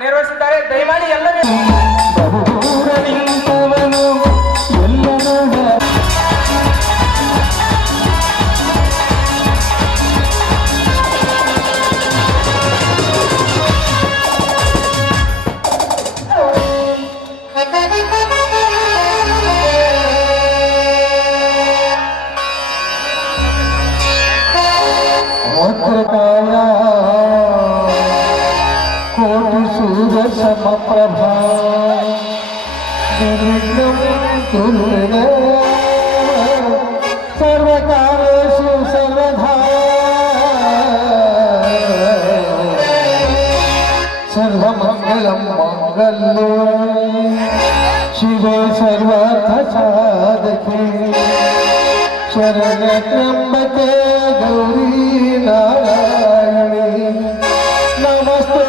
ನಿರ್ವಹಿಸಿದ್ದಾರೆ. ದಯಮಾಡಿ ಎಲ್ಲ कोटि सूर्य समप्रभा निर्विघ्नं कुरु सर्वकारेषु सर्वदा सर्वमङ्गलं मङ्गल्ये शिवे सर्वार्थसाधके शरण्ये त्र्यम्बके गौरी नारायणी नमस्ते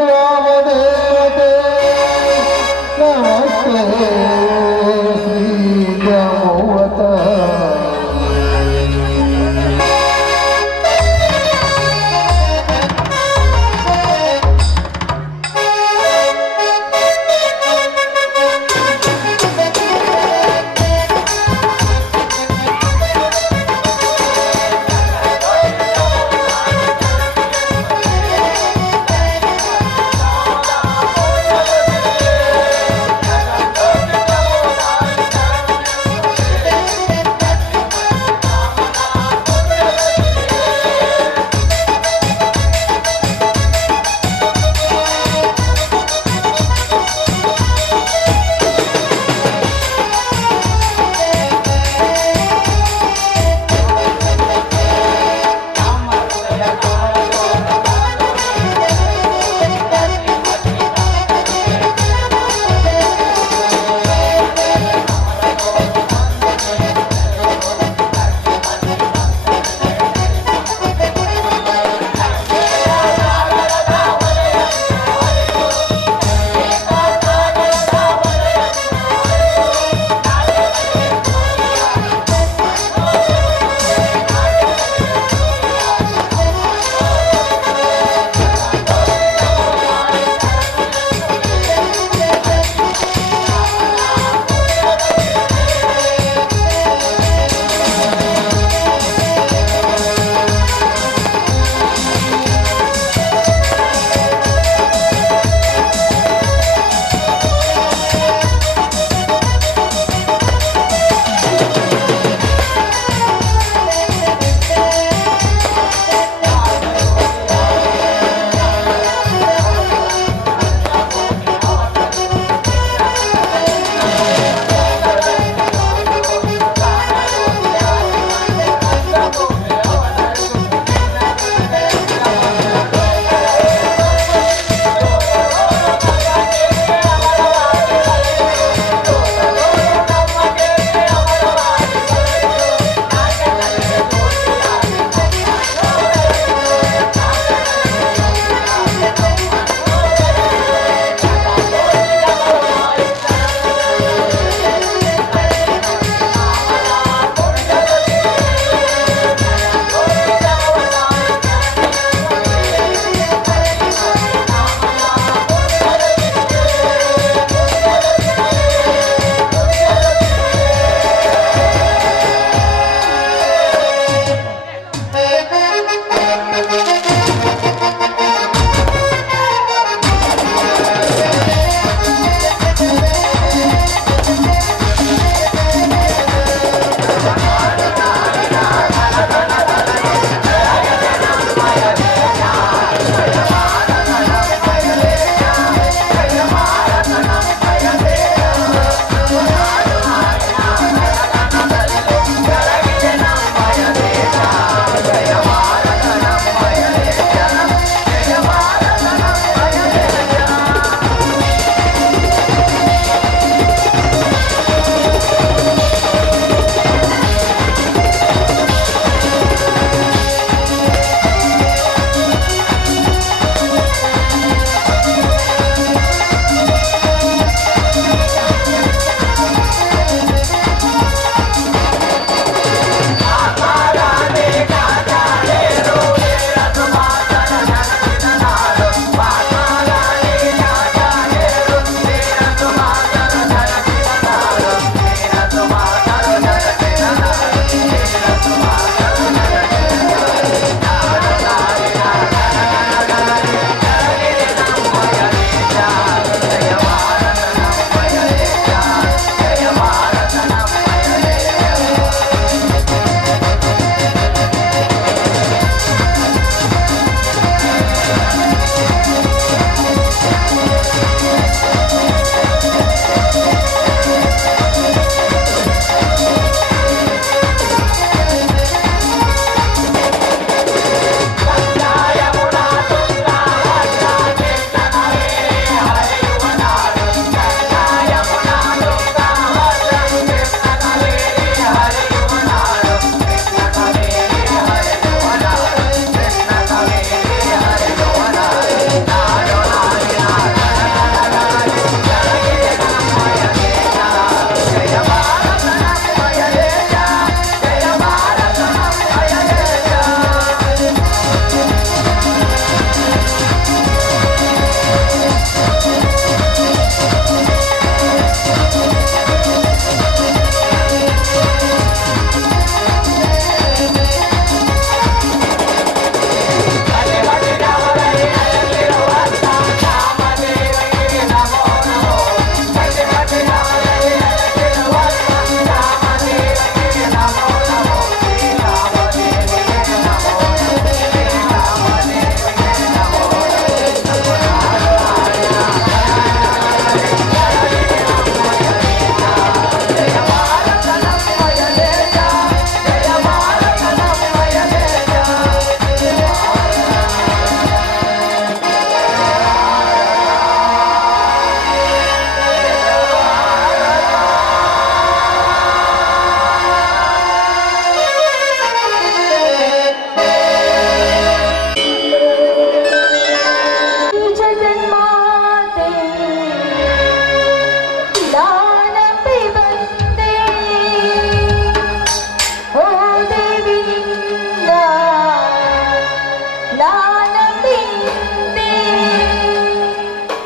ग्रामदेवते नमस्ते श्री ग्रामवता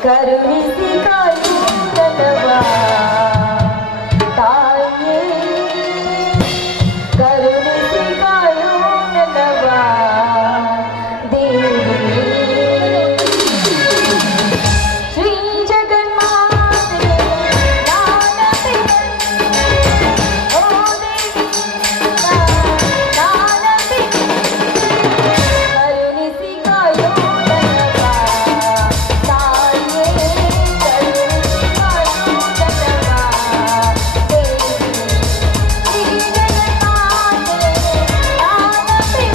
ಕರುಣಿಸಿ ಕಾಯು ನನ್ನವ ತಾಯೇ ಕರುಣಿಸಿ ಕಾಯು ನನ್ನವ ದೇವಿ ಶ್ರೀ ಜಗನ್ಮಾತೆ ನಾನಪಿ ಓ ದೇವಿ ನಾನಪಿ ಕರುಣಿಸಿ ಕಾಯು ನನ್ನವ ತಾಯೇ ಕರುಣಿಸಿ ಕಾಯು ನನ್ನವ ದೇವಿ ಶ್ರೀ ಜಗನ್ಮಾತೆ ನಾನಪಿ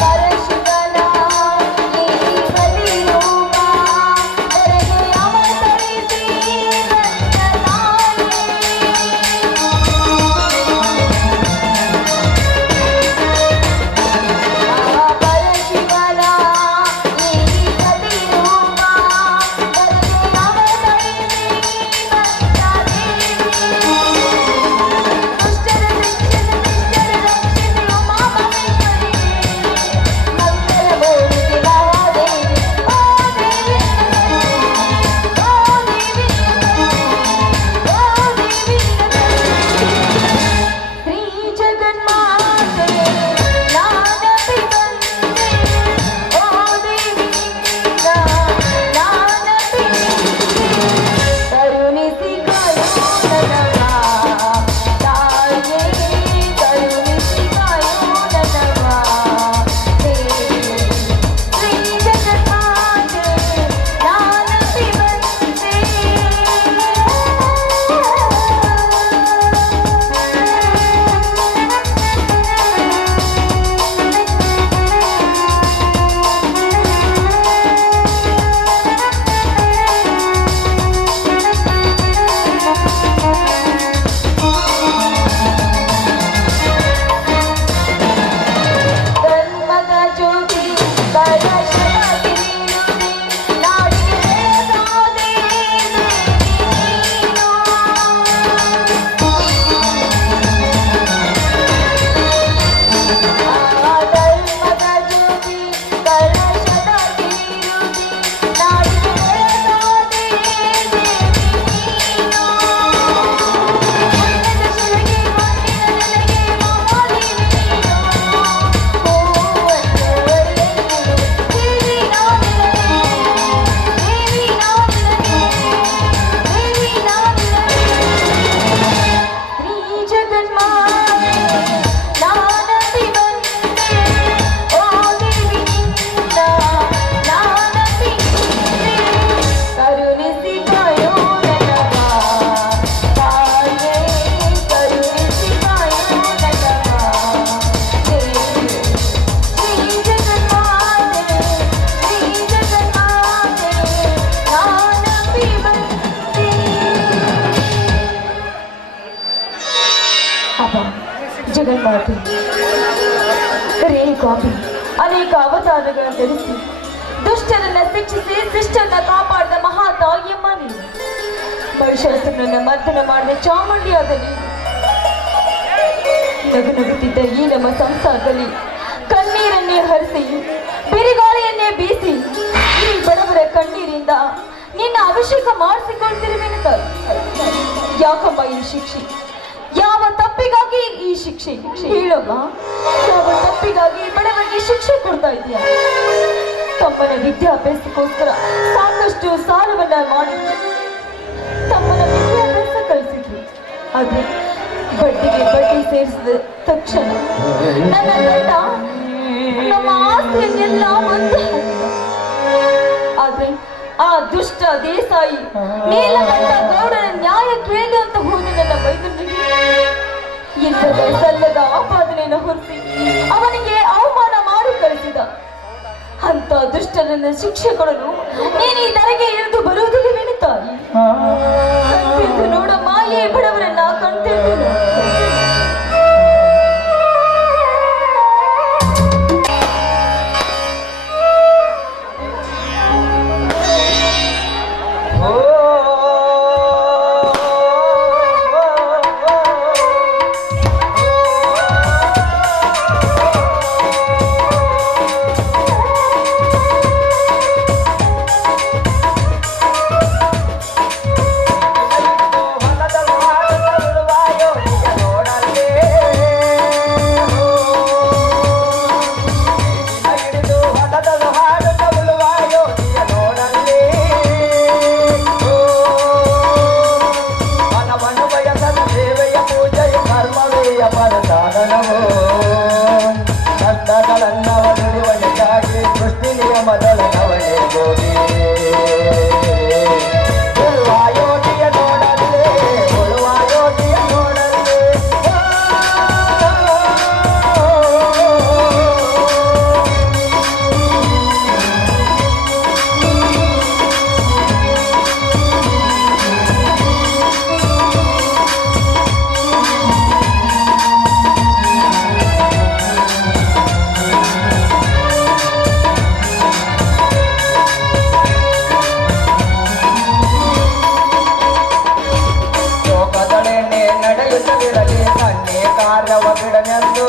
ಪರಶುಗಳ ಈ ಬಲಿರೂಪ ತೆರೆಗೆ ಅವತರಿಸಿ ನನ್ನ ತಾಯಿ ಪರಶುಗಳ ಈ ಬಲಿರೂಪ ತೆರೆಗೆ ಅವತರಿಸಿ ನನ್ನ ದೇವಿ ದುಷ್ಟರ ರಕ್ಷಿಸಿ ಉಮಾಮಹೇಶ್ವರಿ ಮಂಗಲ ಮೂರ್ತಿ ಮಹಾದೇವಿ ಓ ದೇವಿ ಓ ದೇವಿ ಓ ದೇವಿ ಶ್ರೀ ಜಗನ್ಮಾತೆ ನಾನಪಿ ಬಂದೆ ಓ ದೇವಿ ನಾನಪಿ ಕರುಣಿಸಿ ಕಾಯು ನನ್ನವ ತಾಯೇ ಕರುಣಿಸಿ ಕಾಯು ನನ್ನವ ದೇವಿ ಶ್ರೀ ಜಗನ್ಮಾತೆ ನಾನಪಿ ಬಂದೆ ಧರ್ಮದ ಜ್ಯೋತಿ ಕಲಶದಲ್ಲಿ ನಾಡಿಗೆ ಬೆಳಗಾದೆ ನೀನು ಧರ್ಮದ ಜ್ಯೋತಿ ಕಲಶದಲ್ಲಿ ನಾಡಿಗೆ ಬೆಳಗಾದೆ ನೀನು ಮಣ್ಣದ ಶಿಲೆಗೆ ಮಣ್ಣಿನ ನೆಲೆಗೆ ಮಾಮಾದೇವಿ ನೀನು ಹೂವನ್ನು ಒಳ್ಳೆಯದು ದೇವಿ ನಾನಿರಲಿ ದೇವಿ ನಾನಿರಲಿ ದೇವಿ ನಾನಿರಲಿ ಶ್ರೀ ಜಗನ್ಮಾತೆ ನಾನಪಿ ಬಂದೆ ಓ ದೇವಿ ನಿನ್ನ ನಾನಪಿ ಕರುಣಿಸಿ ಕಾಯೋ ನನ್ನವ ತಾಯೇ ಕರುಣಿಸಿ ಕಾಯೋ ನನ್ನವ ದೇವಿ ಶ್ರೀ ಜಗನ್ಮಾತೆ ನಾನಪಿ ಬಂದೆ ಅಪ್ಪ ಜಗನ್ಮಾತೆ ರೇಣುಕಾಂಬಿ ಅನೇಕ ಅವತಾರಗಳನ್ನು ಧರಿಸಿ ದುಷ್ಟರನ್ನ ಶಿಕ್ಷಿಸಿ ಶಿಷ್ಟರನ್ನ ಕಾಪಾಡಿದ ಮಹಾತಾಯಿಯಮ್ಮ ನೀನು ಮಹಿಷಾಸುರನನ್ನ ಮರ್ದನ ಮಾಡಿದ ಚಾಮುಂಡಿಯಾದ ನೀನು ನಗು ನಗುತ್ತಿದ್ದ ಈ ನಮ್ಮ ಸಂಸಾರದಲ್ಲಿ ಕಣ್ಣೀರನ್ನೇ ಹರಿಸಿ ಬಿರುಗಾಳಿಯನ್ನೇ ಬೀಸಿ ಈ ಬಡವರ ಕಣ್ಣೀರಿಂದ ನಿನ್ನ ಅಭಿಷೇಕ ಮಾಡಿಸಿಕೊಳ್ತಿರುವೆನು ತಾಯಿ ಯಾಕಮ್ಮ ಈ ಶಿಕ್ಷೆ ಯಾವ ತಪ್ಪಿಗಾಗಿ ಈ ಶಿಕ್ಷೆ ಹೇಳಮ್ಮ ಯಾವ ತಪ್ಪಿಗಾಗಿ ಬಡವರಿಗೆ ಶಿಕ್ಷೆ ಕೊಡ್ತಾ ಇದೆಯಾ ತಮ್ಮನ ವಿದ್ಯಾಭ್ಯಾಸಕ್ಕೋಸ್ಕರ ಸಾಕಷ್ಟು ಸಾಲವನ್ನ ಮಾಡಿದ್ರು ತಮ್ಮನ ವಿದ್ಯಾಭ್ಯಾಸ ಕಲಿಸಿದ್ರು ಆದ್ರೆ ಬಡ್ಡಿಗೆ ಬಡ್ಡಿ ಸೇರಿಸಿದ ತಕ್ಷಣ ನನ್ನ ಗಂಡ ನಮ್ಮ ಆಸ್ತಿಯನ್ನೆಲ್ಲ ಒಂದು ಆದ್ರೆ ಆ ದುಷ್ಟ ದೇಸಾಯಿ ನೀಲಕಂಠ ಗೌಡರ ನ್ಯಾಯ ಕೇಳಿ ಅಂತ ಹೋದ ನನ್ನ ಮೈದುನಿಗೆ ಇಲ್ಲದ ಸಲ್ಲದ ಆಪಾದನೆಯನ್ನು ಹೊರಿಸಿ ಅವನಿಗೆ ಅವಮಾನ ಮಾಡಿ ಕಳಿಸಿದ ಅಂತ ದುಷ್ಟನನ್ನ ಶಿಕ್ಷೆ ಕೊಡಲು ನೀನು ಈ ಧರೆಗೆ ಇಳಿದು ಬರುವುದಿಲ್ಲವೇನು ತಾಯಿ? ಕಣ್ತಿರ್ದು ನೋಡಮ್ಮ, ಈ ಬಡವರನ್ನ ಕಣ್ತಿರ್ದು ನಡೆಯುತ್ತಲಿರಲಿ ಕಣ್ಣೆ ಕಾರ್ಯವ ಬಿಡನೆಂದು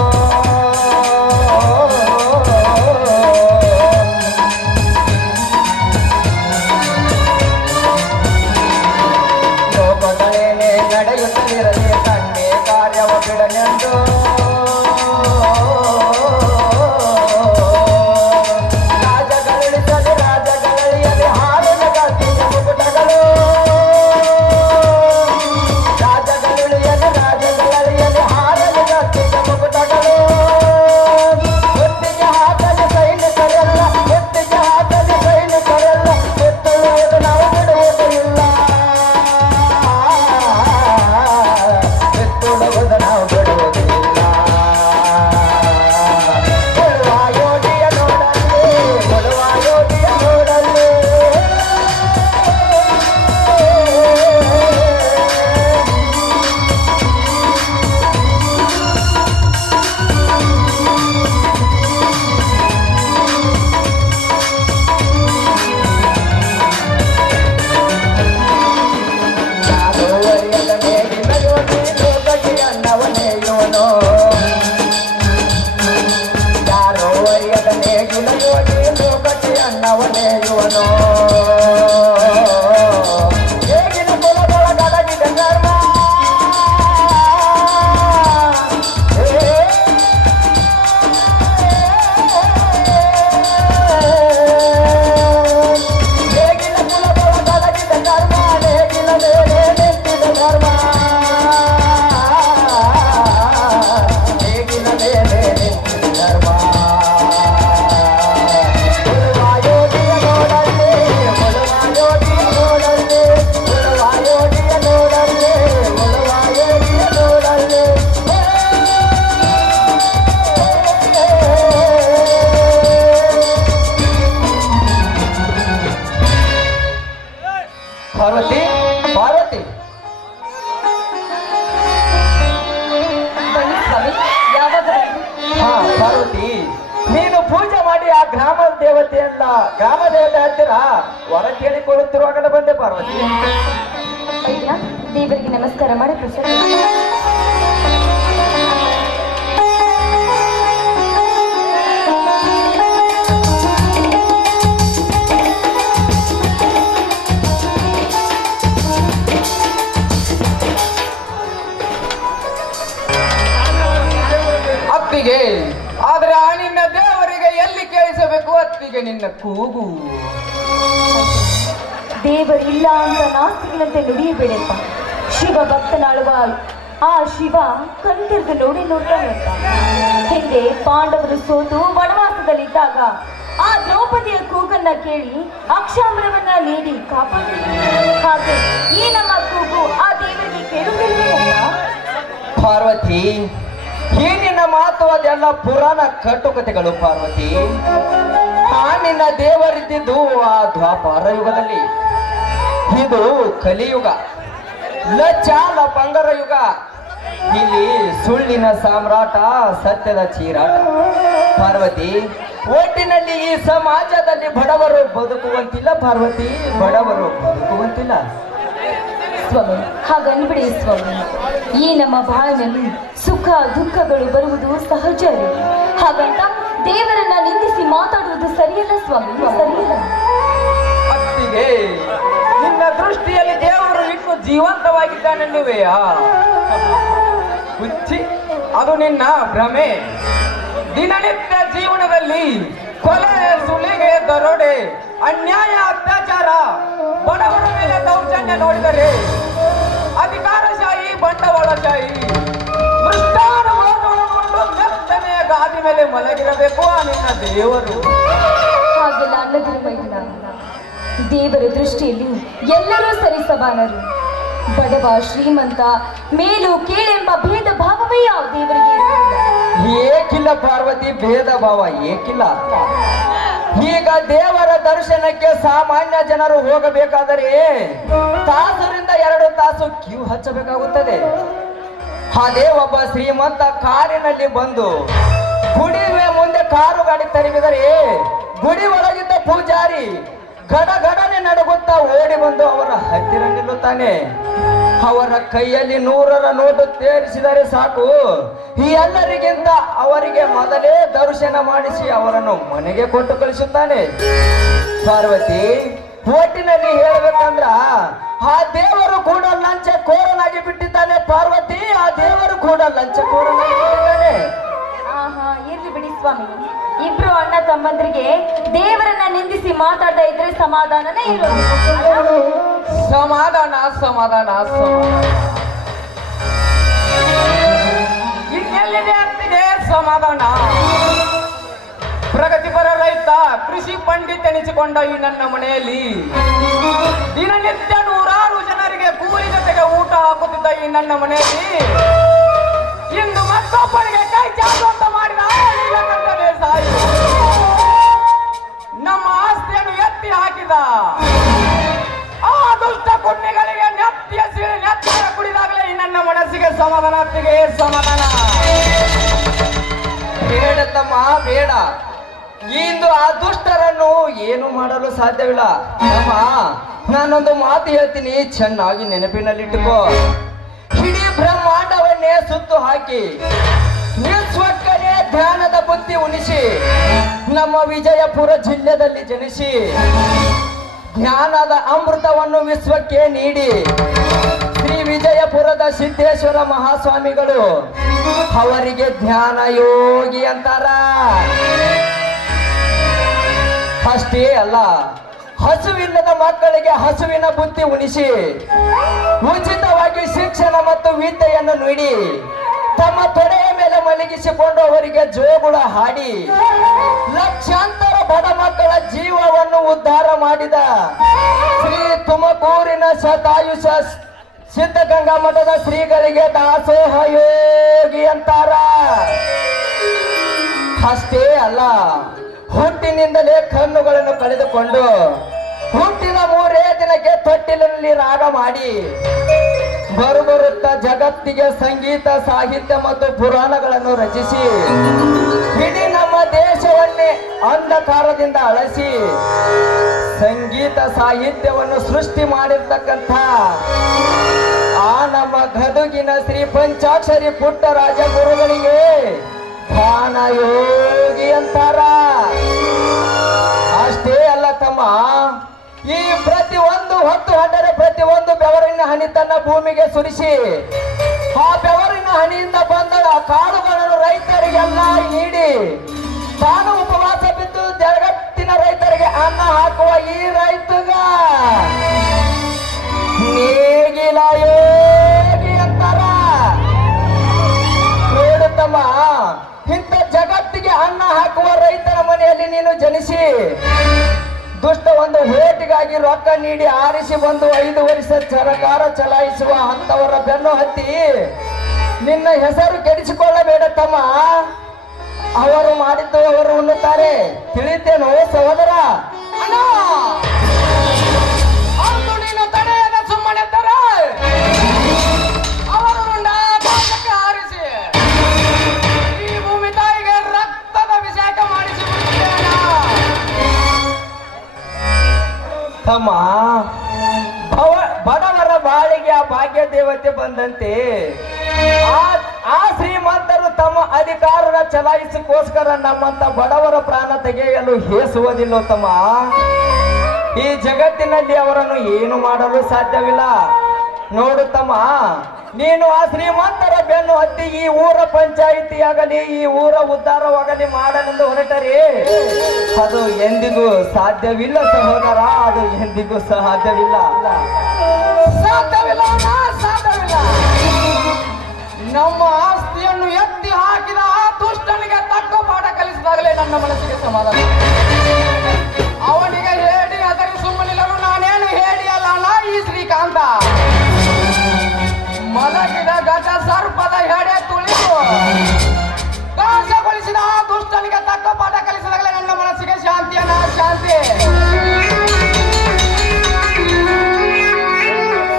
ಲೋಕಗಳೇನೆ ನಡೆಯುತ್ತಲಿರಲಿ ಕಣ್ಣೆ ಕಾರ್ಯವ ಬಿಡನೆಂದು ಪಾರ್ವತಿ ಪಾರ್ವತಿ ಹಾ ಪಾರ್ವತಿ, ನೀನು ಪೂಜೆ ಮಾಡಿ ಆ ಗ್ರಾಮ ದೇವತೆ ಹತ್ತಿರ ವರ ಕೇಳಿಕೊಳ್ಳುತ್ತಿರುವಾಗಲೇ ಬಂದೆ ಪಾರ್ವತಿ. ದೇವರಿಗೆ ನಮಸ್ಕಾರ ಮಾಡಿ ಪ್ರಸಾದ ಅತ್ತಿಗೆ, ಆದ್ರೆ ಆ ನಿನ್ನ ದೇವರಿಗೆ ಎಲ್ಲಿ ಕೇಳಿಸಬೇಕು ಅತ್ತಿಗೆ ನಿನ್ನ ಕೂಗು? ದೇವರಿಲ್ಲ ಅಂತ ನಾಸ್ತಿಗಳಂತೆ ನುಡಿಯಬೇಡಪ್ಪ. ಶಿವ ಭಕ್ತನಾಳುವ ಆ ಶಿವ ಕಣ್ತೆರೆದು ನೋಡ್ತಾನೆ ಅಂತ. ಹಿಂದೆ ಪಾಂಡವರು ಸೋತು ವನವಾಸದಲ್ಲಿದ್ದಾಗ ಆ ದ್ರೌಪದಿಯ ಕೂಗನ್ನ ಕೇಳಿ ಅಕ್ಷಾಂಬರವನ್ನ ನೀಡಿ ಕಾಪಾಡಿದ್ರು. ಹಾಗೆ ಈ ನಮ್ಮ ಕೂಗು ಆ ದೇವರಿಗೆ ಕೇಳುತ್ತಿಲ್ಲ. ಪಾರ್ವತಿ, ಈ ನಿನ್ನ ಮಾತು ಅದೆಲ್ಲ ಪುರಾಣ ಕಟ್ಟುಕತೆಗಳು ಪಾರ್ವತಿ. ಆ ನಿನ್ನ ದೇವರಿದ್ದಿದ್ದು ಆ ದ್ವಾಪರ ಯುಗದಲ್ಲಿ. ಇದು ಕಲಿಯುಗ, ಲಚಾಲ ಪಂಗರ ಯುಗ. ಇಲ್ಲಿ ಸುಳ್ಳಿನ ಸಾಮ್ರಾಟ, ಸತ್ಯದ ಚೀರಾಟ. ಪಾರ್ವತಿ, ಒಟ್ಟಿನಲ್ಲಿ ಈ ಸಮಾಜದಲ್ಲಿ ಬಡವರು ಬದುಕುವಂತಿಲ್ಲ ಪಾರ್ವತಿ, ಬಡವರು ಬದುಕುವಂತಿಲ್ಲ. ಸ್ವಾಮಿ, ಹಾಗನ್ಬಿಡಿ ಸ್ವಾಮಿ. ಈ ನಮ್ಮ ಬಾಳಿನಲ್ಲಿ ಸುಖ ದುಃಖಗಳು ಬರುವುದು ಸಹಜ. ಹಾಗಂತ ದೇವರನ್ನ ನಿಂದಿಸಿ ಮಾತಾಡುವುದು ಸರಿಯಲ್ಲ ಸ್ವಾಮಿ, ಸರಿಯಲ್ಲ. ಅತ್ತಿಗೆ, ನಿನ್ನ ದೃಷ್ಟಿಯಲ್ಲಿ ದೇವರು ಇನ್ನು ಜೀವಂತವಾಗಿದ್ದಾನೆನ್ನುವೆಯಾ? ಹುಚ್ಚಿ, ಅದು ನಿನ್ನ ಭ್ರಮೆ. ದಿನನಿತ್ಯ ಜೀವನದಲ್ಲಿ ಕೊಲೆ, ಸುಲಿಗೆ, ದರೋಡೆ, ಅನ್ಯಾಯ, ಅತ್ಯಾಚಾರ, ಬಡವರ ಮೇಲೆ ದೌರ್ಜನ್ಯ ನೋಡಿದರೆ ಅಧಿಕಾರಶಾಹಿ, ಬಂಡವಾಳಶಾಹಿ, ಭ್ರಷ್ಟಾಚಾರವನ್ನು ಮೆತ್ತನೆಯ ಗಾದಿ ಮೇಲೆ ಮಲಗಿರಬೇಕು ಆ ನಿನ್ನ ದೇವರು. ಹಾಗೆಲ್ಲ ಅನ್ನದಿರು ಮೈದುನ. ದೇವರ ದೃಷ್ಟಿಯಲ್ಲಿ ಎಲ್ಲರೂ ಸರಿಸಮಾನರು. ಬಡವ, ಶ್ರೀಮಂತ, ಮೇಲು ಕೀಳೆಂಬ ಭೇದ ಭಾವವೇ ಯಾವ ದೇವರಿಗೆ ಏಕಿಲ್ಲ ಪಾರ್ವತಿ, ಭೇದ ಭಾವ ಏಕಿಲ್ಲ. ಈಗ ದೇವರ ದರ್ಶನಕ್ಕೆ ಸಾಮಾನ್ಯ ಜನರು ಹೋಗಬೇಕಾದರೆ ತಾಸರಿಂದ 2 ತಾಸು ಕ್ಯೂ ಹಚ್ಚಬೇಕಾಗುತ್ತದೆ. ಅದೇ ಒಬ್ಬ ಶ್ರೀಮಂತ ಕಾರಿನಲ್ಲಿ ಬಂದು ಗುಡಿಯ ಮುಂದೆ ಕಾರು ಗಾಡಿ ತರಬಿದರೆ ಗುಡಿ ಒಳಗಿದ್ದ ಪೂಜಾರಿ ಗಡಗಡನೆ ನಡುಗುತ್ತಾ ಓಡಿ ಬಂದು ಅವರ ಹತ್ತಿರ ನಿಲ್ಲುತ್ತಾನೆ. ಅವರ ಕೈಯಲ್ಲಿ 100ರ ನೋಟು ತೇರಿಸಿದರೆ ಸಾಕು, ಈ ಎಲ್ಲರಿಗಿಂತ ಅವರಿಗೆ ಮೊದಲೇ ದರ್ಶನ ಮಾಡಿಸಿ ಅವರನ್ನು ಮನೆಗೆ ಕೊಟ್ಟು ಕಳಿಸುತ್ತಾನೆ. ಪಾರ್ವತಿ, ಒಟ್ಟಿನಲ್ಲಿ ಹೇಳ್ಬೇಕಂದ್ರ ಆ ದೇವರು ಕೂಡ ಲಂಚಕೋರನಾಗಿ ಬಿಟ್ಟಿದ್ದಾನೆ. ಪಾರ್ವತಿ, ಆ ದೇವರು ಕೂಡ ಲಂಚಕೋರನಾಗಿ ಬಿಟ್ಟಿದ್ದಾನೆ. ಇರ್ಲಿ ಬಿಡಿ ಸ್ವಾಮಿ, ಇಬ್ರು ಅಣ್ಣ ತಮ್ಮಂದ್ರಿಗೆ ದೇವರನ್ನ ನಿಂದಿಸಿ ಮಾತಾಡ್ತಾ ಇದ್ರೆ ಸಮಾಧಾನನೇ ಇರೋದು. ಸಮಾಧಾನ ಸಮಾಧಾನ ಸಮಾಧಾನ ಇನ್ನೆಲ್ಲಿದೆ ಅಂತಿದೆ ಸಮಾಧಾನ. ಪ್ರಗತಿಪರ ರೈತ ಕೃಷಿ ಪಂಡಿತ ಎನಿಸಿಕೊಂಡ ಈ ನನ್ನ ಮನೆಯಲ್ಲಿ ದಿನನಿತ್ಯ 100 ಜನರಿಗೆ ಕೂಲಿ ಜೊತೆಗೆ ಊಟ ಹಾಕುತ್ತಿದ್ದ ಈ ನನ್ನ ಮನೆಯಲ್ಲಿ ಇಂದು ಮತ್ತೊಬ್ಬರಿಗೆ ಕೈ ಚಾಚುವಂತ ಮಾಡಿದ ನೀಲಕಂಠ ದೇಸಾಯಿ ನಮ್ಮ ಆಸ್ತಿಯನ್ನು ಎತ್ತಿ ಹಾಕಿದ. ಆ ದುಷ್ಟ ಕುಣ್ಣಿಗಳಿಗೆ ನೆತ್ತಿಯ ಸೀಳಿ ನೆತ್ತಿಯ ಕುಡಿದಾಗಲೇ ಈ ನನ್ನ ಮನಸ್ಸಿಗೆ ಸಮಾಧಾನತ್ತಿಗೆ ಸಮಾಧಾನ. ಬೇಡ ತಮ್ಮ ಬೇಡ, ಇಂದು ಆ ದುಷ್ಟರನ್ನು ಏನು ಮಾಡಲು ಸಾಧ್ಯವಿಲ್ಲ. ತಮ್ಮ, ನಾನೊಂದು ಮಾತು ಹೇಳ್ತೀನಿ, ಚೆನ್ನಾಗಿ ನೆನಪಿನಲ್ಲಿಟ್ಟುಕೋ. ಇಡೀ ಬ್ರಹ್ಮಾಂಡವನ್ನೇ ಸುತ್ತು ಹಾಕಿ ವಿಶ್ವಕ್ಕನೇ ಧ್ಯಾನದ ಬುದ್ಧಿ ಉಣಿಸಿ ನಮ್ಮ ವಿಜಯಪುರ ಜಿಲ್ಲೆಯಲ್ಲಿ ಜನಿಸಿ ಜ್ಞಾನದ ಅಮೃತವನ್ನು ವಿಶ್ವಕ್ಕೆ ನೀಡಿ ಶ್ರೀ ವಿಜಯಪುರದ ಸಿದ್ದೇಶ್ವರ ಮಹಾಸ್ವಾಮಿಗಳು ಅವರಿಗೆ ಜ್ಞಾನ ಯೋಗಿ ಅಂತಾರ. ಅಷ್ಟೇ ಅಲ್ಲ, ಹಸುವಿಲ್ಲದ ಮಕ್ಕಳಿಗೆ ಹಸುವಿನ ಬುದ್ಧಿ ಉಣಿಸಿ ಉಚಿತವಾಗಿ ಶಿಕ್ಷಣ ಮತ್ತು ವಿದ್ಯೆಯನ್ನು ನೀಡಿ ತಮ್ಮ ತೊಡೆಯ ಮೇಲೆ ಮಲಗಿಸಿಕೊಂಡು ಅವರಿಗೆ ಜೋಗುಳ ಹಾಡಿ ಲಕ್ಷಾಂತರ ಬಡ ಮಕ್ಕಳ ಜೀವವನ್ನು ಉದ್ಧಾರ ಮಾಡಿದ ಶ್ರೀ ತುಮಕೂರಿನ ಶತಾಯುಷ ಸಿದ್ಧಗಂಗಾ ಮಠದ ಶ್ರೀಗಳಿಗೆ ದಾಸೋಹ ಯೋಗಿ ಅಂತಾರ. ಅಷ್ಟೇ ಅಲ್ಲ, ಹುಟ್ಟಿನಿಂದಲೇ ಕಣ್ಣುಗಳನ್ನು ಕಳೆದುಕೊಂಡು ಹುಟ್ಟಿದ 3 ದಿನಕ್ಕೆ ತೊಟ್ಟಿಲಿನಲ್ಲಿ ರಾಗ ಮಾಡಿ ಬರುತ್ತಾ ಜಗತ್ತಿಗೆ ಸಂಗೀತ ಸಾಹಿತ್ಯ ಮತ್ತು ಪುರಾಣಗಳನ್ನು ರಚಿಸಿ ಇಡೀ ನಮ್ಮ ದೇಶವನ್ನೇ ಅಂಧಕಾರದಿಂದ ಅಳಿಸಿ ಸಂಗೀತ ಸಾಹಿತ್ಯವನ್ನು ಸೃಷ್ಟಿ ಮಾಡಿರ್ತಕ್ಕಂಥ ಆ ನಮ್ಮ ಗದುಗಿನ ಶ್ರೀ ಪಂಚಾಕ್ಷರಿ ಪುಟ್ಟರಾಜ ಗುರುಗಳಿಗೆ ಧ್ಯಾನ ಯೋಗಿ ಅಂತಾರ. ಅಷ್ಟೇ ಅಲ್ಲ ತಮ್ಮ, ಈ ಪ್ರತಿಯೊಂದು ಹೊತ್ತು ಹಂಡರೆ ಪ್ರತಿಯೊಂದು ಬೆವರಿನ ಹನಿ ತನ್ನ ಭೂಮಿಗೆ ಸುರಿಸಿ ಆ ಬೆವರಿನ ಹನಿಯಿಂದ ಬಂದ ಕಾಳುಗಳನ್ನು ರೈತರಿಗೆಲ್ಲ ನೀಡಿ ತಾನು ಉಪವಾಸ ಬಿದ್ದು ಜಗತ್ತಿನ ರೈತರಿಗೆ ಅನ್ನ ಹಾಕುವ ಈ ರೈತಗ ನೇಗಿಲ ಯೋಗಿ ಅಂತಾರ. ನೋಡುತ್ತಮ್ಮ, ಇಂಥ ಜಗತ್ತಿಗೆ ಅನ್ನ ಹಾಕುವ ರೈತರ ಮನೆಯಲ್ಲಿ ನೀನು ಜನಿಸಿ ದುಷ್ಟ ಒಂದು ಹೋಟಿಗಾಗಿ ರೊಕ್ಕ ನೀಡಿ ಆರಿಸಿ ಬಂದು 5 ವರ್ಷ ಸರ್ಕಾರ ಚಲಾಯಿಸುವ ಅಂತವರ ಬೆನ್ನು ಹತ್ತಿ ನಿನ್ನ ಹೆಸರು ಕೆಡಿಸಿಕೊಳ್ಳಬೇಡ ತಮ್ಮ. ಅವರು ಮಾಡಿದ್ದು ಅವರು ಉಣ್ಣುತ್ತಾರೆ, ತಿಳಿತೇನೋ ಸಹೋದರ? ನೀನು ತಡೆಯದ ಸುಮ್ಮನೆದ್ದರ ಅವರು ಆರಿಸಿ ಈ ಭೂಮಿ ತಾಯಿಗೆ ರಕ್ತದ ಅಭಿಷೇಕ ಮಾಡಿಸಿ ತಮ್ಮ. ಬಡವರ ಬಾಳಿಗೆ ಆ ಭಾಗ್ಯ ದೇವತೆ ಬಂದಂತೆ ಆ ಶ್ರೀಮಂತರು ತಮ್ಮ ಅಧಿಕಾರದ ಚಲಾಯಿಸಕ್ಕೋಸ್ಕರ ನಮ್ಮಂತ ಬಡವರ ಪ್ರಾಣ ತೆಗೆಯಲು ಹೇಸುವುದಿಲ್ಲ ತಮ್ಮ. ಈ ಜಗತ್ತಿನಲ್ಲಿ ಅವರನ್ನು ಏನು ಮಾಡಲು ಸಾಧ್ಯವಿಲ್ಲ. ನೋಡು ತಮ್ಮ, ನೀನು ಆ ಶ್ರೀಮಂತರ ಬೆನ್ನು ಹತ್ತಿ ಈ ಊರ ಪಂಚಾಯಿತಿ ಆಗಲಿ ಈ ಊರ ಉದ್ಧಾರವಾಗಲಿ ಮಾಡಲೆಂದು ಹೊರಟರೆ ಅದು ಎಂದಿಗೂ ಸಾಧ್ಯವಿಲ್ಲ ಸಹೋದರ, ಅದು ಎಂದಿಗೂ ಸಾಧ್ಯವಿಲ್ಲ. ಸಾಧ್ಯವಿಲ್ಲ ಸಾಧ್ಯವಿಲ್ಲ. ನಮ್ಮ ಆಸ್ತಿಯನ್ನು ಎತ್ತಿ ಹಾಕಿದ ಆ ದುಷ್ಟನಿಗೆ ತಕ್ಕ ಪಾಠ ಕಲಿಸಿದಾಗಲೇ ನನ್ನ ಮನಸ್ಸಿಗೆ ಸಮಾಧಾನ. ಅವನಿಗೆ ಹೇಳಿ ಅದರ ಸುಮ್ಮನಿಲ್ಲನು ನಾನೇನು ಹೇಳಿ ಅಲ್ಲ ಈ ಶ್ರೀಕಾಂತ. ಮಲಗಿದ ಗಜ ಸರ್ಪದ ಹೆಡೆ ತುಳಿದು ನಾಶಗೊಳಿಸಿದ ಆ ದುಷ್ಟನಿಗೆ ತಕ್ಕ ಪಾಠ ಕಲಿಸಿದಾಗಲೇ ನನ್ನ ಮನಸ್ಸಿಗೆ ಶಾಂತಿಯನ್ನ ಶಾಂತಿ.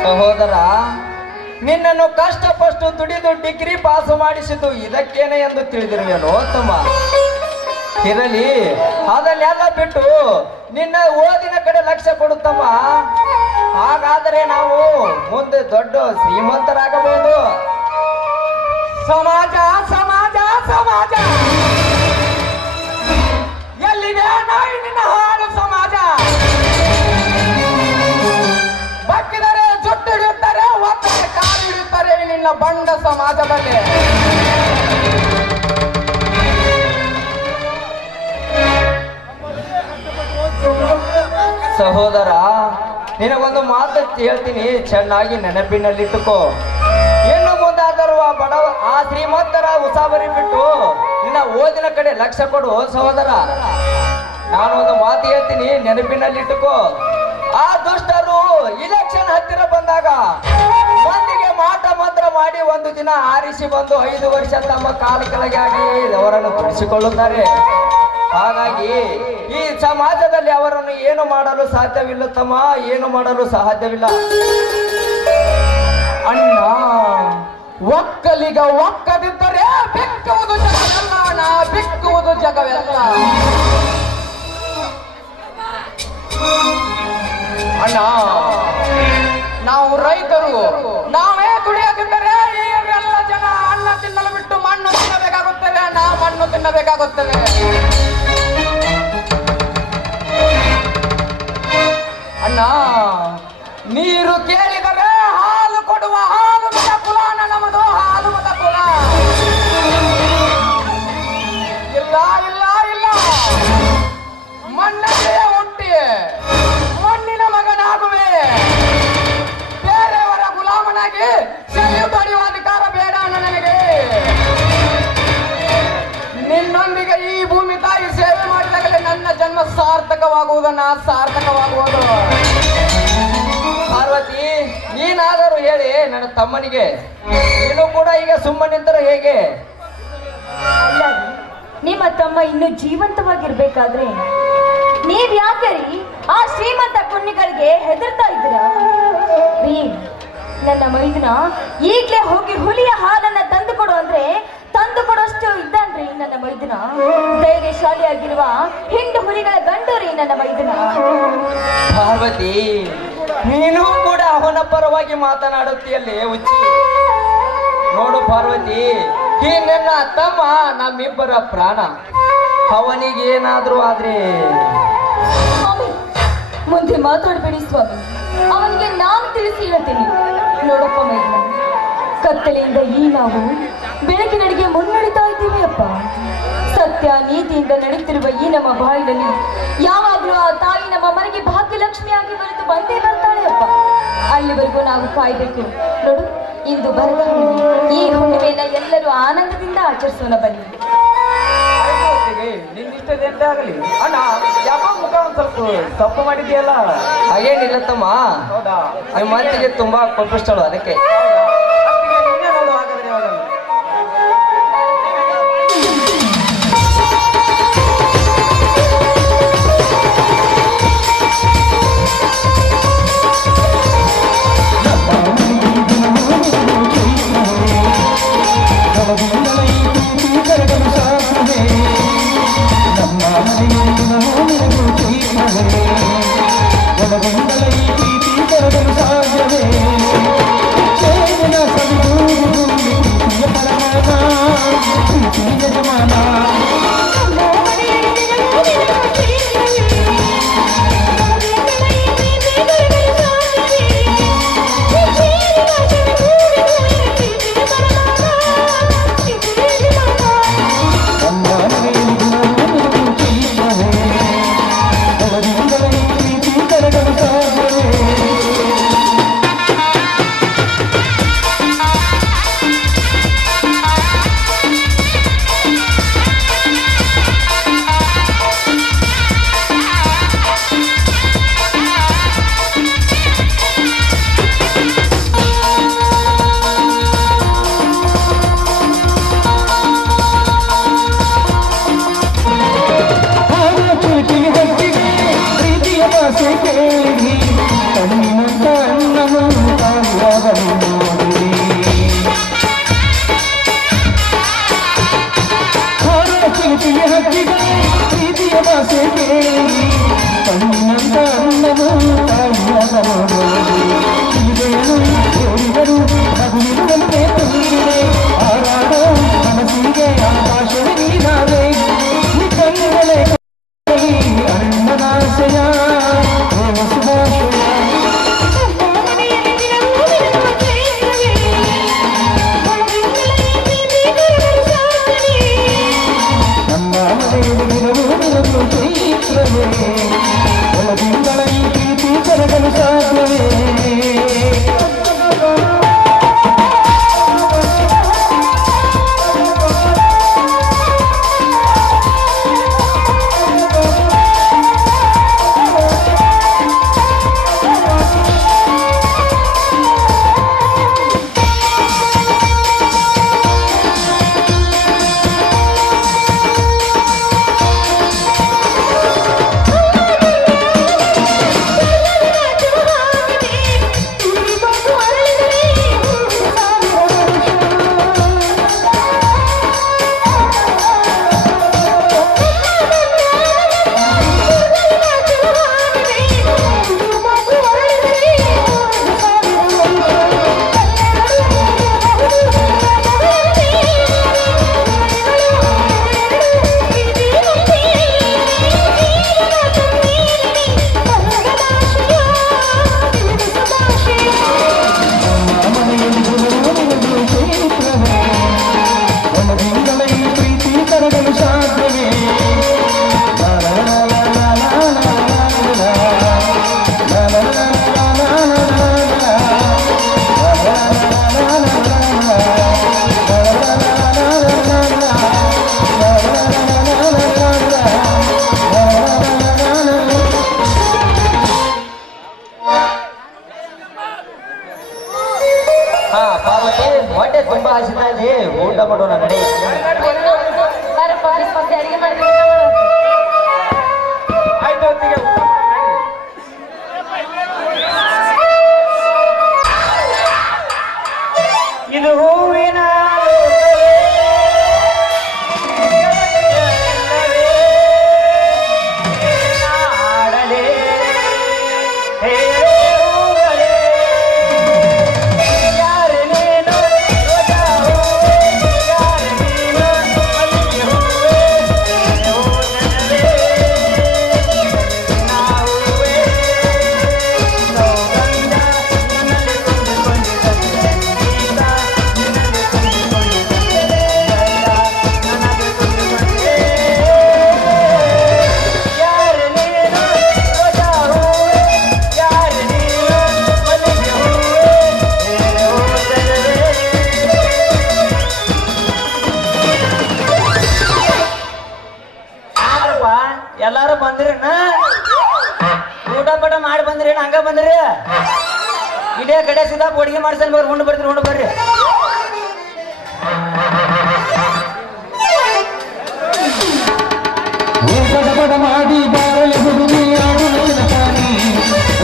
ಸಹೋದರ, ನಿನ್ನನ್ನು ಕಷ್ಟಪಟ್ಟು ದುಡಿದು ಡಿಗ್ರಿ ಪಾಸ್ ಮಾಡಿಸಿದ್ದು ಇದಕ್ಕೇನೆ ಎಂದು ತಿಳಿದಿರುವೆನೋ ತಮ್ಮ. ಇರಲಿ, ಅದನ್ನೆಲ್ಲ ಬಿಟ್ಟು ನಿನ್ನ ಓದಿನ ಕಡೆ ಲಕ್ಷ್ಯ ಕೊಡುತ್ತಮ್ಮ. ಹಾಗಾದರೆ ನಾವು ಮುಂದೆ ದೊಡ್ಡ ಶ್ರೀಮಂತರಾಗಬಹುದು. ಸಮಾಜ ಸಮಾಜ ಸಮಾಜ ಎಲ್ಲಿದೆ ನಾಯಿ ನಿನ್ನ ಹಾಳು ಸಮಾಜ. ಬಕ್ಕಿದರೆ ಜುಟ್ಟು ಹಿಡಿಯುತ್ತಾರೆ, ಒತ್ತರೆ ಕಾಲು ಹಿಡಿಯುತ್ತಾರೆ ನಿನ್ನ ಬಂಡ ಸಮಾಜದಲ್ಲಿ. ಸಹೋದರ, ನಿನಗೊಂದು ಮಾತು ಹೇಳ್ತೀನಿ, ಚೆನ್ನಾಗಿ ನೆನಪಿನಲ್ಲಿಟ್ಟುಕೋ. ಇನ್ನು ಮುಂದಾದರೂ ಆ ಶ್ರೀಮಂತರ ಉಸಾಬರಿ ಬಿಟ್ಟು ನಿನ್ನ ಓದಿನ ಕಡೆ ಲಕ್ಷ್ಯ ಕೊಡು ಸಹೋದರ. ನಾನೊಂದು ಮಾತು ಹೇಳ್ತೀನಿ, ನೆನಪಿನಲ್ಲಿಟ್ಟುಕೋ. ಆ ದುಷ್ಟರು ಇಲೆಕ್ಷನ್ ಹತ್ತಿರ ಬಂದಾಗ ಮಂದಿಗೆ ಮಾಟ ಮಂತ್ರ ಮಾಡಿ ಒಂದು ದಿನ ಆರಿಸಿ ಬಂದು 5 ವರ್ಷ ತಮ್ಮ ಕಾಲ ಕೆಳಗಾಗಿ ಅವರನ್ನು ತುಳಿಸಿಕೊಳ್ಳುತ್ತಾರೆ. ಹಾಗಾಗಿ ಈ ಸಮಾಜದಲ್ಲಿ ಅವರನ್ನು ಏನು ಮಾಡಲು ಸಾಧ್ಯವಿಲ್ಲ ತಮ್ಮ, ಏನು ಮಾಡಲು ಸಾಧ್ಯವಿಲ್ಲ. ಅಣ್ಣ, ಒಕ್ಕಲಿಗ ಒಕ್ಕದಿದ್ದರೆ ಬಿಕ್ಕುವುದು ಜಗವೆಲ್ಲ ಅಣ್ಣ, ಬಿಕ್ಕುವುದು ಜಗವೆಲ್ಲ. ಅಣ್ಣ, ನಾವು ರೈತರು, ನಾವೇ ದುಡಿಯದಿದ್ದರೆ ಎಲ್ಲ ಜನ ಅನ್ನ ತಿನ್ನಲು ಬಿಟ್ಟು ಮಣ್ಣು ತಿನ್ನಬೇಕಾಗುತ್ತದೆ ಅಣ್ಣ, ಮಣ್ಣು ತಿನ್ನಬೇಕಾಗುತ್ತದೆ. ಅಣ್ಣ, ನೀರು ಕೇಳಿದರೆ ಹಾಲು ಕೊಡುವ ಹಾಲು ಮತ ಕುಲ ನಮ್ಮದು, ಹಾಲು ಮತ ಕುಲ. ಇಲ್ಲ ಇಲ್ಲ ಇಲ್ಲ, ಮಣ್ಣಲ್ಲೇ ಹುಟ್ಟಿ ಮಣ್ಣಿನ ಮಗನಾಗುವೆ. ಬೇರೆಯವರ ಗುಲಾಮನಾಗಿ ಸೆಲೆಯು ಪಡೆಯುವ ಅಧಿಕಾರ ಬೇಡ ಅಣ್ಣ ನನಗೆ. ನಿನ್ನೊಂದಿಗೆ ಈ ಭೂಮಿ ತಾಯಿ ಸೇವೆ ಮಾಡಿದಾಗಲೇ ನನ್ನ ಜನ್ಮ ಸಾರ್ಥಕವಾಗುವುದನ್ನ, ಸಾರ್ಥಕವಾಗುವುದು. ಪಾರ್ವತಿ, ನೀನಾದರೂ ಹೇಳಿ ನನ್ನ ತಮ್ಮನಿಗೆ, ನೀನು ಕೂಡ ಈಗ ಸುಮ್ಮನೆ ನಿಂತರೆ ಹೇಗೆ? ಅಲ್ಲ, ನಿಮ್ಮ ತಮ್ಮ ಇನ್ನು ಜೀವಂತವಾಗಿರ್ಬೇಕಾದ್ರೆ ನೀವ್ ಯಾಕೆ ರೀ ಆ ಶ್ರೀಮಂತ ಕುಣ್ಣಿಗಳಿಗೆ ಹೆದರ್ತಾ ಇದ್ದೀರಾ ರೀ? ನನ್ನ ಮೈದನ ಈಗ್ಲೇ ಹೋಗಿ ಹುಲಿಯ ಹಾಲನ್ನ ತಂದು ಕೊಡು ಅಂದ್ರೆ ತಂದು ಕೊಡೋಷ್ಟು ಇದ್ದಾನ್ರಿ ನನ್ನ ಮೈದನ. ಧೈರ್ಯಶಾಲಿಯಾಗಿರುವ ಹಿಂಡು ಹುಲಿಗಳ ಗಂಡು ರೀ ನನ್ನ ಮೈದನ. ಪಾರ್ವತಿ, ನೀನು ಕೂಡ ಅವನ ಪರವಾಗಿ ಮಾತನಾಡುತ್ತೀಯಲ್ಲಿ ಹುಚ್ಚಿ. ನೋಡು ಪಾರ್ವತಿ, ಈ ನನ್ನ ತಮ್ಮ ನಮ್ಮಿಬ್ಬರ ಪ್ರಾಣ. ಅವನಿಗೇನಾದ್ರೂ ಆದ್ರೆ ಸ್ವಾಮಿ, ಮುಂದೆ ಮಾತಾಡಬೇಡಿ ಸ್ವಾಮಿ. ಅವನಿಗೆ ನಾನು ತಿಳಿಸಿ ಹೇಳ್ತೀನಿ. ನೋಡಪ್ಪ ಮೈದನ, ಕತ್ತಲೆಯಿಂದ ಈ ನಾವು ಬೆಳಕಿನಡೆಗೆ ಮುನ್ನಡೆತಾ ಇದ್ದೀವಿ ಅಪ್ಪ. ಸತ್ಯ ನೀತಿಯಿಂದ ನಡೀತಿರುವ ಈ ನಮ್ಮ ಬಾಯಿನಲ್ಲಿ ಯಾವಾಗಲೂ ಆ ತಾಯಿ ನಮ್ಮ ಮನೆಗೆ ಭಾಗ್ಯಲಕ್ಷ್ಮಿಯಾಗಿ ಬರೆದು ಬಂದೇ ಬರ್ತಾಳೆ ಅಪ್ಪ. ಅಲ್ಲಿವರೆಗೂ ನಾವು ಕಾಯ್ಬೇಕು. ನೋಡು, ಇಂದು ಬರದ ಹುಣ್ಣಿಮೆ. ಈ ಹುಣ್ಣಿಮೆಯನ್ನ ಎಲ್ಲರೂ ಆನಂದದಿಂದ ಆಚರಿಸೋಣ ಬನ್ನಿ. ನಿನ್ನಿಷ್ಟದಂತೆ ಆಗಲಿ. ಅಣ್ಣ, ಯಾಕೋ ಮುಖ ಒಂದ್ ಸ್ವಲ್ಪ ತಪ್ಪು ಮಾಡಿದ್ಯಲ್ಲ? ಹಾಗೇನಿಲ್ಲ ತಮ್ಮ, ನಿಮ್ಮ ಮಾತಿಗೆ ತುಂಬಾ ಕೊಪ್ಪಿಷ್ಟಳು, ಅದಕ್ಕೆ. ಪ್ರೀತಿಯ ಭಾಷೆ ಕೇಳಿ ಕಣ್ಣಿನಂತ ಅನ್ನನು ತಾಯಿಯ ತುಂಬಾ ಹಸಿತಾ ಇದೆ, ಊಟ ಮಾಡೋಣ ನಡಿ. ಅಡಿಗೆ ಮಾಡಿ ಆಯ್ತು ಹೊತ್ತಿಗೆ ಊಟ ಮಾಡೋಣ. ಇದು ಹೂವಿನ ಎಲ್ಲಾರು ಬಂದ್ರಿ ಊಟ ಪಟ ಮಾಡಿ ಬಂದ್ರಿ ಹಂಗ ಬಂದ್ರಿ ಇಡೇ ಕಡೆ ಸಿದಾ ಅಡಿಗೆ ಮಾಡ್ಸಲ್ ಬರ್ರಿ ಉಂಡು ಬರ್ತೀರಿ ಉಂಡು ಬರ್ರಿ ಊಟದ ಮಾಡಿ ಬಾರಲೆ ಹುಡುಗಿ ಆಡು ನಚಿನ ಪಾನಿ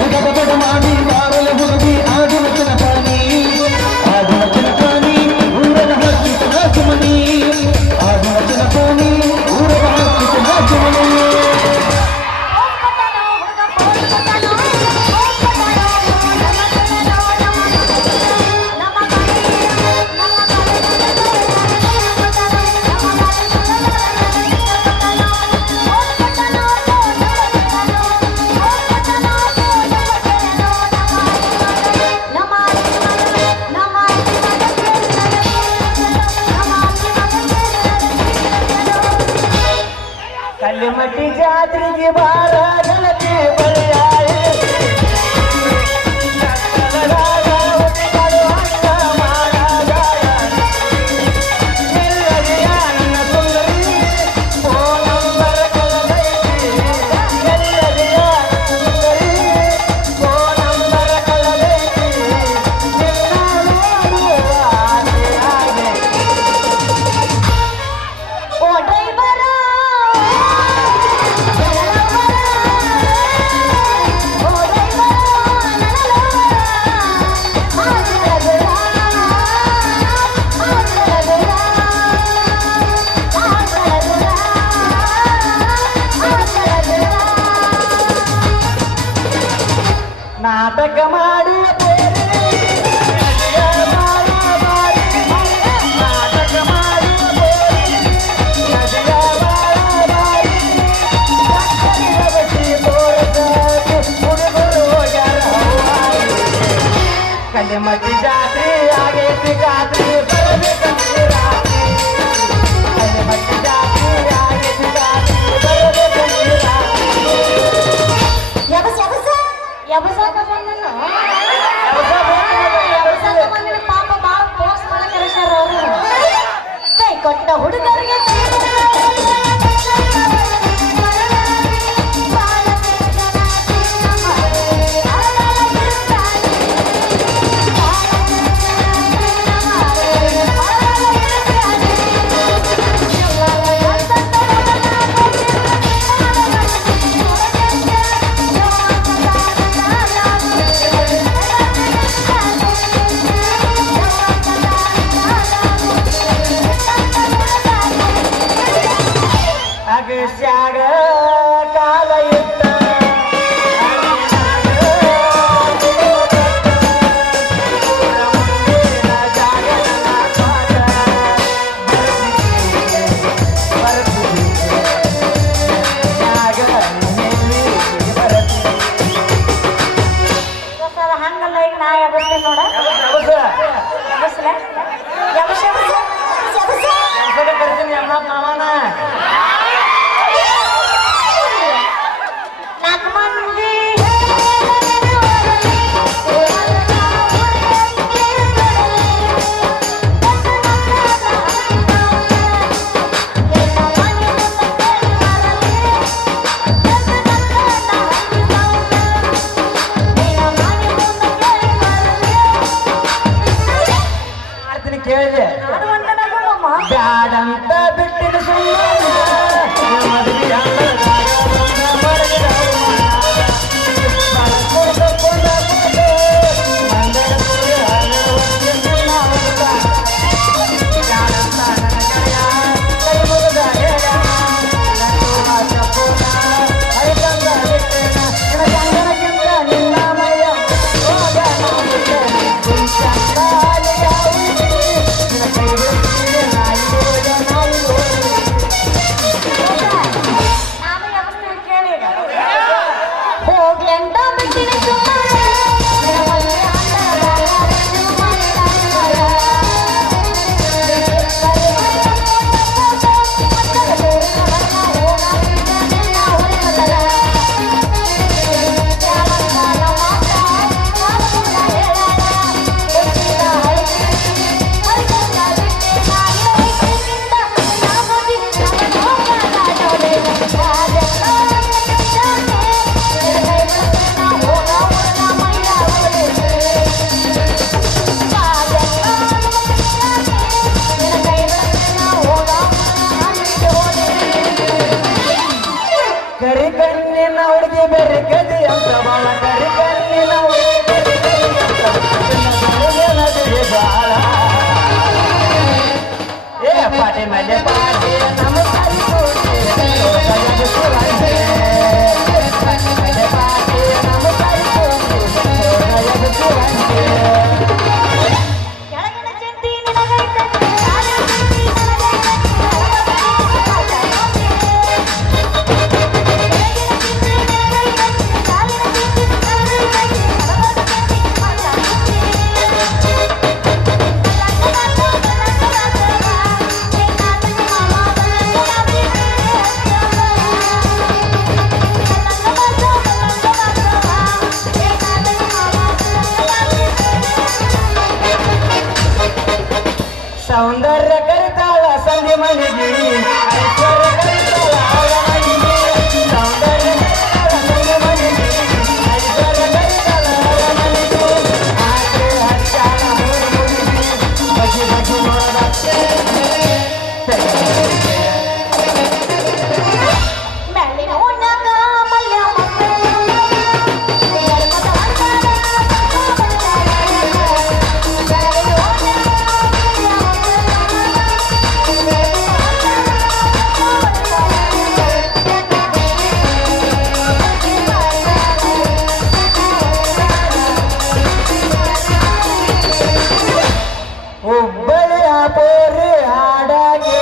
ಊಟದ ಮಾಡಿ ಬಾರಲೆ ಹುಡುಗಿ ಆಡು ನಚಿನ ಪಾನಿ ಆಡು ನಚಿನ ಪಾನಿ ಊರನ ಹಕ್ಕಿತ ನಾಚುಮನಿ ಆಡು ನಚಿನ ಪಾನಿ ಊರನ ಹಕ್ಕಿತ ನಾಚುಮನಿ ಕಲ್ಲಿಮಟ್ಟಿ ಜಾತ್ರೆಗೆ ಬಾರ ಗೆಳತಿ ಬಳಿಯಾಯ ನನ್ನ ಸುಂದರಿ ಕೋಲಂಬರ ಕಲದೈತಿ ಎಲ್ಲದೆಯ ಸುಂದರಿ ಕೋಲಂಬರ ಕಲದೈತಿ ನಿನ್ನ ನೋಡುವ ಆಸೆಯಾಗೆ ಓ ಡ್ರೈವರ ನಾಟಕ ಮಾಡಿ ನಾಟಕ ಮಾಡಿ ಕಲ್ಲಿಮಟ್ಟಿ ಜಾತ್ರೆ ಆಗೈತಿ ಖಾತ್ರಿ ಬರಬೇಕಂತೀರ ಕಲ್ಲಿಮಟ್ಟಿ ಜಾತ್ರೆ ಆಗೈತಿ ಖಾತ್ರಿ ಬರಬೇಕಂತೀರ ಪಾಪ ಬಾಳ ಪೋಸ್ಟ್ ಮಾಡಕ್ಕೆ ಕೈ ಕೊಟ್ಟ ಹುಡುಗರಿಗೆ ಬ್ಯಾಡಂತ ಬಿಟ್ಟಿನ ಕರಿಕಣ್ಣಿನ ಹುಡುಗಿ ಬೇರೆ ಗದಿ ಅಂತ ಬಾಳ ಕರಿಕಣ್ಣಿನ ಬಾಳ ಏ ಪಾಟಿ ಮೇಲೆ ಪಾಟಿ ನಮ್ಮ ಸೌಂದರ್ಯ ಕರಿತಾಳ ಸಂಧಿ ಮನೆಗೆ ಐಶ್ವರ್ಯ ಕರಿತಾಳ ಅವಳ ಮನೆಗೆ ಸೌಂದರ್ಯ ಕರಿತಾಳ ಸಂಧಿ ಮನೆಗೆ ಐಶ್ವರ್ಯ ಕರಿತಾಳ ಅವಳ ಮನೆಗೆ ಆಕೆ ಹಚ್ಚಾಳ ಮೂರು ಮುಗಿಸಿ ಬಗೆ ಬಗೆ ನೋಡಕ್ಕೆ ಹುಬ್ಬಳ್ಳಿಯ ಪೋರಿ ಹಾಡಾಗಿ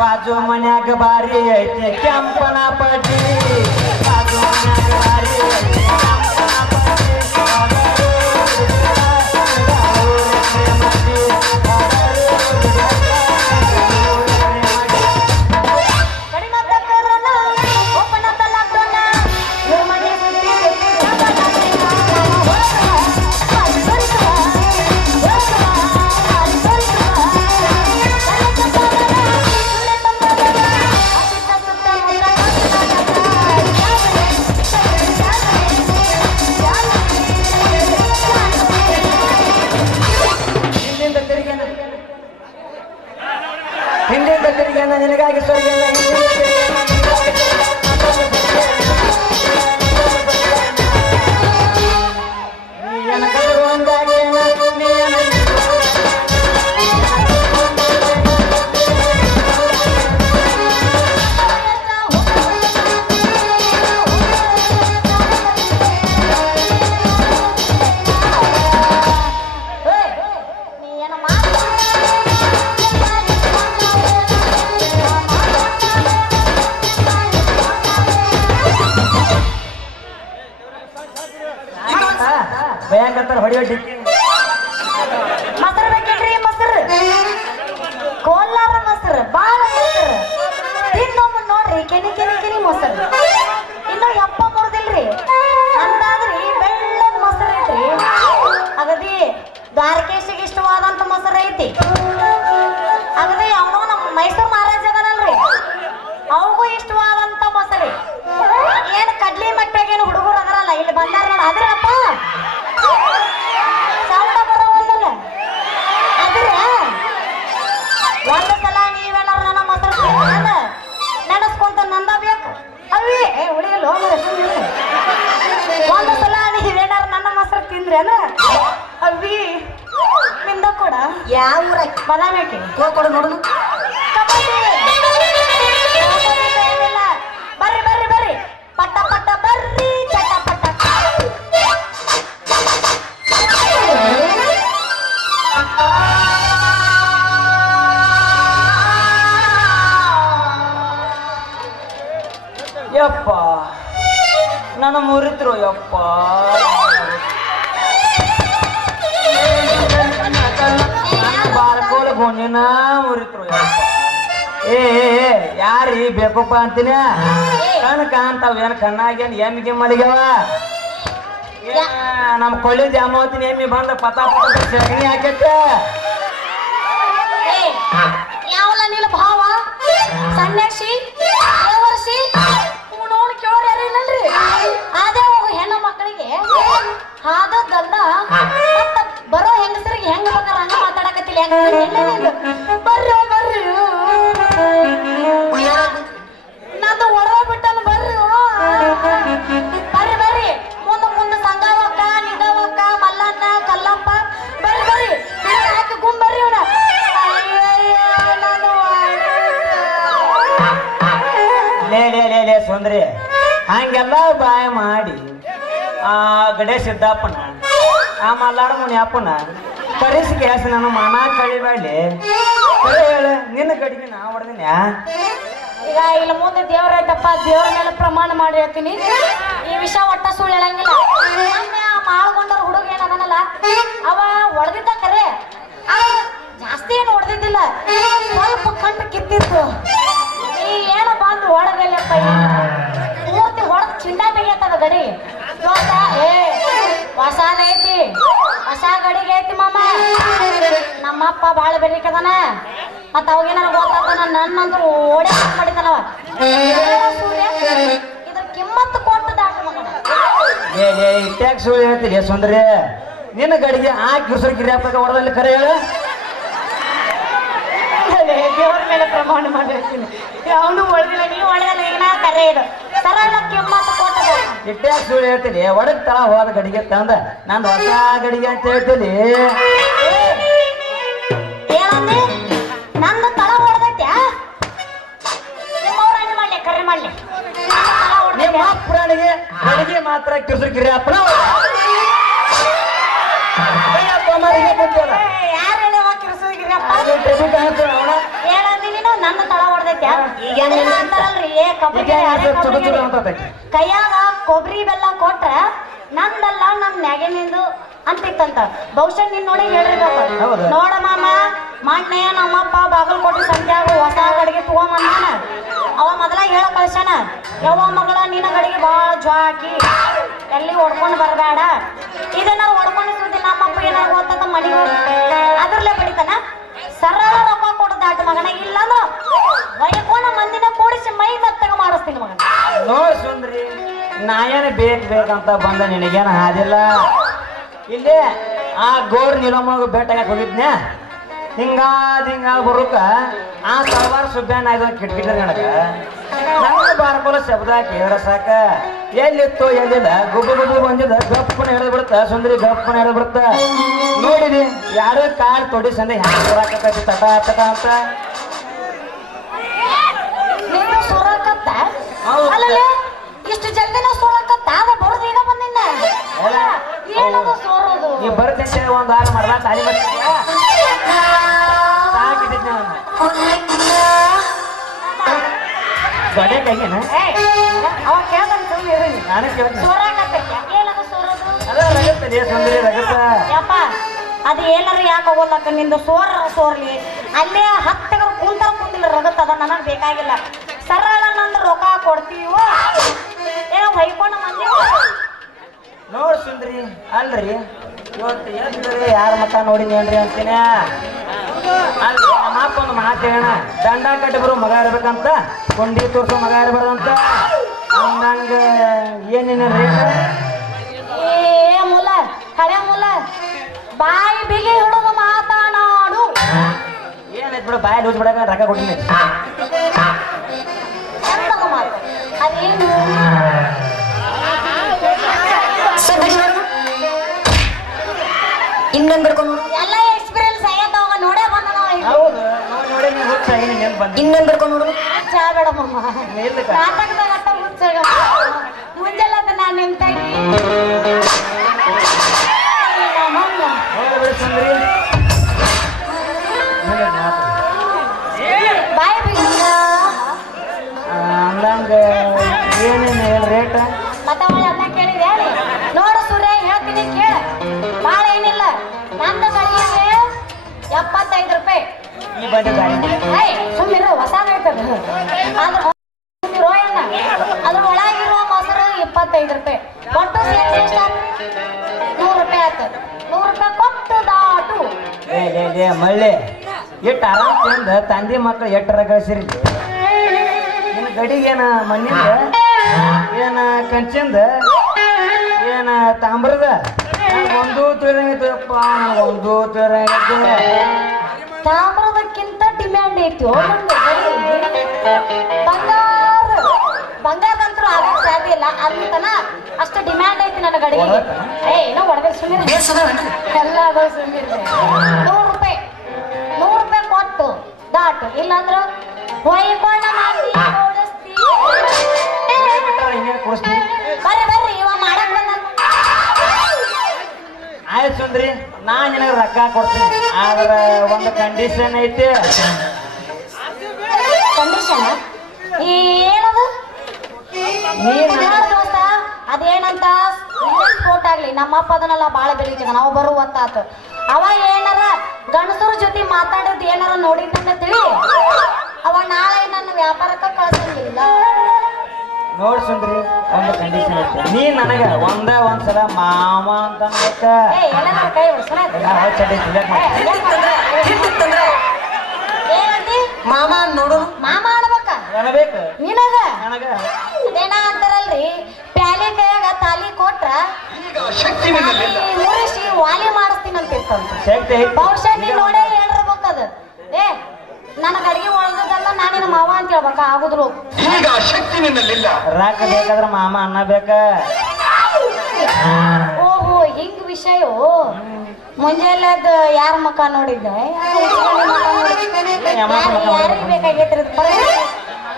ಬಾಜು ಮನ್ಯಾಗ ಬಾರಿ ಐತೆ ಕೆಂಪನ ಪಟ್ಟಿ ಬಾಜು ಮನ್ಯಾಗ ಬಾರಿ ಐತೆ ಕೆಂಪನ ಪಟ್ಟಿ ಹಿಂದಿಂದ ತಿರುಗಿ ನಿನಗಾಗಿ ಸ್ವರ್ಗ ಹೊಡಿಲತ್ತಾರ ಹೊಡಿಯೋ ಡಿಕ್ಕಿ ಮೊಸರು ಬೇಕೇನ್ರಿ ಮೊಸರು ಕೋಲಾರ ಮೊಸರು ಬಾಳ ಮೊಸರು ತಿನ್ನೊಮ್ಮ ನೋಡ್ರಿ ಕೆನಿ ಕೆನಿ ಕೆನಿ ಮೊಸರು ಇನ್ನು ಯಪ್ಪ ಮುರಿದಿಲ್ರಿ ಅಂತಾದ್ರಿ ಬೆಳ್ಳದ ಮೊಸರು ಐತ್ರಿ ಅಗದಿ ದ್ವಾರಕೇಶಿಗೆ ಇಷ್ಟವಾದಂತ ಮೊಸರು ಐತಿ ಅಗದಿ ಅವನು ನಮ್ಮ ಮೈಸೂರು ಮಹಾರಾಜ ಅದನಲ್ರಿ ಅವಗೂ ಇಷ್ಟವಾದಂತ ಮೊಸರು ಏನ್ ಕಡ್ಲಿ ಮಟ್ಟಾಗೇನು ಹುಡುಗರು ಅದರಲ್ಲ ಇಲ್ಲಿ ಬಂದಾರ ನೋಡ ಅದ್ರಪ್ಪ ಸೌಂಡ ಬರೋವಲ್ಲ ಅದ್ರ ಒಂದು ಸಲ ನೀವೆಲ್ಲರೂ ನನ್ನ ಮೊಸರು ನೆನಸ್ಕೊಂತ ನಂದ ಬೇಕು ಅವೇ ಉಳಿಯಲ್ಲ ಹೋಗ್ರೆ ಒಂದು ಸಲ ನೀವೇನಾರು ನನ್ನ ಮೊಸರು ತಿಂದ್ರಿ ಅಂದ್ರ ಅವಿ ನಿಂದ ಕೂಡ ಯಾವ ಊರ ಬದಾಮೇಕೆ ಕೊಡು ನೋಡುದು ಬರ್ರಿ ಬರ್ರಿ ಬರ್ರಿ ಪಟ್ಟ ಪಟ್ಟ ಬರ್ರಿ ಚಟ ಪಟ್ಟ ಯಪ್ಪ ನನ್ನ ಮುರಿದ್ರು ಯಪ್ಪ ಬಾರ್ಕೋಲ ಗೋಣಿನ ಮುರಿದ್ರು ಯಪ್ಪ ಯಾರಿ ಬೇಕಪ್ಪ ಅಂತೀನಿ ಕಣ್ ಕಾಣ್ತಾವ ಏನ್ ಕಣ್ಣಾಗೇನ್ ಎಮ್ಮಿಗೆ ಮಳಿಗ್ಯಾವ ನಮ್ ಕೊಳ್ಳಿ ಜಾಮವತಿನ ಎಮ್ಮಿ ಬಂದ ಪತಾ ಸಗಣಿ ಹಾಕೈತೆ ಯಾವಲ್ಲ ನೀಲ ಭಾವ ಸನ್ಯಾಸಿ ದೇವರ್ಷಿ ನೋಡ್ ಕೇಳೋರು ಯಾರು ಇಲ್ಲಲ್ರಿ ಅದೇ ಹೋಗು ಹೆಣ್ಣು ಮಕ್ಕಳಿಗೆ ಆದದ್ದಲ್ಲ ಮತ್ತ ಬರೋ ಹೆಂಗಸರಿಗೆ ಹೆಂಗ ಬೇಕಾರ ಹಂಗ ಮಾತಾಡಕತ್ತಿಲ್ಲ ಬರ್ರಿ ಬರ್ರಿ ನಂದು ಒಡವ ಬಿಟ್ಟನು ಬರ್ರಿ ಬರ್ರಿ ಬರ್ರಿ ಮುಂದ ಮುಂದ ಸಂಗವಕ್ಕ ನಿಂಗವಕ್ಕ ಮಲ್ಲಣ್ಣ ಕಲ್ಲಪ್ಪ ಬರ್ರಿ ಬರ್ರಿ ಹಾಕಿ ಗುಂಬ್ ಬರ್ರಿ ಅವನ ಲೇ ಸುಂದ್ರಿ ಹಂಗೆಲ್ಲ ಬಾಯ ಮಾಡಿ ಆ ಗಡೆ ಸಿದ್ದಪ್ಪನ ಆ ಮಲ್ಲಾಡ ಮುನಿಯಪ್ಪನ ಕರಿಸಿ ಗ್ಯಾಸ್ ನಾನು ಮನ ಕಳಿಬೇಡಿ ಹೇಳ ನಿನ್ನ ಗಡಿಗೆ ನಾ ಹೊಡೆದಿನ ಈಗ ಇಲ್ಲ ಮುಂದೆ ದೇವರೈತಪ್ಪ ದೇವರ ಮೇಲೆ ಪ್ರಮಾಣ ಮಾಡಿ ಹೇಳ್ತೀನಿ ಈ ವಿಷಯ ಒಟ್ಟ ಸುಳ್ಳು ಹೇಳಂಗಿಲ್ಲ ಮೊನ್ನೆ ಆ ಮಾಳ್ಗೊಂಡವ್ರ ಹುಡುಗ ಏನದನಲ್ಲ ಅವ ಹೊಡೆದಿದ್ದ ಕರೆ ಜಾಸ್ತಿ ಏನು ಹೊಡೆದಿದ್ದಿಲ್ಲ ಸ್ವಲ್ಪ ಕಂಡು ಕಿತ್ತಿತ್ತು ಈ ಏನೋ ಬಂದು ಹೊಡೆದಲ್ಲಪ್ಪ ಮೂರ್ತಿ ಹೊಡೆದು ಚಿಂಡ ತೆಗಿಯತ್ತದ ಗಡಿ ಇವತ್ತ ಹೊಸದೈತಿ ಹೊಸ ಗಡಿಗೆ ಐತಿ ಮಾಮ ನಮ್ಮಪ್ಪ ಬಾಳ ಬೆರಿಕದನ ಮತ್ತ ಅವಾಗೇನಾರ ಗೊತ್ತಾಗ್ತಾನ ನನ್ನಂದ್ರು ಓಡೇ ಮಾಡಿದನವ ಸೂರ್ಯ ಇದ್ರ ಕಿಮ್ಮತ್ತು ಕೊಟ್ಟು ದಾಟ ಮಗನ ಇಟ್ಯಾಗ ಸುಳ್ಳು ಹೇಳ್ತೀರಿ ಸುಂದ್ರಿ ನಿನ್ನ ಗಡಿಗೆ ಹಾಕಿ ಕಿರ್ಸರ್ ಗಿರಿಯಪ್ಪ ಹೊಡೆದಲ್ಲಿ ಕರೆ ಹೇಳ ದೇವರ ಮೇಲೆ ಪ್ರಮಾಣ ಮಾಡಿರ್ತೀನಿ ಅವನು ಹೊಡೆದಿಲ್ಲ ನೀವು ಹೊಡೆದಲ್ಲ ಈಗ ನಾ ಕರೆ ಇದು ಸರಳ ಕಿಮ್ಮತ್ತು ಕೊಟ್ಟದ ಇಟ್ಯಾಗ ಸುಳ್ಳು ಹೇಳ್ತೀನಿ ಒಡಗ್ ತರ ಹೋದ ಗಡಿಗೆ ತಂದ ನಂದು ಹೊಸ ಗಡಿಗೆ ಅಂತ ಹೇಳ್ತೀನಿ ಏನಂದೆ ನಂದು ತಳ ಹೊಡೆದೈತ್ಯಾ ನಿಮ್ಮವ್ರ ಹಣ್ಣು ಮಾಡ್ಲಿ ಕರೆ ಮಾಡ್ಲಿ ನಿಮ್ಮ ಪ್ರಾಣಿಗೆ ಗಡಿಗೆ ಮಾತ್ರ ಕಿರ್ಸರ್ ಗಿರಿಯಪ್ಪನ ಯಾರು ಹೇಳಿ ಕಿರ್ಸೋಗಿರಪ್ಪ ಏನಂದಿ ನೀನು ನನ್ನ ತಳ ಹೊಡೆದೈತ್ಯಾ ಅಂತಾರಲ್ರಿ ಕೈಯಾಗ ಕೊಬ್ಬರಿ ಬೆಲ್ಲ ಕೊಟ್ರ ನಂದಲ್ಲ ನಮ್ ನ್ಯಾಗೇನಿಂದು ಅಂತಿತ್ತಂತ ಬಹುಶಃ ನಿನ್ ನೋಡಿ ಹೇಳಿರ್ಬೇಕು ನೋಡ ಮಾಮ ಮೊನ್ನೆ ನಮ್ಮಪ್ಪ ಬಾಗಲಕೋಟೆ ಸಂತ್ಯಾಗ ಹೊಸ ಗಡಿಗೆ ತಗೊಂಬಂದಾನ ಅವ ಮೊದಲ ಹೇಳ ಕಳ್ಸ್ಯಾನ ಯವ್ವ ಮಗಳ ನಿನ್ನ ಗಡಿಗೆ ಬಾಳ ಜ್ವಾಕಿ ಎಲ್ಲಿ ಹೊಡ್ಕೊಂಡು ಬರಬೇಡ ಇದನ್ನಾರು ಹೊಡ್ಕೊಂಡು ಸುದ್ದಿ ನಮ್ಮಪ್ಪ ಏನಾರು ಓದ್ತದ ಮನೆಗೆ ಅದ್ರಲ್ಲೇ ಬಡಿತಾನ ಸರಳ ರೊಕ್ಕ ಕೊಡು ದಾಟ ಮಗನ ಇಲ್ಲಂದ್ರ ವಯಕೋನ ಮಂದಿನ ಕೂಡಿಸಿ ಮೈ ಮೆತ್ತಗ ಮಾಡಿಸ್ತೀನಿ ಮಗನ ನೋಡ್ ಸುಂದ್ರಿ ನಾಯೇನ ಬೇಕಂತ ಬಂದ ನಿನಗೇನ ಹಾದಿಲ್ಲ ಇಲ್ಲಿ ಆ ಗೋರ್ ನಿಲಮ್ಮಗ ಭೇಟಿಯಾಗ ಹೋಗಿದ್ನ್ಯ ಹಿಂಗಾದ ಬರುಕ ಆ ಸಲ್ವಾರ ಸುಬ್ಯಾನ ಕಿಟ್ಕಿಟ್ರ ನನಗ ನಂಗೆ ಬಾರ್ಕೊಲ ಶಬ್ದ ಕೇಳ ಸಾಕ ಎಲ್ಲಿತ್ತು ಎಲ್ಲಿಲ್ಲ ಗುಬ್ಬು ಗುಬ್ಬು ಬಂದಿದ ಗಪ್ಪನ ಹಿಡಿದು ಬಿಡುತ್ತ ಸುಂದರಿ ಗಪ್ಪನ ಹಿಡಿದು ಬಿಡುತ್ತ ನೋಡಿದಿ ಯಾರೋ ಕಾಲ್ ತೊಡಿ ಸಂದೆ ಹ್ಯಾಂಗ ಹೊರಾಕತ್ತೈತಿ ತಟ ತಟ ಅಂತ ನೀನು ಸೋರಕತ್ತ ಅಲ್ಲಲ್ಲ ಇಷ್ಟು ಜಲ್ದಿನ ಸೋರಕತ್ತ ಅದ ಬರೋದು ಈಗ ಬಂದಿನ ಏನದು ಸೋರೋದು ನೀ ಬರ್ತೈತೆ ಒಂದ್ ವಾರ ಮಾಡ್ಲಾ ತಾಲಿ ಬರ್ತಿದ್ಯಾ ಸಾಕಿದ್ದೆ ದೊಡ್ಡ ಕೈಗೇನ ಅವ ಕೇಳ್ದಂತ ನಾನು ಕೇಳ್ತೀನಿ ಸೋರಕತ್ತ ಏನದು ಸೋರೋದು ಅದ ಏನಿದೆ ಸುಂದರಿ ರಗತ ಯಪ್ಪ ಅದು ಏನಾರ ಯಾಕೆ ಹೋಗೋಲ್ಲಕ್ಕ ನಿಂದು ಸೋರ್ಲಿ ಅಲ್ಲೇ ಹತ್ತಿರ ಕುಂತಿಲ್ಲ ರಗತ್ತದ ನನಗೆ ಬೇಕಾಗಿಲ್ಲ ಸರಳ ನಂದು ರೊಕ್ಕ ಕೊಡ್ತೀವೋ ಏನೋ ಹೊಯ್ಕೊಂಡು ಮಂದಿ ನೋಡ್ ಸುಂದ್ರಿ ಅಲ್ರಿ ಇವತ್ತು ಎದ್ರಿ ಯಾರ ಮಕ್ಕ ನೋಡಿನೇನ್ರಿ ಅಂತೀನಿ ಅಲ್ರಿ ನಮ್ಮ ಅಪ್ಪ ಒಂದು ಮಾತು ಹೇಳ ದಂಡ ಕಟ್ಟಿಬ್ರು ಮಗ ಇರ್ಬೇಕಂತ ಕೊಂಡಿ ತೋರ್ಸೋ ಮಗ ಇರ್ಬಾರ್ದಂತ ಹಂಗ ಏನೇನ ರೇಟ್ ಏ ಮೂಲ ಹಳೆ ಮೂಲ ಬಾಯಿ ಬಿಗಿ ಹಿಡಿದು ಮಾತನಾಡು ಏನೈತ್ ಬಿಡು ಬಾಯಲ್ಲಿ ಲೂಸ್ ಬಿಡಕ ರೊಕ್ಕ ಕೊಟ್ಟಿನಿ ಎಂತಗ ಮಾತು ಅದೇನು ಇನ್ನೊಂದು ಬರ್ಕೊಂಡು ಎಲ್ಲ ಎಕ್ಸ್ಪೀರಿಯನ್ಸ್ ಆಗೈತವಾಗ ನೋಡೇ ಬಂದ ಹೌದು ನೋಡಿ ನೀವು ಹುಚ್ಚ ಏನು ನೆನ್ಪು ಬಂದು ಇನ್ನೊಂದು ಬರ್ಕೊಂಡು ನೋಡು ಚಾ ಬೇಡಮ್ಮ ಇಲ್ಲಕ್ಕ ನಾಟಕದಾಗ ಅಟ್ಟ ಹುಚ್ಚಾಗ ಮುಂಜಾನೆ ನಾನು ನಿಂತ ನೋಡಿ ಬಿಡು ಸುಂದ್ರಿ ಬಾಯ್ ಬಿಗಿ ಅಂದಂಗ ಏನೇನು ಹೇಳಿ ರೇಟ್ ಮತ್ತೆ ಅವಳು ಅನ್ನ ಕೇಳಿದೆ ನೋಡು ಸೂರ್ಯ ಹೇಳ್ತೀನಿ ಕೇಳ ಭಾಳ ಏನಿಲ್ಲ ನಂದು ಗಳಿಗೆ 75 ರೂಪಾಯಿ ಈ ಬಂದ ಗಾಡಿ ಸುಮ್ಮಿರು ಹೊಸದಾಯ್ತದ ಆದ್ರೆ ಎಣ್ಣ ಅದ್ರ ಒಳಗಿರುವ ಮೊಸರು 25 ರೂಪಾಯಿ ಒಟ್ಟು ಸೇರಿಸಿ ಎಷ್ಟಾಯ್ತು 100 ರೂಪಾಯಿ ಆಯ್ತು 100 ರೂಪಾಯಿ ಕೊಟ್ಟು ದಾಟು ಲೇ ಮಳ್ಳಿ ಎಷ್ಟು ಆರಾಮ್ ತಿಂದ ತಂದೆ ಮಕ್ಕಳು ಎಟ್ಟರ ಗಳಿಸಿರಿ ನಿನ್ನ ಗಡಿಗೇನ ಮಣ್ಣಿಂದ ಏನ ಕಂಚಿಂದ ಏನ ತಾಮ್ರದ ಒಂದು ತಿಳಿದಪ್ಪ ಒಂದು ತಿಳಿದ ತಾಮ್ರದಕ್ಕಿಂತ ಡಿಮ್ಯಾಂಡ್ ಐತಿ ಬಂಗಾರದಂತರೂ ಆಗಕ್ಕೆ ಸಾಧ್ಯ ಇಲ್ಲ ಅಂತನ ಅಷ್ಟು ಡಿಮ್ಯಾಂಡ್ ಐತಿ ನನ್ನ ಗಡಿಗೆ ಏನೋ ಹೊಡೆದ್ರೆ ಸುಮ್ಮನೆ ಎಲ್ಲ ಅದಾವ ಸುಮ್ಮನೆ 100 ರೂಪಾಯಿ ಕೊಟ್ಟು ದಾಟು ಇಲ್ಲಾಂದ್ರ ಹೊಯ್ಕೊಂಡ ಮಾಡಿ ಓಡಿಸ್ತಿ ಕೊಡಿಸ್ತೀನಿ ಬರ್ರಿ ಇವ ಮಾಡಕ್ ಬಂದ ಆಯ್ತು ಸುಂದ್ರಿ ನಾ ನಿನಗೆ ರೊಕ್ಕ ಕೊಡ್ತೀನಿ ಆದ್ರ ಒಂದು ಕಂಡೀಷನ್ ಐತಿ ಕಂಡೀಷನ್ ಏನದು ದೋಸ್ತ ಅದೇನಂತ ಸ್ಪೋರ್ಟ್ ಆಗ್ಲಿ ನಮ್ಮಪ್ಪ ಅದನ್ನೆಲ್ಲ ಬಾಳ ಬೆಳೀತೀಗ ನಾವು ಬರುವತ್ತಾತು ಅವ ಏನಾರ ಗಂಡಸರ ಜೊತೆ ಮಾತಾಡೋದು ಏನಾರ ನೋಡಿದ್ದಂತ ತಿಳಿ ಅವ ನಾಳೆ ನನ್ನ ವ್ಯಾಪಾರಕ್ಕೆ ಕಳ್ಸಂಗಿಲ್ಲ ನೋಡ್ ಸುಂದ್ರಿ ಒಂದು ಕಂಡೀಷನ್ ಐತಿ ನೀ ನನಗ ಒಂದ್ಸಲ ಮಾಮ ಅಂತ ಅನ್ಬೇಕ ಏನಾರ ಕೈ ಏನಂತಿ ಮಾಮ ನೋಡು ಮಾಮ ಅನ್ಬೇಕ ಅನ್ಬೇಕು ನಿನಗ ನನಗ ಅದೇನ ಅಂತಾರಲ್ರಿ ಪ್ಯಾಲಿ ಕೈಯಾಗ ತಾಲಿ ಕೊಟ್ರ ಮುರಿಸಿ ವಾಲಿ ಮಾಡಿಸ್ತೀನಂತ ಇರ್ತಂತ ಶಕ್ತಿ ಐತಿ ಬಹುಶಃ ನೀ ನೋಡೇ ಹೇಳಿರ್ಬೇಕದ ಏ ನನಗೆ ಅಡಿಗೆ ಒಳಗದಲ್ಲ ನಾನಿನ ಮಾವ ಅಂತ ಹೇಳ್ಬೇಕ ಆಗುದ್ರು ರೊಕ್ಕ ಬೇಕಾದ್ರ ಮಾಮ ಅನ್ನಬೇಕ ಓಹೋ ಹಿಂಗ್ ವಿಷಯ ಮುಂಜಾನೆದ ಯಾರ ಮಕ್ಕ ನೋಡಿದ್ದೆ ಯಾರಿಗೆ ಬೇಕಾಗೈತ್ರಿ ಇದು ಪರಿಸ್ಥಿತಿ?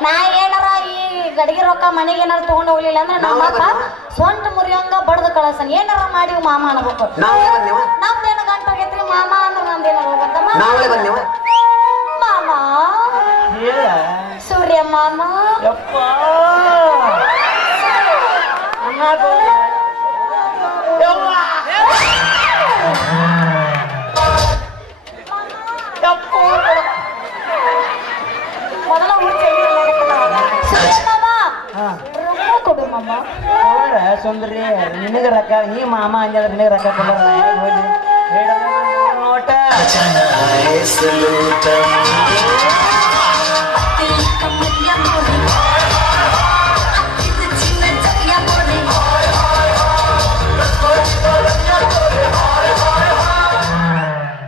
ನಾ ಏನಾರ ಈ ಗಡಿಗೆ ರೊಕ್ಕ ಮನೆಗೆ ಏನಾರ ತಗೊಂಡ್ ಹೋಗ್ಲಿಲ್ಲ ಅಂದ್ರೆ ನಮ್ಮಪ್ಪ ಸೊಂಟ ಮುರಿಯಂಗ ಬಡ್ದು ಕಳಸನ್ ಏನಾರ ಮಾಡಿ ಮಾಮ ಅನ್ಬೇಕು ನಮ್ದೇನ ಗಂಟ ಹೋಗೈತ್ರಿ ಮಾಮ ಅಂದ್ರೆ ನಮ್ದೇನಾರ ಹೋಗತ್ತಮ್ಮ ಮಾಮ ಹೇಳ ಸೂರ್ಯ ಮಾಮ ಯಪ್ಪ ಅನ್ನೋದು ಯವ್ವ ಯಪ್ಪ ಮೊದಲ ಸೂರ್ಯ ಮಾಮ ರೊಕ್ಕ ಕೊಡು ಮಾಮ ಅವರ ಸುಂದರಿ ನಿನಗೆ ರೊಕ್ಕ ನೀ ಮಾಮ ಅಂಜಾದ್ರೆ ನಿನಗೆ ರೊಕ್ಕ ಕೊಡೋಲ್ಲ ಹೋಗಿ ನೋಟ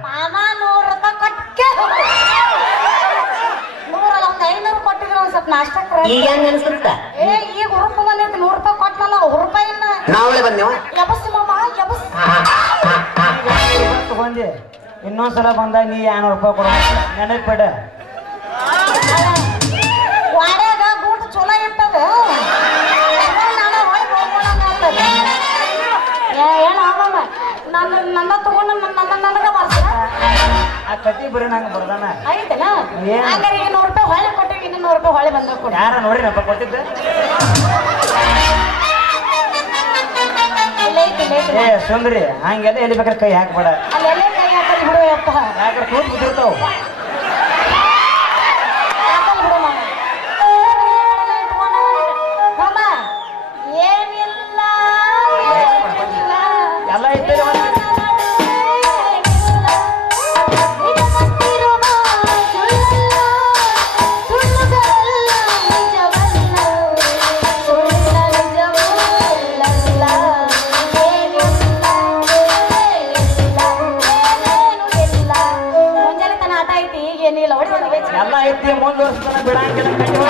ಮಾಮ 100 ರೂಪಾಯಿ ಕೊಟ್ಟೆ 100 ಅಲ್ಲ ಒಂದು 500 ಕೊಟ್ಟಿದ್ರು ಒಂದ್ ಸ್ವಲ್ಪ ನಾಷ್ಟಕ್ಕೆ ಈಗ ಹೆಂಗ್ ಅನ್ಸುತ್ತ ಏ ಈಗ ಹುರುಪು ಬಂದೈತಿ 100 ರೂಪಾಯಿ ಕೊಟ್ಟನಲ್ಲ ರೂಪಾಯಿನ ನಾವಳೆ ಬಂದೇವ ಯಬಸ್ ಮಾಮ ಯಬಸ್ ತಗೊಂಡಿ ಇನ್ನೊಂದ್ಸಲ ಬಂದಾಗ ನೀ 200 ರೂಪಾಯಿ ಕೊಡ್ಬೇಕು ನೆನಪು ಬೇಡ ವಾಡ್ಯಾಗ ಗೂಟು ಚಲೋ ಇರ್ತದ ನಾನು ಹೊಳಗೆ ಹೋಗ್ಕೊಂಡಂಗ ಆಗ್ತದ ಏನು ಮಾಮ ನನ್ನ ತಗೊಂಡು ನನಗ ಬರ್ತಾನ ಆ ಕತಿ ಬರೀ ನಂಗೆ ಬರ್ದಾನ ಐತನ ಏನ್? ಹಂಗಾರೆ ಈಗ 100 ರೂಪಾಯಿ ಹೊಳೆ ಕೊಟ್ಟಿವಿ ಇನ್ನು 100 ರೂಪಾಯಿ ಹೊಳೆ ಬಂದ ಕೊಡಿ ಯಾರ ನೋಡ್ರಿನಪ್ಪ ಕೊಟ್ಟಿದ್ದೆ ಇಲ್ಲ ಐತಿ ಏ ಸುಂದ್ರಿ ಹಂಗೆಲ್ಲ ಎಲ್ಲಿ ಬೇಕಾದ್ರೆ ಕೈ ಹಾಕ್ಬೇಡ. ಅಲ್ಲೆಲ್ಲೇ ಕೈ ಹಾಕಲ್ ಬಿಡು ಯಪ್ಪ. ಯಾಕಂದ್ರೆ ಕೂತ್ ಬಿದ್ದಿರ್ತಾವ. ಹಾಕಲ್ ಬಿಡು ಮಾಮ. ಮಾಮ ಏನಿಲ್ಲ ಎಲ್ಲ ಇದ್ದೇನೆ ಎಲ್ಲ ಐತಿ ಮುಂದುವರ್ಸ್ತಾನ ಬಿಡಂಗಿಲ್ಲ ಕಟ್ಟಿವ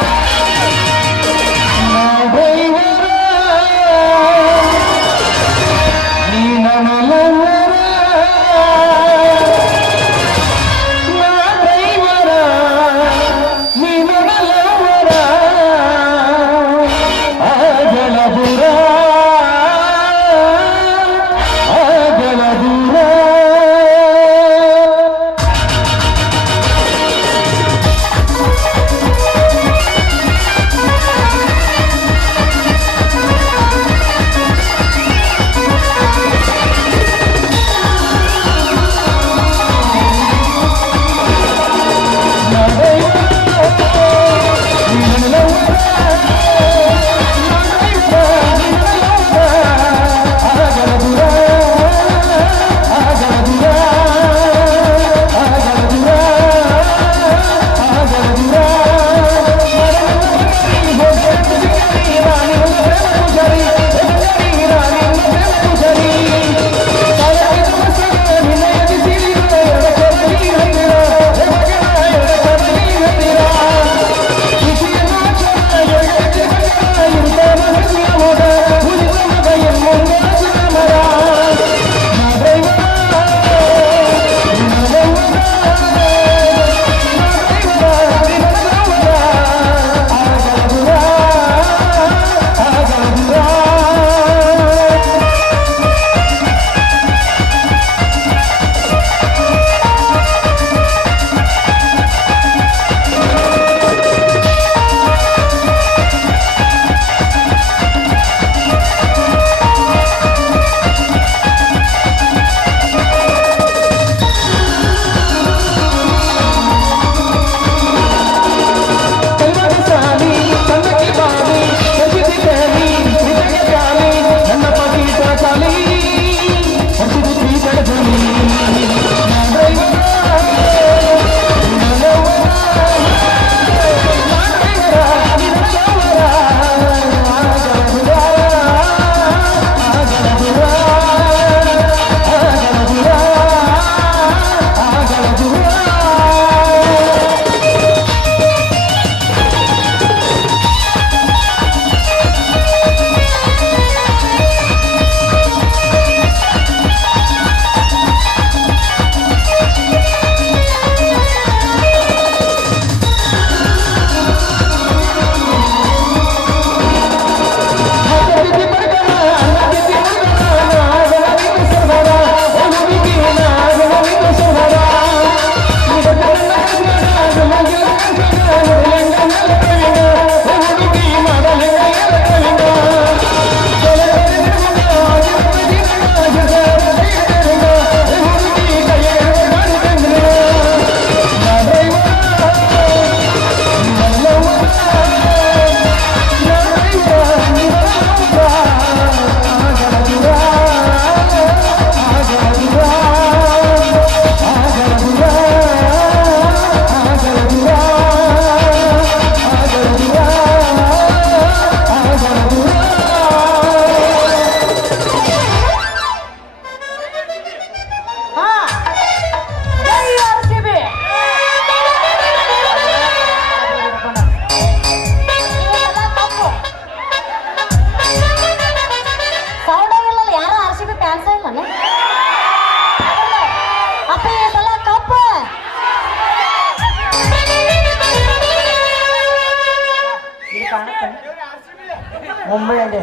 ಮುಂಬೈ ಅಂದೆ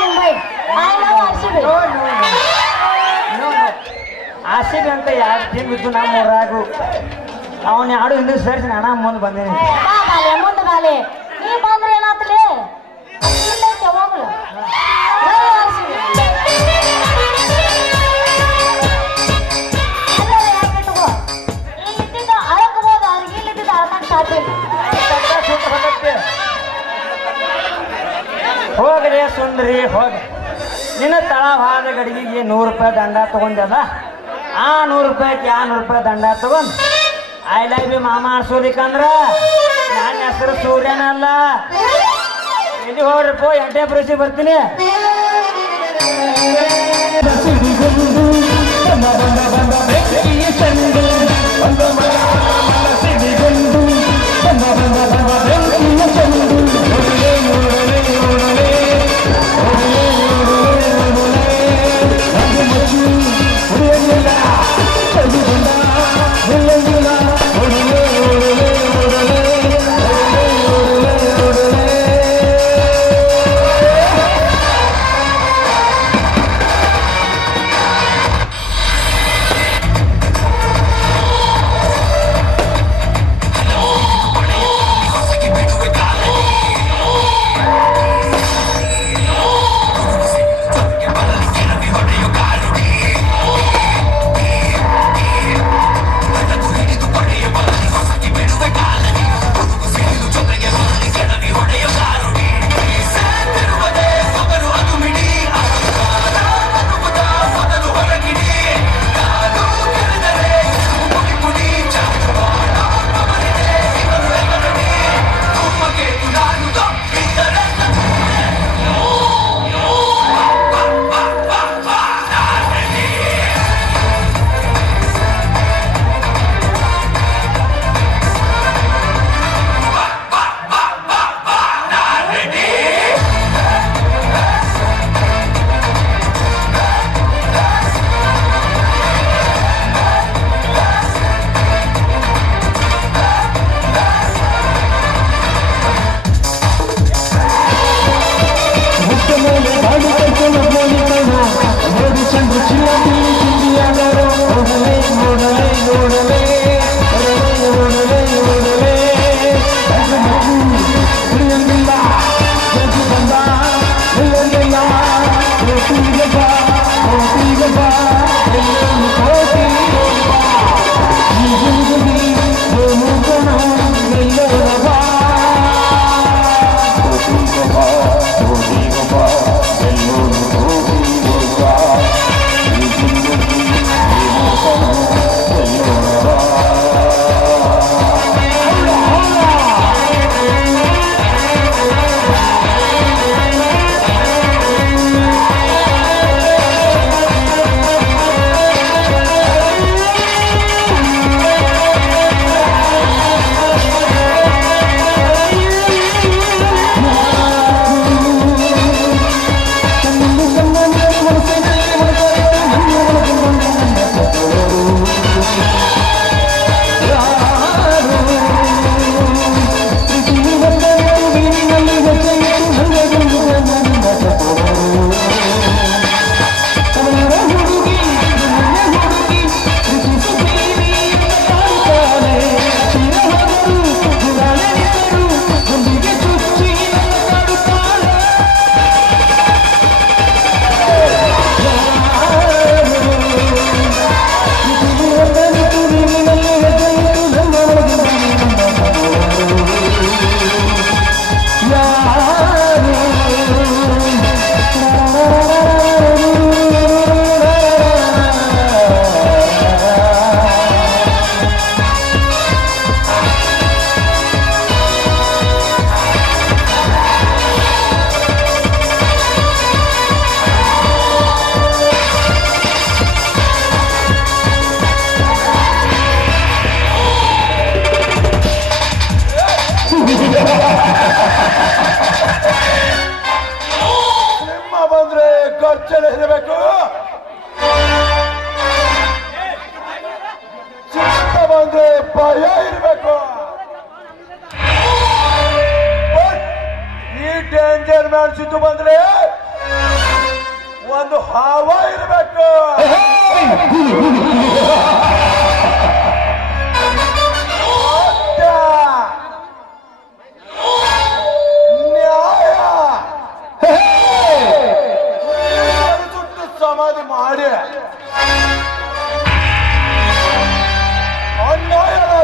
ಮುಂಬೈ ಆಸಿಬಿ ಅಂತ ಯಾರು ಟೀಮ್ ಇದ್ದು ನಮ್ಮ ಊರಾಗು ಅವನು ಯಾರು ಹಿಂದೆ ಸೇರಿಸಿ ನಾನು ಮುಂದೆ ಬಂದೇನೆ ಮುಂದೆ ಬಾಲೆ ನೀ ಬಂದ್ರೆ ಏನಾಗ್ತಲೇ ಹೋಗ್ಲ ಹೋಗ್ರಿ ಸುಂದ್ರಿ ಹೋಗಿ ನಿನ್ನ ತಳವಾದ ಗಡಿಗೆಗೆ 100 ರೂಪಾಯಿ ದಂಡ ತಗೊಂಡಲ್ಲ ಆ 100 ರೂಪಾಯಿಗೆ 200 ರೂಪಾಯಿ ದಂಡ ತಗೊಂಡು ಐ ಲವ್ ಯು ಮಾಮ ಅನ್ಸೋದಿಕ್ಕಂದ್ರ ನನ್ನ ಹೆಸರು ಸೂರ್ಯನಲ್ಲ. ಎಲ್ಲಿ ಹೋಗ್ರಪ್ಪ ಎಂಟೇ ಬ್ರಷಿ ಬರ್ತೀನಿ. ಸಿಟ್ಟು ಬಂದ್ರೆ ಒಂದು ಹಾವ ಇರಬೇಕು. ನ್ಯಾಯ ಸುಟ್ಟು ಸಮಾಧಿ ಮಾಡಿ ಅನ್ಯಾಯದ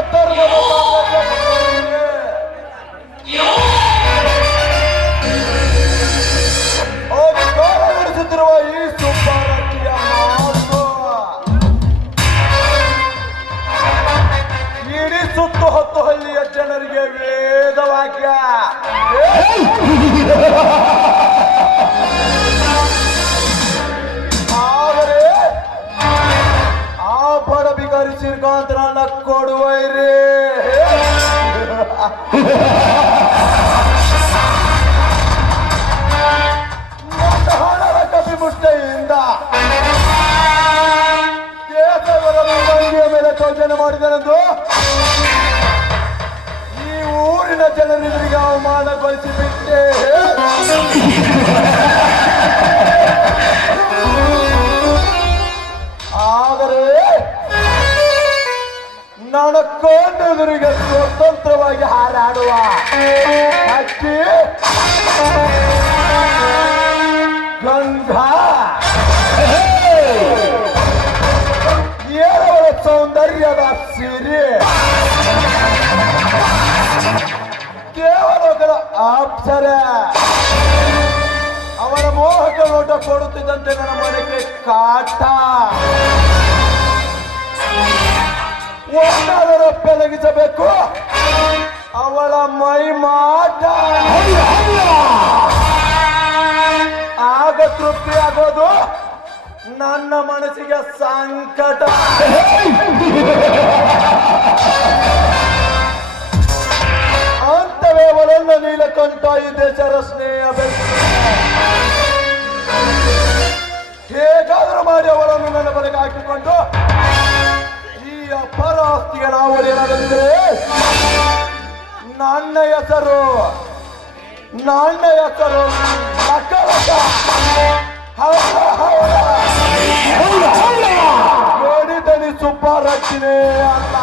ಮುಷ್ಟಿಯಿಂದ ಕೇಸವರ ಮಂದಿಯ ಮೇಲೆ ದೌರ್ಜನ್ಯ ಮಾಡಿದನೆಂದು ಈ ಊರಿನ ಜನರಿಗೆ ಅವಮಾನಗೊಳಿಸಿಬಿಟ್ಟೆ. ಆದರೆ ನನ್ನ ಕೊಂಡೆದುರಿಗೆ ಸ್ವತಂತ್ರವಾಗಿ ಹಾರಾಡುವ ಹಕ್ಕಿ ಗಂಗಾ ಏಳವರ ಸೌಂದರ್ಯದ ಸಿರಿ ದೇವಲೋಕದ ಅಪ್ಸರ ಅವರ ಮೋಹಕ ನೋಟ ಕೊಡುತ್ತಿದ್ದಂತೆ ನನ್ನ ಮನೆಗೆ ಕಾಟ ಒಂದಾದರೂ ಬೆಳಗಿಸಬೇಕು ಅವಳ ಮೈ ಮಾಟ ಆಗ ತೃಪ್ತಿ ಆಗೋದು ನನ್ನ ಮನಸ್ಸಿಗೆ ಸಂಕಟ. ಅಂತವೇ ಅವಳನ್ನ ನೀಲಕಂಠ ಈ ದೇಶದ ಸ್ನೇಹ ಹೇಗಾದರೂ ಮಾಡಿ ಅವಳನ್ನು ನನ್ನ ಬಲೆಗೆ ಹಾಕಿಕೊಂಡು ಈ ಅಪಾರ ಆಸ್ತಿಗೆ ನಾವು ಏನಾಗದಿದ್ರೆ ನನ್ನ ಹೆಸರು ಗೋಡಿದನಿ ಸುಬ್ಬಾರಚ್ಚಿನೇ ಅಂತ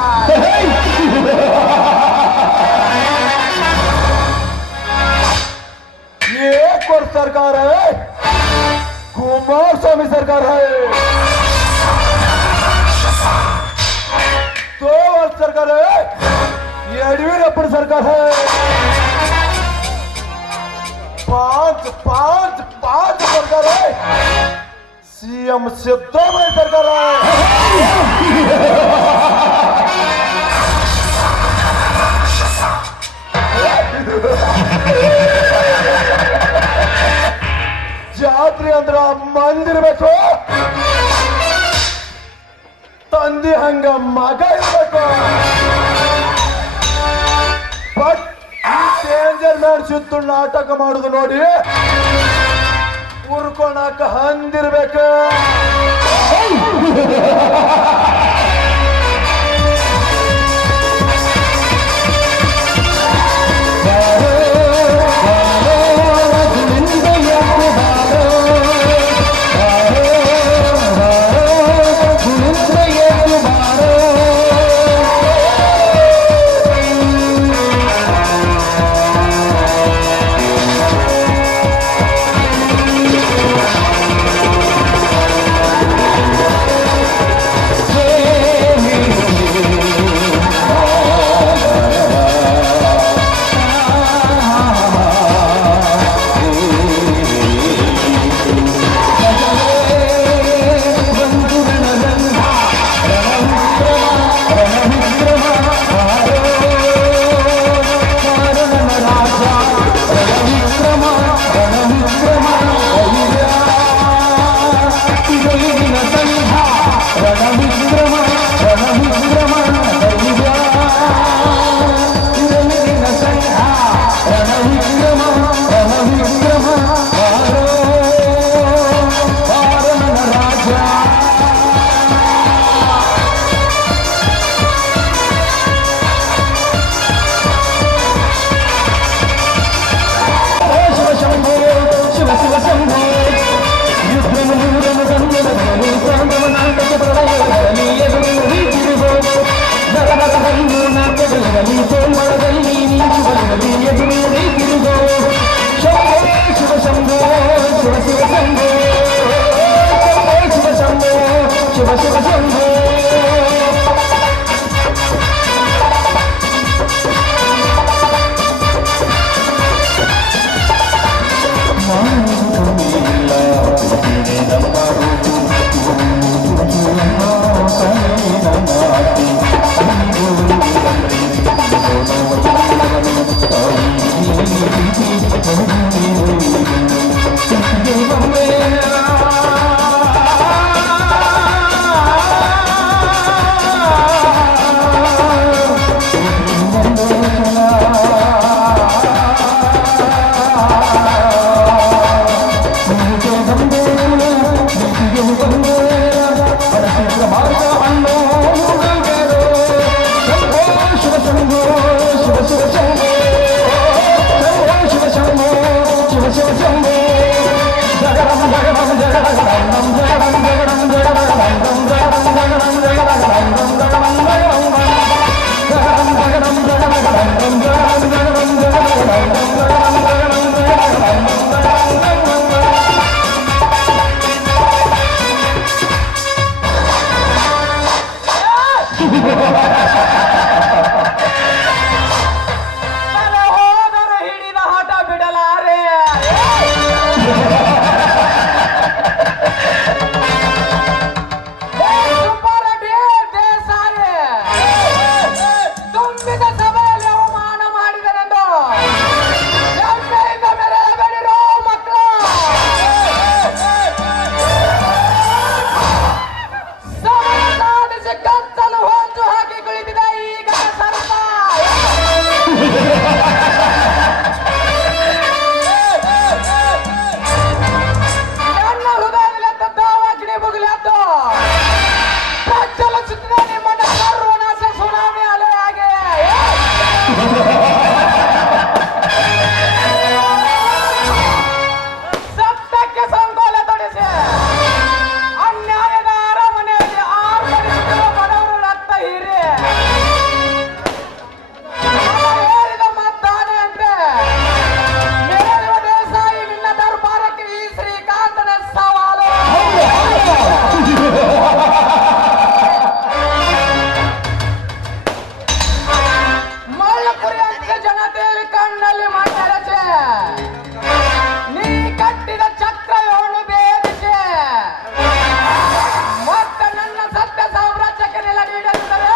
एक और सरकार है, कुमार स्वामी सरकार है, 2 वर्ष सरकार है, येडियूरप्पन सरकार है, 5 सरकार है, सीएम सिद्धरामಯ್ಯ सरकार है. ಜಾತ್ರೆ ಅಂದ್ರ ಮಂದಿರ್ಬೇಕು, ತಂದೆ ಹಂಗ ಮಗ ಇರ್ಬೇಕು. ಬಟ್ ಡೇಂಜರ್ ಮ್ಯಾನ್ ಸುತ್ತು ನಾಟಕ ಮಾಡುದು ನೋಡಿ ಉರ್ಕೊಳಕ ಹಂದಿರ್ಬೇಕು. ಶಿವ ಶಂಭೋ ಜಗಡಂ ಜಗಡಂ ಜಗಡಂ ಜಗಡಂ ಜಗಡಂ ಜಗಡಂ ಜಗಡಂ ಜಗಡಂ ಜಗಡಂ ಜಗಡಂ ಜಗಡಂ ಹಿಡಿದ ಹಠ ಬಿಡಲಾರೆ ತುಂಬಿದ ಸಭೆಯಲ್ಲಿ ಅವಮಾನ ಮಾಡಿದರೆಂದು ಹೆಮ್ಮೆಯಿಂದ ಮೆರೆಯಬೇಡಿರೋ ಮಕ್ಕಳು. ಸಮಯ ಸಾಧಿಸಿ ಕತ್ತಲು ಹೊಂಚು ಹಾಕಿ ಕುಳಿತಿದ ಈಗ ಸರ್ಪ ನನ್ನ ಹೃದಯದಲ್ಲಿದ್ದ ದಾವಾಗ್ನಿ ಮುಗಿಲದ್ದು ಪ್ರಜ್ವಲ ಚಿತ್ರ ನಿಮ್ಮನ್ನ ಸರ್ವನಾಶ ಸುನಾಮಿ ಅಲೆ ಹಾಗೆ ಸತ್ಯಕ್ಕೆ ಸಂಕೋಲ ತೊಡಿಸಿ ಅನ್ಯಾಯದ ಅರಮನೆಯಲ್ಲಿ ಆರ್ಭಟಿಸುತ್ತಿರುವ ಬಡವರು ರಕ್ತ ಹೀರಿ ಹೇಳಿದ ಮದ್ದಾನೆಯಂತೆ ಮೆರೆಯುವ ದೇಸಾಯಿ ನಿನ್ನ ದರ್ಬಾರಕ್ಕೆ ಈ ಶ್ರೀಕಾಂತನ ಸವಾಲು. ಮಳ್ಳಪುರಿಯಂತೆ ಜನತೆಯಲ್ಲಿ ಕಣ್ಣಲ್ಲಿ ಮಣ್ಣೆರಚೆ ನೀ ಕಟ್ಟಿದ ಚಕ್ರವನ್ನು ಭೇದಿಸಿ ಮತ್ತೆ ನನ್ನ ಸತ್ಯ ಸಾಮ್ರಾಜ್ಯಕ್ಕೆ ನೆಲ ನೀಡುತ್ತದೆ.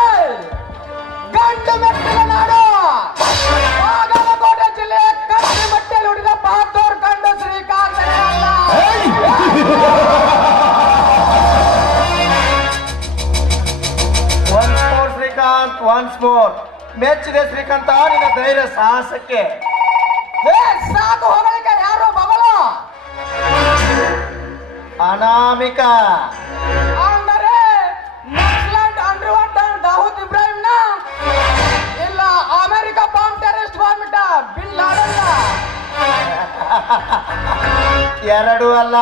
ಗಂಡು ಮೆಟ್ಟಿನ ನಾಡು ಬಾಗಲಕೋಟೆ ಜಿಲ್ಲೆಯ ಕಟ್ಟಿ ಮಟ್ಟೆಯಲ್ಲಿ ಹುಟ್ಟಿದ ಬಹದ್ದೂರ್ ಕಂಡು ಶ್ರೀಕಾಂತನೇ ಅಲ್ಲ. Once more Srikanth, once more. ಮೆಚ್ಚಿದೆ ಶ್ರೀಕಾಂತ ನಿನ್ನ ಧೈರ್ಯ ಸಾಹಸಕ್ಕೆ. ಸಾಕು ಹೊಗಳಿಕೆ, ಯಾರು ಮಗಳು ಅನಾಮಿಕ ಅಂದರೆ ನಕ್ಸಲೈಟ್ ಅಂಡರ್ವರ್ಲ್ಡ್ ದಾವೂದ್ ಇಬ್ರಾಹಿಂನ ಇಲ್ಲ ಅಮೆರಿಕ ಬಾಂಬ್ ಟೆರರಿಸ್ಟ್ ಬಾಂಬಿಟ್ಟ ಬಿನ್ ಲಾಡೆನ್ನ. ಎರಡೂ ಅಲ್ಲ,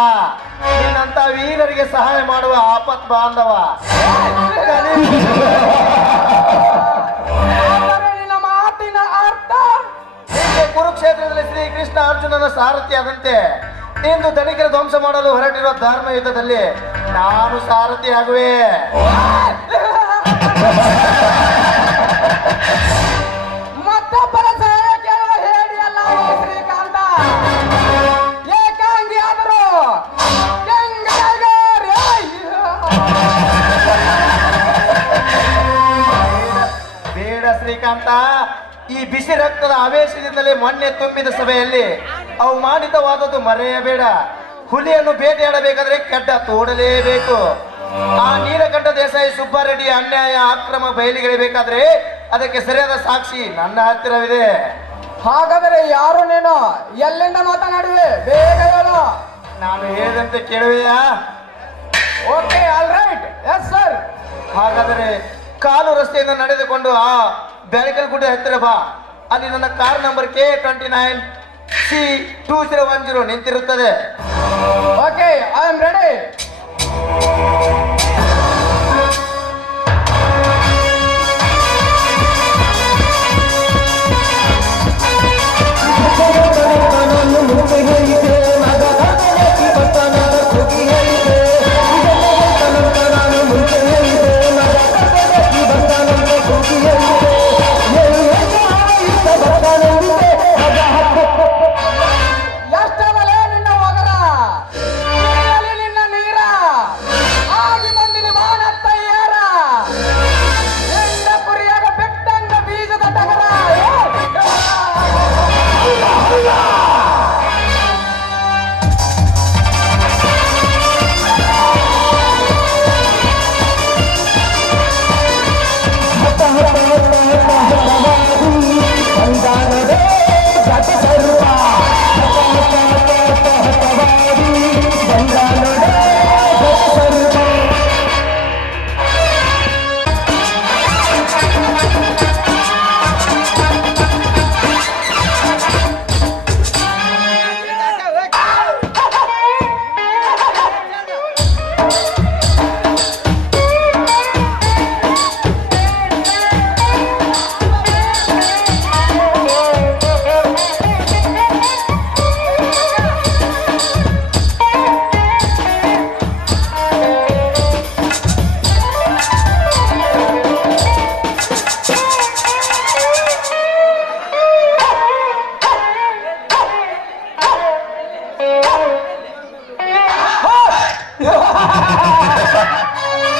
ನಿನ್ನಂತ ವೀರರಿಗೆ ಸಹಾಯ ಮಾಡುವ ಆಪತ್ ಬಾಂಧವ. ಅಂದರೆ ನಿನ್ನ ಮಾತಿನ ಅರ್ಥ ಹೀಗೆ ಕುರುಕ್ಷೇತ್ರದಲ್ಲಿ ಶ್ರೀಕೃಷ್ಣ ಅರ್ಜುನನ ಸಾರಥಿಯಾದಂತೆ ಇಂದು ಧನಿಕರ ಧ್ವಂಸ ಮಾಡಲು ಹೊರಟಿರುವ ಧರ್ಮ ಯುದ್ಧದಲ್ಲಿ ನಾನು ಸಾರಥಿಯಾಗುವೆ. ಮತ್ತೊಬ್ಬರ ಸಹಾಯ ಕೇಳುವ ಹೇಳಿ ಅಲ್ಲ ಈ ಶ್ರೀಕಾಂತ. ಏಕಾಂಗಿ ಆದರೂ ಬೇಡ ಶ್ರೀಕಾಂತ, ಈ ಬಿಸಿ ರಕ್ತದ ಆವೇಶದಿಂದಲೇ ಮೊನ್ನೆ ತುಂಬಿದ ಸಭೆಯಲ್ಲಿ ಅವಮಾನಿತವಾದದ್ದು ಮರೆಯಬೇಡ. ಹುಲಿಯನ್ನು ಬೇಟೆಯಾಡಬೇಕಾದ್ರೆ ಕೆಡ್ಡ ತೋಡಲೇಬೇಕು. ಆ ನೀಲಕಂಠ ದೇಸಾಯಿ ಸುಬ್ಬಾರೆಡ್ಡಿಯ ಅನ್ಯಾಯ ಅಕ್ರಮ ಬಯಲಿಗೆಳಬೇಕಾದ್ರೆ ಅದಕ್ಕೆ ಸರಿಯಾದ ಸಾಕ್ಷಿ ನನ್ನ ಹತ್ತಿರವಿದೆ. ಹಾಗಾದರೆ ಯಾರು ನೀನು? ಎಲ್ಲಿಂದ ಮಾತನಾಡುವೆ? ಬೇಗ ಹೇಳು. ನಾನು ಹೇಳಿದಂತೆ ಕೇಳುವೆಯಾ? Okay, all right, yes sir. ಹಾಗಾದರೆ ಕಾಲು ರಸ್ತೆಯಿಂದ ನಡೆದುಕೊಂಡು ಆ ಬ್ಯಾರಿಕಲ್ ಗುಡ್ಡ ಹತ್ತಿರ ಬಾ. ಅಲ್ಲಿ ನನ್ನ ಕಾರ್ ನಂಬರ್ K29C2010 ನಿಂತಿರುತ್ತದೆ. Okay, I am ready. ಎಷ್ಟರಲ್ಲೇ ನಿನ್ನ ಒಗರ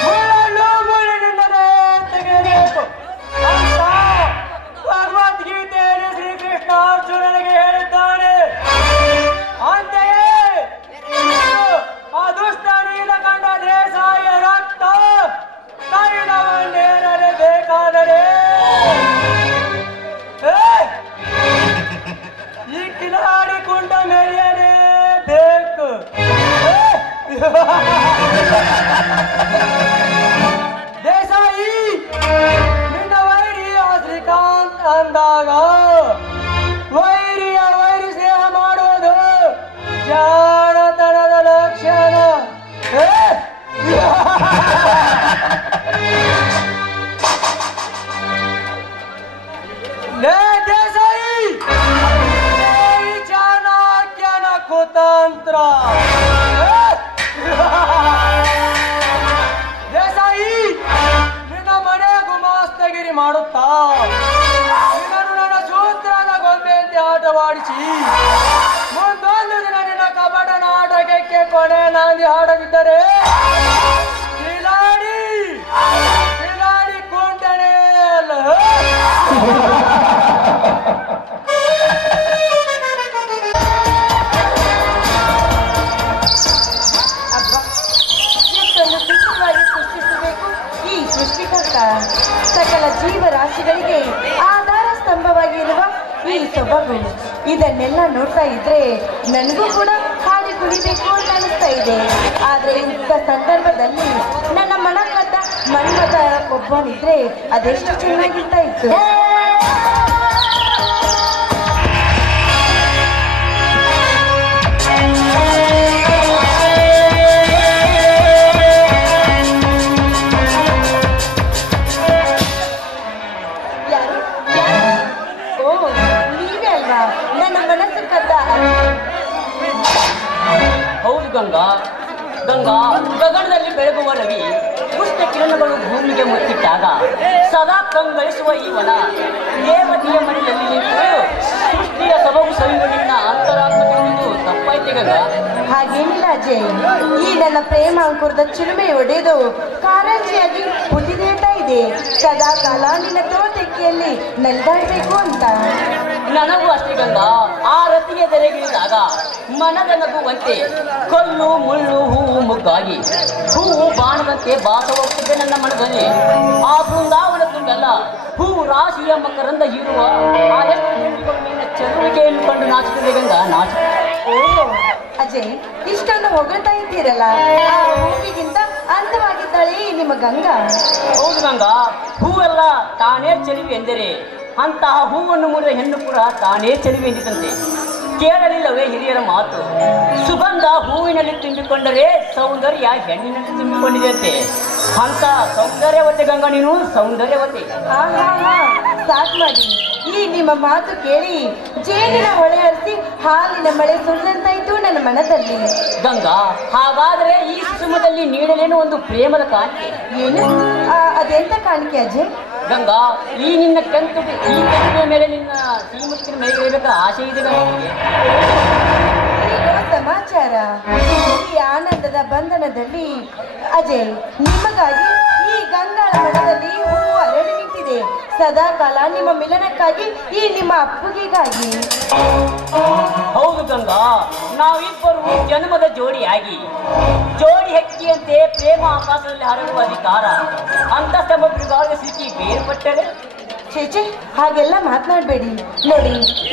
ಮುಳ್ಳನ್ನು ಮುಳ್ಳಿನಿಂದಲೇ ತೆಗೆಯಬೇಕು ಅಂತ ಭಗವದ್ಗೀತೆಯಲ್ಲಿ ಶ್ರೀಕೃಷ್ಣ ಅರ್ಜುನನಿಗೆ ಹೇಳಿದ್ದಾನೆ. ಅಂತೆಯೇ ಅದುಷ್ಟ ನೀಲಕಂಠ ದೇಸಾಯಿಯ ರಕ್ತ ತೈಲವನ್ನೇರಲೇಬೇಕಾದರೆ ಈ ಕಿಲಾಡಿ ಕುಂಡ ಮೆರೆಯಲೇಬೇಕು. ದೇಸಾಯಿ, ನಿನ್ನ ವೈರಿಯ ಶ್ರೀಕಾಂತ್ ಅಂದಾಗ ವೈರಿಯ ವೈರಿ ಸ್ನೇಹ ಮಾಡೋದು ಜಾಣತನದ ಲಕ್ಷಣ. ದೇಸಾಯಿ, ಚಾಣಕ್ಯನ ಕುತಂತ್ರ. ದೇಸಾಯಿ, ನಿನ್ನ ಮನೆ ಗುಮಾಸ್ತಗಿರಿ ಮಾಡುತ್ತಾ ನಿನ್ನನ್ನು ನನ್ನ ಸೂತ್ರದ ಗೊಂಬೆಯಂತೆ ಆಟವಾಡಿಸಿ ಮುಂದೊಂದು ದಿನ ನಿನ್ನ ಕಪಟ ನಾಟಕಕ್ಕೆ ಕೊನೆ ನಾಂದಿ ಹಾಡದಿದ್ದರೆ ಕಿಲಾಡಿ ಕೊಂಡನೆ ಅಲ್ಲ. ಸೃಷ್ಟಿಸಬೇಕು ಈ ಸೃಷ್ಟಿಕರ್ತ. ಸಕಲ ಜೀವರಾಶಿಗಳಿಗೆ ಆಧಾರ ಸ್ತಂಭವಾಗಿರುವ ಈ ಸೊಬಗು, ಇದನ್ನೆಲ್ಲ ನೋಡ್ತಾ ಇದ್ರೆ ನನಗೂ ಕೂಡ ಹಾಡಿ ಕುಣಿಬೇಕು ಅಂತ ಅನಿಸ್ತಾ ಇದೆ. ಆದ್ರೆ ಇಂಥ ಸಂದರ್ಭದಲ್ಲಿ ನನ್ನ ಮನಕದ್ದ ಮನ್ಮತ ಒಬ್ಬನಿದ್ರೆ ಅದೆಷ್ಟು ಚೆನ್ನಾಗಿರ್ತಾ ಇತ್ತು. ಹೌದು ಗಂಗಾ, ಗಗನದಲ್ಲಿ ಬೆಳಗುವ ರವಿ ಪುಷ್ಟ ಕಿರಣಗಳು ಭೂಮಿಗೆ ಮುತ್ತಿಟ್ಟಾಗ ಸದಾ ಕಂಗಳಿಸುವ ಈ ವನ ದೇವತೆಯ ಮನೆಯಲ್ಲಿ ನಿಂತು ಸೃಷ್ಟಿಯ ಸೊಬಗು ಸವಿಯುವ ನಿನ್ನ ಅಂತರಾತ್ಮವೆಂದು ತಪ್ಪಾಯ್ತೆ ಗಂಗಾ. ಹಾಗೇನಿಲ್ಲ ಅಜಯ್, ಈ ನನ್ನ ಪ್ರೇಮ ಅಂಕುರದ ಚಿಲುಮೆ ಒಡೆದು ಕಾರಂಜಿಯಾಗಿ ಬುದ್ಧಿದೇಳ್ತಾ ಇದೆ. ಸದಾ ಕಾಲ ನಿನ್ನ ತೋಟಕ್ಕಿಯಲ್ಲಿ ನಲಿದಾಡ್ಬೇಕು ಅಂತ. ನನಗೂ ಅಷ್ಟೇ ಗಂಗಾ. ಆ ರತಿಗೆ ತೆರೆಗಿಳಿದಾಗ ಮನದ ನಗುವಂತೆ ಕಲ್ಲು ಮುಳ್ಳು ಹೂವು ಮುಗ್ಗಾಗಿ ಹೂವು ಬಾಣದಂತೆ ಭಾಸವಾಗುತ್ತಿದೆ ನನ್ನ ಮನದಲ್ಲಿ. ಆ ಬೃಂದಾವನ ತುಂಬೆಲ್ಲ ಹೂವು ರಾಶಿಯ ಮಕರಂದ ಹೀರುವ ಆ ಎಷ್ಟು ನಿನ್ನ ಚದುರಿಕೆಯನ್ನು ಕಂಡು ನಾಚುತ್ತದೆ ಗಂಗಾ, ನಾಚು. ಓ ಅಜಯ್, ಇಷ್ಟೊಂದು ಹೊಗಳ್ತಾ ಇದ್ದೀರಲ್ಲ, ಆ ಹೂವಿಗಿಂತ ಅಂತವಾಗಿದ್ದಾಳೆ ನಿಮ್ಮ ಗಂಗಾ. ಹೌದು ಗಂಗಾ, ಹೂವೆಲ್ಲ ತಾನೇ ಚೆಲುವೆ ಎಂದರೆ ಅಂತಹ ಹೂವನ್ನು ಮುರಿದ ಹೆಣ್ಣು ಕೂಡ ತಾನೇ ಚೆಲುವೆ ಎಂದಿದಂತೆ. ಕೇಳಲಿಲ್ಲವೇ ಹಿರಿಯರ ಮಾತು? ಸುಗಂಧ ಹೂವಿನಲ್ಲಿ ತುಂಬಿಕೊಂಡರೆ ಸೌಂದರ್ಯ ಹೆಣ್ಣಿನಲ್ಲಿ ತುಂಬಿಕೊಂಡಿದೆಯಂತೆ. ಅಂತ ಸೌಂದರ್ಯವತೆ ಗಂಗಾ, ನೀನು ಸೌಂದರ್ಯವತೆ. ಸಾಕ್ ಮಾಡಿ. ಈ ನಿಮ್ಮ ಮಾತು ಕೇಳಿ ಜೇನಿನ ಹೊಳೆ ಹರಿಸಿ ಹಾಲಿನ ಮಳೆ ಸುರಿದಂತಾಯ್ತು ನನ್ನ ಮನದಲ್ಲಿ. ಗಂಗಾ, ಹಾಗಾದರೆ ಈ ಸುಮದಲ್ಲಿ ನೀಡಲೇನು ಒಂದು ಪ್ರೇಮದ ಕಾಣಿಕೆ. ಏನು? ಅದೆಂತ ಕಾಣಿಕೆ ಅಜಯ್? ಗಂಗಾ, ಈ ನಿನ್ನ ಕೆಂಪುಗಳ ಮೇಲೆ ನಿನ್ನ ಶ್ರೀಮಂತಿನ ಮೇಲೆ ಆಸೆ ಇದೆ ನನಗೆ. ಸಮಾಚಾರ. ಈ ಆನಂದದ ಬಂಧನದಲ್ಲಿ ಅಜಯ್, ನಿಮಗಾಗಿ ಈ ಗಂಗಾಳ ಮಠದಲ್ಲಿ ಹೂವು ಅರಳಿ ನಿಂತಿದೆ. ಸದಾ ಕಾಲ ನಿಮ್ಮ ಮಿಲನಕ್ಕಾಗಿ, ಈ ನಿಮ್ಮ ಅಪ್ಪುಗೆಗಾಗಿ. ಹೌದು ಗಂಗಾ, ನಾವಿಬ್ಬರು ಜನ್ಮದ ಜೋಡಿಯಾಗಿ ಜೋಡಿ ಹಕ್ಕಿಯಂತೆ ಪ್ರೇಮ ಆಕಾಶದಲ್ಲಿ ಹರಡುವ ಅಧಿಕಾರ ಅಂತಸ್ತಂಭ ಮೃಗಾಲ ಸ್ಥಿತಿ ಬೇರ್ಪಟ್ಟರೆ. ಚೇಚೆ, ಹಾಗೆಲ್ಲ ಮಾತನಾಡಬೇಡಿ. ನೋಡಿ,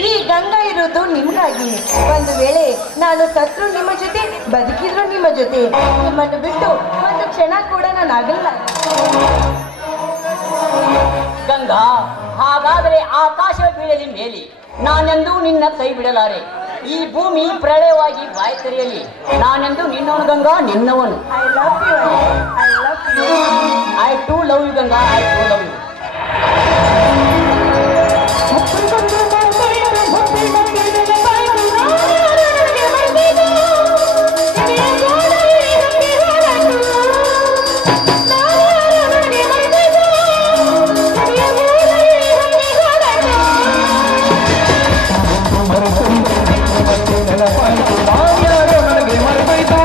ಈ ಗಂಗಾ ಇರೋದು ನಿಮ್ಗಾಗಿ. ಒಂದು ವೇಳೆ ನಾನು ಸತ್ರು ನಿಮ್ಮ ಜೊತೆ, ಬದುಕಿದ್ರು ನಿಮ್ಮ ಜೊತೆ. ನಿಮ್ಮನ್ನು ಬಿಟ್ಟು ಒಂದು ಕ್ಷಣ ಕೂಡ ನಾನು ಆಗಲ್ಲ. ಗಂಗಾ, ಹಾಗಾದರೆ ಆಕಾಶ ಬೀಳಲಿ ಮೇಲೆ ನಾನೆಂದೂ ನಿನ್ನ ಕೈ ಬಿಡಲಾರೆ. ಈ ಭೂಮಿ ಪ್ರಳಯವಾಗಿ ಬಾಯಿ ತೆರೆಯಲಿ, ನಾನೆಂದು ನಿನ್ನವನು ಗಂಗಾ, ನಿನ್ನವನು. I love you, I love you. I too love you Ganga, I too love you. ನನಗೆ ಮರೆತಾಯ್ತು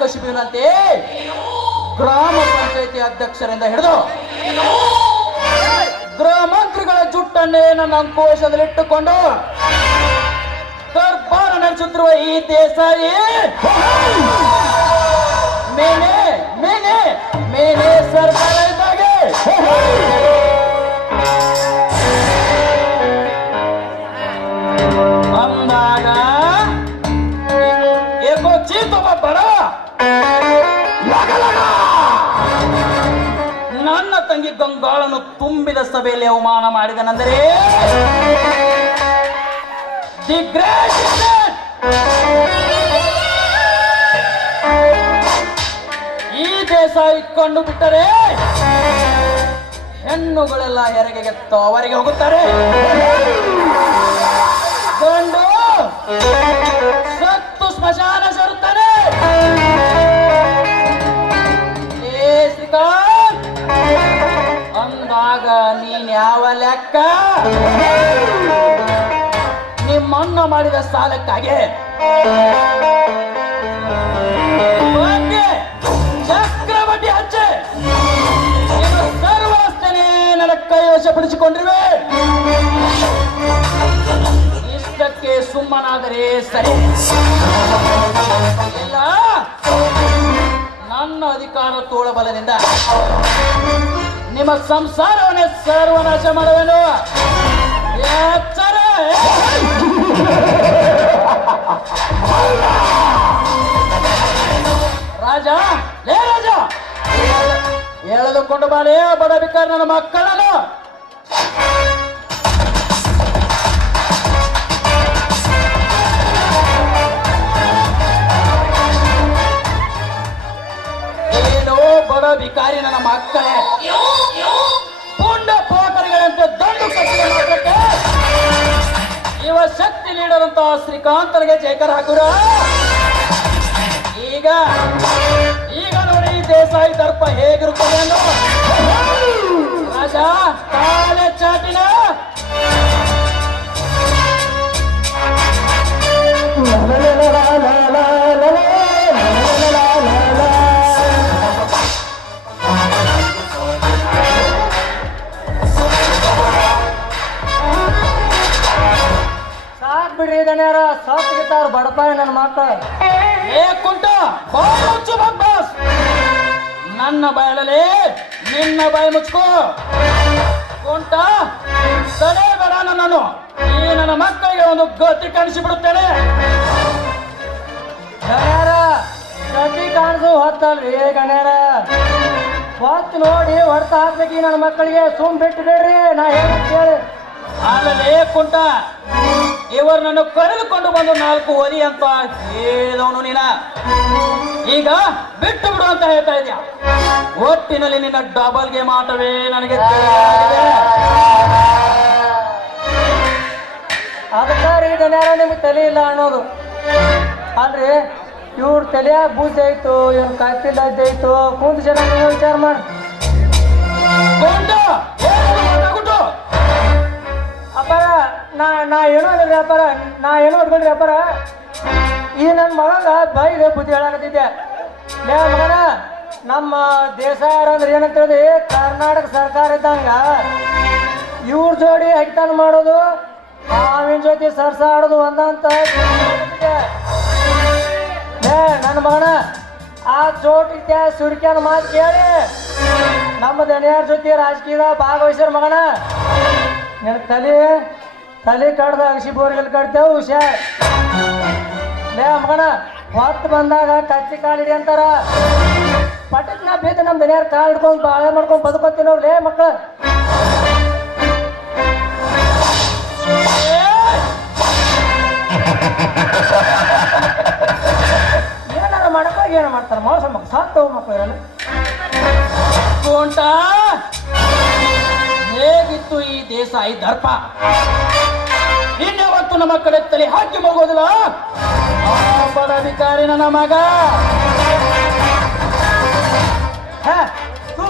ಕಶಿಬಿನಂತೆ ಗ್ರಾಮ ಪಂಚಾಯತಿ ಅಧ್ಯಕ್ಷರಿಂದ ಹಿಡಿದು ಗ್ರಾಮಾಂತರಿಗಳ ಜುಟ್ಟನ್ನೇ ನನ್ನ ಅಂಕೋಶದಲ್ಲಿಟ್ಟುಕೊಂಡು ದರ್ಬಾರ ನಡೆಸುತ್ತಿರುವ ಈ ದೇಸಾಯಿ ಮೇನೆ ಮೇನೆ ಮೇನೆ ಸರ್ಕಾರ ಇದ್ದಾಗೆ ಅಂದಾಗ ಏಕೋ ಚೀತೊಬ್ಬ ಬಡ ನನ್ನ ತಂಗಿ ಗಂಗಾಳನ್ನು ತುಂಬಿದ ಸಭೆಯಲ್ಲಿ ಅವಮಾನ ಮಾಡಿದನೆಂದರೆ ದಿ ಗ್ರೇಟ್ ಈ ದೇಸಾಯಿ ಕಂಡು ಬಿಟ್ಟರೆ ಹೆಣ್ಣುಗಳೆಲ್ಲ ಹೆರಿಗೆಗೆ ತವರಿಗೆ ಹೋಗುತ್ತಾರೆ. ಗಂಡು ಸತ್ತು ಸ್ಮಶಾನ ಸೇರುತ್ತಾನೆ. ಶ್ರೀಕಾಂತ್ ಅಂದಾಗ ನೀನ್ ಯಾವ ಲೆಕ್ಕ? ನಿಮ್ಮನ್ನ ಮಾಡಿದ ಸಾಲಕ್ಕಾಗಿ ಚಕ್ರವಡ್ಡಿ ಹಚ್ಚೆ ಸರ್ವಾಸ್ತನೇ ನನ್ನ ಕೈ ವಶಪಡಿಸಿಕೊಂಡಿರುವೆ. ಇಷ್ಟಕ್ಕೆ ಸುಮ್ಮನಾದರೆ ಸರಿ, ಇಲ್ಲ ನನ್ನ ಅಧಿಕಾರ ತೋಳಬಲದಿಂದ ನಿಮ್ಮ ಸಂಸಾರವನ್ನೇ ಸರ್ವನಾಶ ಮಾಡುವೆನು. ಎಚ್ಚರ! ರಾಜ, ಲೇ ರಾಜ, ಎಳೆದುಕೊಂಡು ಬಾರೇ ಬಡ ಬಿಕಾರ ನನ್ನ ಮಕ್ಕಳನ್ನು. ಏನೋ ಬಡ ಬಿಕಾರಿ ನನ್ನ ಮಕ್ಕಳೇ ಪುಂಡ ಪೋಟರಿಗಳಂತೆ ದಂಡು ಕಟ್ಟಿಗೆ ಇವ ಶಕ್ತಿ ಲೀಡರ್ ಅಂತ ಶ್ರೀಕಾಂತನಿಗೆ ಜೈಕರ್ ಹಾಕುರ. ಈಗ ಈಗ ನೋಡಿ ದೇಸಾಯಿ ದರ್ಪ ಹೇಗಿರುತ್ತದೆ ಅನ್ನೋ. ರಾಜ ಕಾಲೆ ಚಾಟಿನ ಸಾಕ್ ಬಿಡ್ರಿ ದಣ್ಯಾರ, ಸಾತ್ಗಿತ್ತಾರ ಬಡಪಾಯಿ ನನ್ನ ಮಕ್ಕಳು. ಏ ಕುಂಟ ಬಾಯಿ ಬಾಸ್, ನನ್ನ ಬಾಯಲಲ್ಲಿ ನಿನ್ನ ಬಾಯಿ ಮುಚ್ಕೋ. ಕುಂಟ ತಲೆ ಬೇಡ ನನ್ನನ್ನು, ಈ ನನ್ನ ಮಕ್ಕಳಿಗೆ ಒಂದು ಗತಿ ಕಾಣಿಸಿ ಬಿಡುತ್ತೇನೆ. ಗಣ್ಯಾರ ಗತಿ ಕಾಣಿಸು ಹೊತ್ತಲ್ರಿ ಗಣ್ಯಾರ, ಹೊತ್ತು ನೋಡಿ ಹೊಡ್ತ ಹಾಕ್ಬೇಕು ನನ್ನ ಮಕ್ಕಳಿಗೆ. ಸುಮ್ ಬಿಟ್ಟು ಬಿಡ್ರಿ, ನಾ ಹೇಳಿ. ಆಮೇಲೆ ಕುಂಟ ಇವರು ನನ್ನ ಕರೆದುಕೊಂಡು ಬಂದು 4 ಒಲಿ ಅಂತ ಹೇಳಿದವನು ನೀನ. ಈಗ ಬಿಟ್ಟು ಬಿಡು ಅಂತ ಹೇಳ್ತಾ ಇದೆಯಾ. ಒಟ್ಟಿನಲ್ಲಿ ನಿನ್ನ ಡಬಲ್ ಗೇಮ್ ಆಟವೇ ನನಗೆ ತಿಳಿದಿದೆ. ಅದಕ್ಕೆ ರೀ ಗಣ್ಯಾರ ನಿಮ್ಗೆ ತಲೆ ಇಲ್ಲ ಅನ್ನೋದು ಅಲ್ರಿ. ಇವ್ರ ತಲೆಯಾಗ ಬೂಜ್ ಆಯ್ತು, ಇವ್ರ ಕಾಪಿಲ್ ಅಜ್ಜಾಯ್ತು, ಕುಂತ ಜನ ವಿಚಾರ ಮಾಡಿ. ಕುಂಟ, ಏನು ಮಾತಾಡ್ಬಿಟ್ಟು? ಅಪ್ಪ ನಾ ಏನೋ ಅದ್ರಿ ವ್ಯಾಪಾರ ನಾ ಏನೋ ಹೊಡ್ಕೊಂಡ್ರಿ ವ್ಯಾಪಾರ ಈ ನನ್ನ ಮಗಂಗ ಬೈಗೆ ಬುದ್ಧಿ ಹೇಳಾಕತ್ತಿದ್ದೆ ಲೇ ಮಗನ ನಮ್ಮ ದೇಶ ಯಾರಂದ್ರೆ ಏನಂತ ಹೇಳಿದ್ರಿ ಕರ್ನಾಟಕ ಸರ್ಕಾರ ಇದ್ದಂಗ ಇವ್ರ ಜೋಡಿ ಹೈತಾನ ಮಾಡೋದು ಮಾವಿನ ಜೊತೆ ಸರ್ಸ ಆಡೋದು ಒಂದಂತ ನನ್ನ ಮಗನ ಆ ಚೋಟಿಗೆ ಸುರ್ಕ್ಯಾನ ಮಾತು ಕೇಳಿ ನಮ್ಮ ದನಿಯಾರ ಜೊತೆ ರಾಜಕೀಯದ ಭಾಗವಹಿಸ್ಯಾರ ಮಗನ ನಿನ್ನ ತಲೆ ಕಡ್ದ ಅಗಸಿ ಬೋರ್ಗೆಲ್ ಕಡ್ತೇವು ಹುಷಾರ್ ಲೇ ಮಗನ ಹೊತ್ತು ಬಂದಾಗ ಕಚ್ಚಿ ಕಾಲಿಡಿ ಅಂತಾರ ಪಟಕ್ ನಾ ಬೇಕ ನಮ್ಮ ದನಿಯಾರ ಕಾಲು ಹಿಡ್ಕೊಂಡು ಬಾಳೆ ಮಾಡ್ಕೊಂಡು ಬದುಕೋತೀವಿ ನಾವು ಲೇ ಮಕ್ಕಳು ಏನಾರ ಮಾಡಕ್ಕ ಏನ ಮಾಡ್ತಾರ ಮೋಸ ಮಕ್ಕಳು ಸಾಕ್ತವ ಮಕ್ಕಳು ಕೋಂಟ ಹೇಗಿತ್ತು ಈ ದೇಶ ಈ ದರ್ಪ ಇನ್ಯಾವತ್ತು ನಮ್ಮ ಕಡೆ ತಲೆ ಹಾಕಿ ಮಗೋದಿಲ್ಲ ಆ ಬಡ ಅಧಿಕಾರಿ ನನ್ನ ಮಗ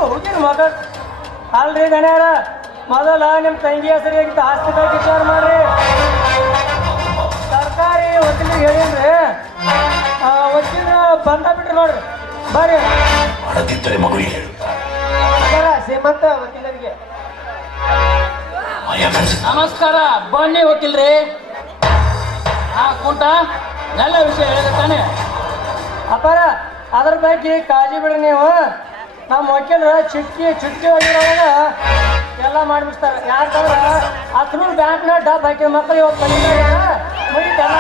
ಹುಡುಗಿನ ಮಗ ಅಲ್ರಿ ದನ್ಯಾರ ಮೊದಲ ನಿಮ್ಮ ತಂಗಿ ಹೆಸರಿಗಿಂತ ಆಸ್ತಿ ಬಗ್ಗೆ ವಿಚಾರ ಮಾಡ್ರಿ ಸರ್ಕಾರಿ ವಕೀಲರಿಗೆ ಹೇಳಿನ್ರಿ ವಕೀಲ ಬಂದ ಬಿಟ್ರಿ ನೋಡ್ರಿ ಬರ್ರಿ ಮಾಡದಿದ್ದರೆ ಮಗುವಿಗೆ ಹೇಳು ಶ್ರೀಮಂತ ವಕೀಲರಿಗೆ ನಮಸ್ಕಾರ ಬನ್ನಿ ವಕೀಲ್ರಿ ಕುಂಟ ಎಲ್ಲ ವಿಷಯ ಹೇಳಿದೆ ತಾನೆ ಅಪ್ಪಾರ ಅದ್ರ ಬಗ್ಗೆ ಕಾಳಜಿ ಬಿಡ್ರಿ ನೀವು ನಮ್ಮ ವಕೀಲರ ಚುಟ್ಕಿ ಹೋಗಿರೋವಾಗ ಎಲ್ಲ ಮಾಡಿಬಿಡ್ತಾರೆ ಯಾಕಂದ್ರೆ ಹತ್ರೂರು ಬ್ಯಾಂಕ್ನ ಡಬ್ ಹಾಕಿದ ಮಕ್ಕಳು ಇವತ್ತು ಬಂದಿದ್ದಾರೆ ಮುಗಿತೆಲ್ಲ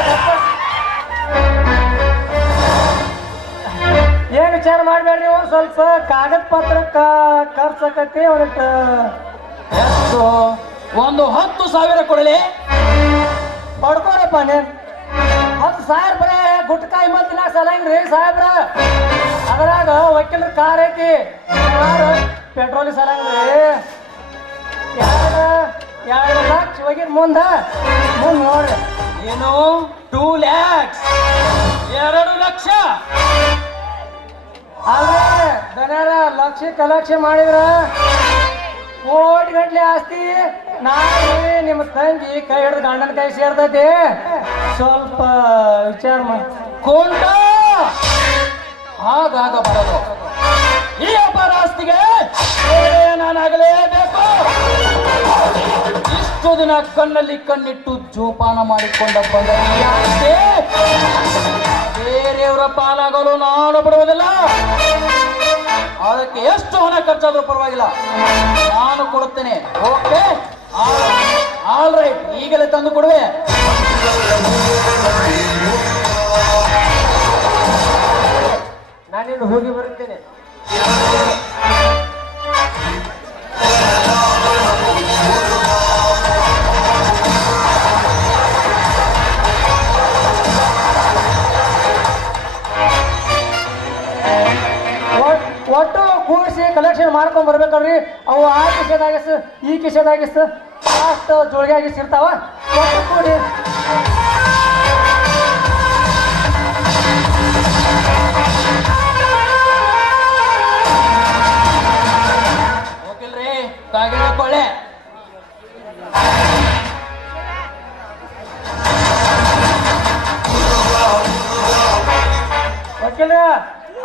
ಏನು ವಿಚಾರ ಮಾಡಬೇಡ್ರಿ ನೀವು ಸ್ವಲ್ಪ ಕಾಗದ ಪತ್ರ ಖರ್ಚಾಕತಿ ಒಂದಿಟ್ಟು ಎಷ್ಟು ಒಂದು 10,000 ಕೊಡಲಿ ಪಡ್ಕೊಳಪ್ಪ ನೀನು 10,000 ಬರೇ ಗುಟ್ಕಾಯಿ ಮತ್ತಿನ ಸಲಂಗ್ರಿ ಸಾಹೇಬ್ರ ಅದ್ರಾಗ ವಕೀಲರ ಕಾರ್ ಐತಿ ಪೆಟ್ರೋಲ್ ಸಲಂಗ್ರಿ 2 ಲಕ್ಷ ಹೋಗಿದ್ ಮುಂದೆ ನೋಡ್ರಿ ಏನು 2 lakhs 2 ಲಕ್ಷ ಅಲ್ರಿ ದನ್ಯಾರ ಲಕ್ಷ ಮಾಡಿದ್ರ ಕೋಟಿ ಗಟ್ಲೆ ಆಸ್ತಿ ನಾಳೆ ನಿಮ್ಮ ತಂಗಿ ಕೈ ಹಿಡಿದು ಗಂಡನ ಕೈ ಸೇರ್ತೈತಿ ಸ್ವಲ್ಪ ವಿಚಾರ ಮಾಡಿ ಕೊಂಡ ಹಾಗಾಗಬಾರದು ಈ ಅಪಾರ ಆಸ್ತಿಗೆ ನಾನಾಗಲೇಬೇಕು ಇಷ್ಟು ದಿನ ಕಣ್ಣಲ್ಲಿ ಕಣ್ಣಿಟ್ಟು ಜೋಪಾನ ಮಾಡಿಕೊಂಡ ಬಂದ ಬೇರೆಯವರ ಪಾಲಾಗಲು ನಾನು ಬಿಡುವುದಿಲ್ಲ ಅದಕ್ಕೆ ಎಷ್ಟು ಹಣ ಖರ್ಚಾದ್ರೂ ಪರವಾಗಿಲ್ಲ ನಾನು ಕೊಡುತ್ತೇನೆ ಓಕೆ ಆಲ್ ರೈಟ್ ಈಗಲೇ ತಂದು ಕೊಡುವೆ ನಾನಿನ್ನು ಹೋಗಿ ಬರುತ್ತೇನೆ ಒಟ್ಟು ಕೂಡಿಸಿ ಕಲೆಕ್ಷನ್ ಮಾಡ್ಕೊಂಡ್ ಬರ್ಬೇಕಲ್ರಿ ಅವು ಆ ಕಿಸೆದಾಗಿಸ್ ಈ ಕಿಸೆದಾಗಿಸ್ ಅಷ್ಟು ಜೋಳಿಗೆ ಇರ್ತಾವ ಒಟ್ಟು ಕೂಡಿ ಹೋಗಿಲ್ರಿ ಕಾಗಿಕೊಳ್ಳೆ ವಕೀಲ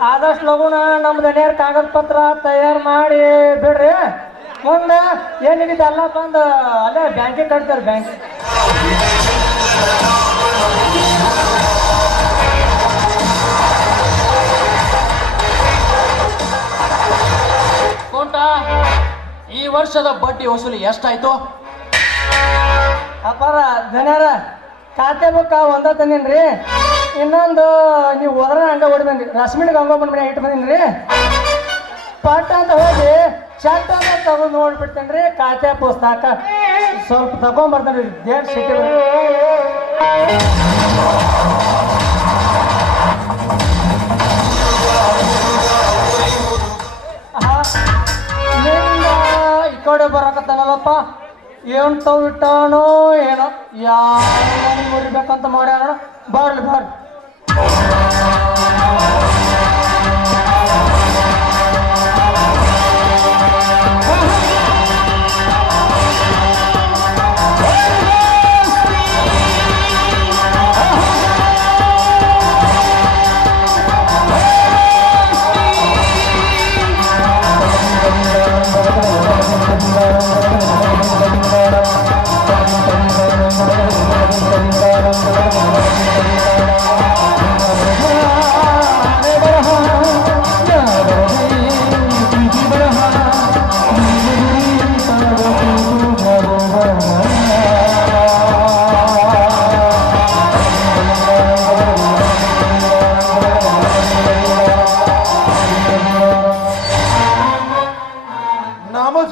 ಆದಷ್ಟು ಲಗುನ ನಮ್ಮ ದನಿಯರ್ ಕಾಗದ ಪತ್ರ ತಯಾರು ಮಾಡಿ ಬಿಡ್ರಿ ಮುಂದೆ ಏನಿದೆ ಎಲ್ಲ ಬಂದು ಅಲ್ಲೇ ಬ್ಯಾಂಕಿಗೆ ಕಟ್ತಾರೆ ಬ್ಯಾಂಕ್ ಕೋಂಟ ಈ ವರ್ಷದ ಬಡ್ಡಿ ವಸೂಲಿ ಎಷ್ಟಾಯ್ತು ಅಪ್ಪಾರ ದನಿಯಾರ ಖಾತೆ ಬುಕ್ಕ ಒಂದ ತಂದೀನ್ರಿ ಇನ್ನೊಂದು ನೀವು ಹೋದ್ರ ಹಂಗ ಓಡಿ ಬಂದ್ರಿ ರಶ್ಮಿನಿಗೆ ಹಂಗ ಬಂದ್ಬಿಡಿ ಇಟ್ಟು ಬಂದೀನಿ ಪಟ್ ಅಂತ ಹೋಗಿ ಚಟ್ ಅಂತ ತಗೊಂಡು ನೋಡ್ಬಿಡ್ತೇನ್ರಿ ಖಾತೆ ಪುಸ್ತಕ ಸ್ವಲ್ಪ ತಗೊಂಡ್ಬರ್ತೇನೆ ರೀ ಡೇಟ್ ಸಿಟಿ ಈ ಕಡೆ ಬರಕತ್ತಾನಲ್ಲಪ್ಪ ಏನ್ ತಾವ್ ಇಟ್ಟಾನೋ ಏನೋ ಯಾವ ಮುರಿಬೇಕಂತ ಮಾಡ್ಯಾರ ಬರ್ಲಿ ಬರ್ಲಿ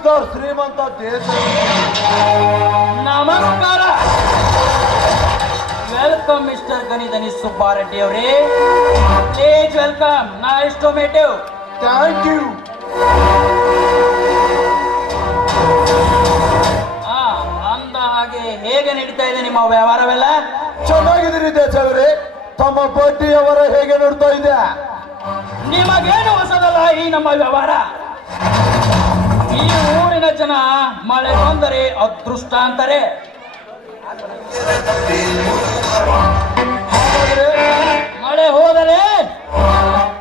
ನಮಸ್ಕಾರ ಶ್ರೀಮಂತ ದೇಸಾಯಿ. ನಮಸ್ಕಾರ. ವೆಲ್ಕಮ್ ಮಿಸ್ಟರ್ ಗಣಿಧನಿ ಸುಬ್ಬಾರೆಡ್ಡಿ ಅವರೇ. Please welcome. Nice to meet you. Thank you. ಅಂದ ಹಾಗೆ ಹೇಗೆ ನಡೀತಾ ಇದೆ ನಿಮ್ಮ ವ್ಯವಹಾರವೆಲ್ಲ? ಚೆನ್ನಾಗಿದ್ದೀರಿ ದೇಸಾಯವರೇ. ತಮ್ಮ ಬಡ್ಡಿಯವರ ಹೇಗೆ ನೋಡ್ತಾ ಇದೆ? ನಿಮಗೇನು ಹೊಸದಲ್ಲ ಈ ನಮ್ಮ ವ್ಯವಹಾರ. ಈ ಊರಿನ ಜನ ಮಳೆ ಬಂದರೆ ಅದೃಷ್ಟ ಅಂತಾರೆ, ಮಳೆ ಹೋದರೆ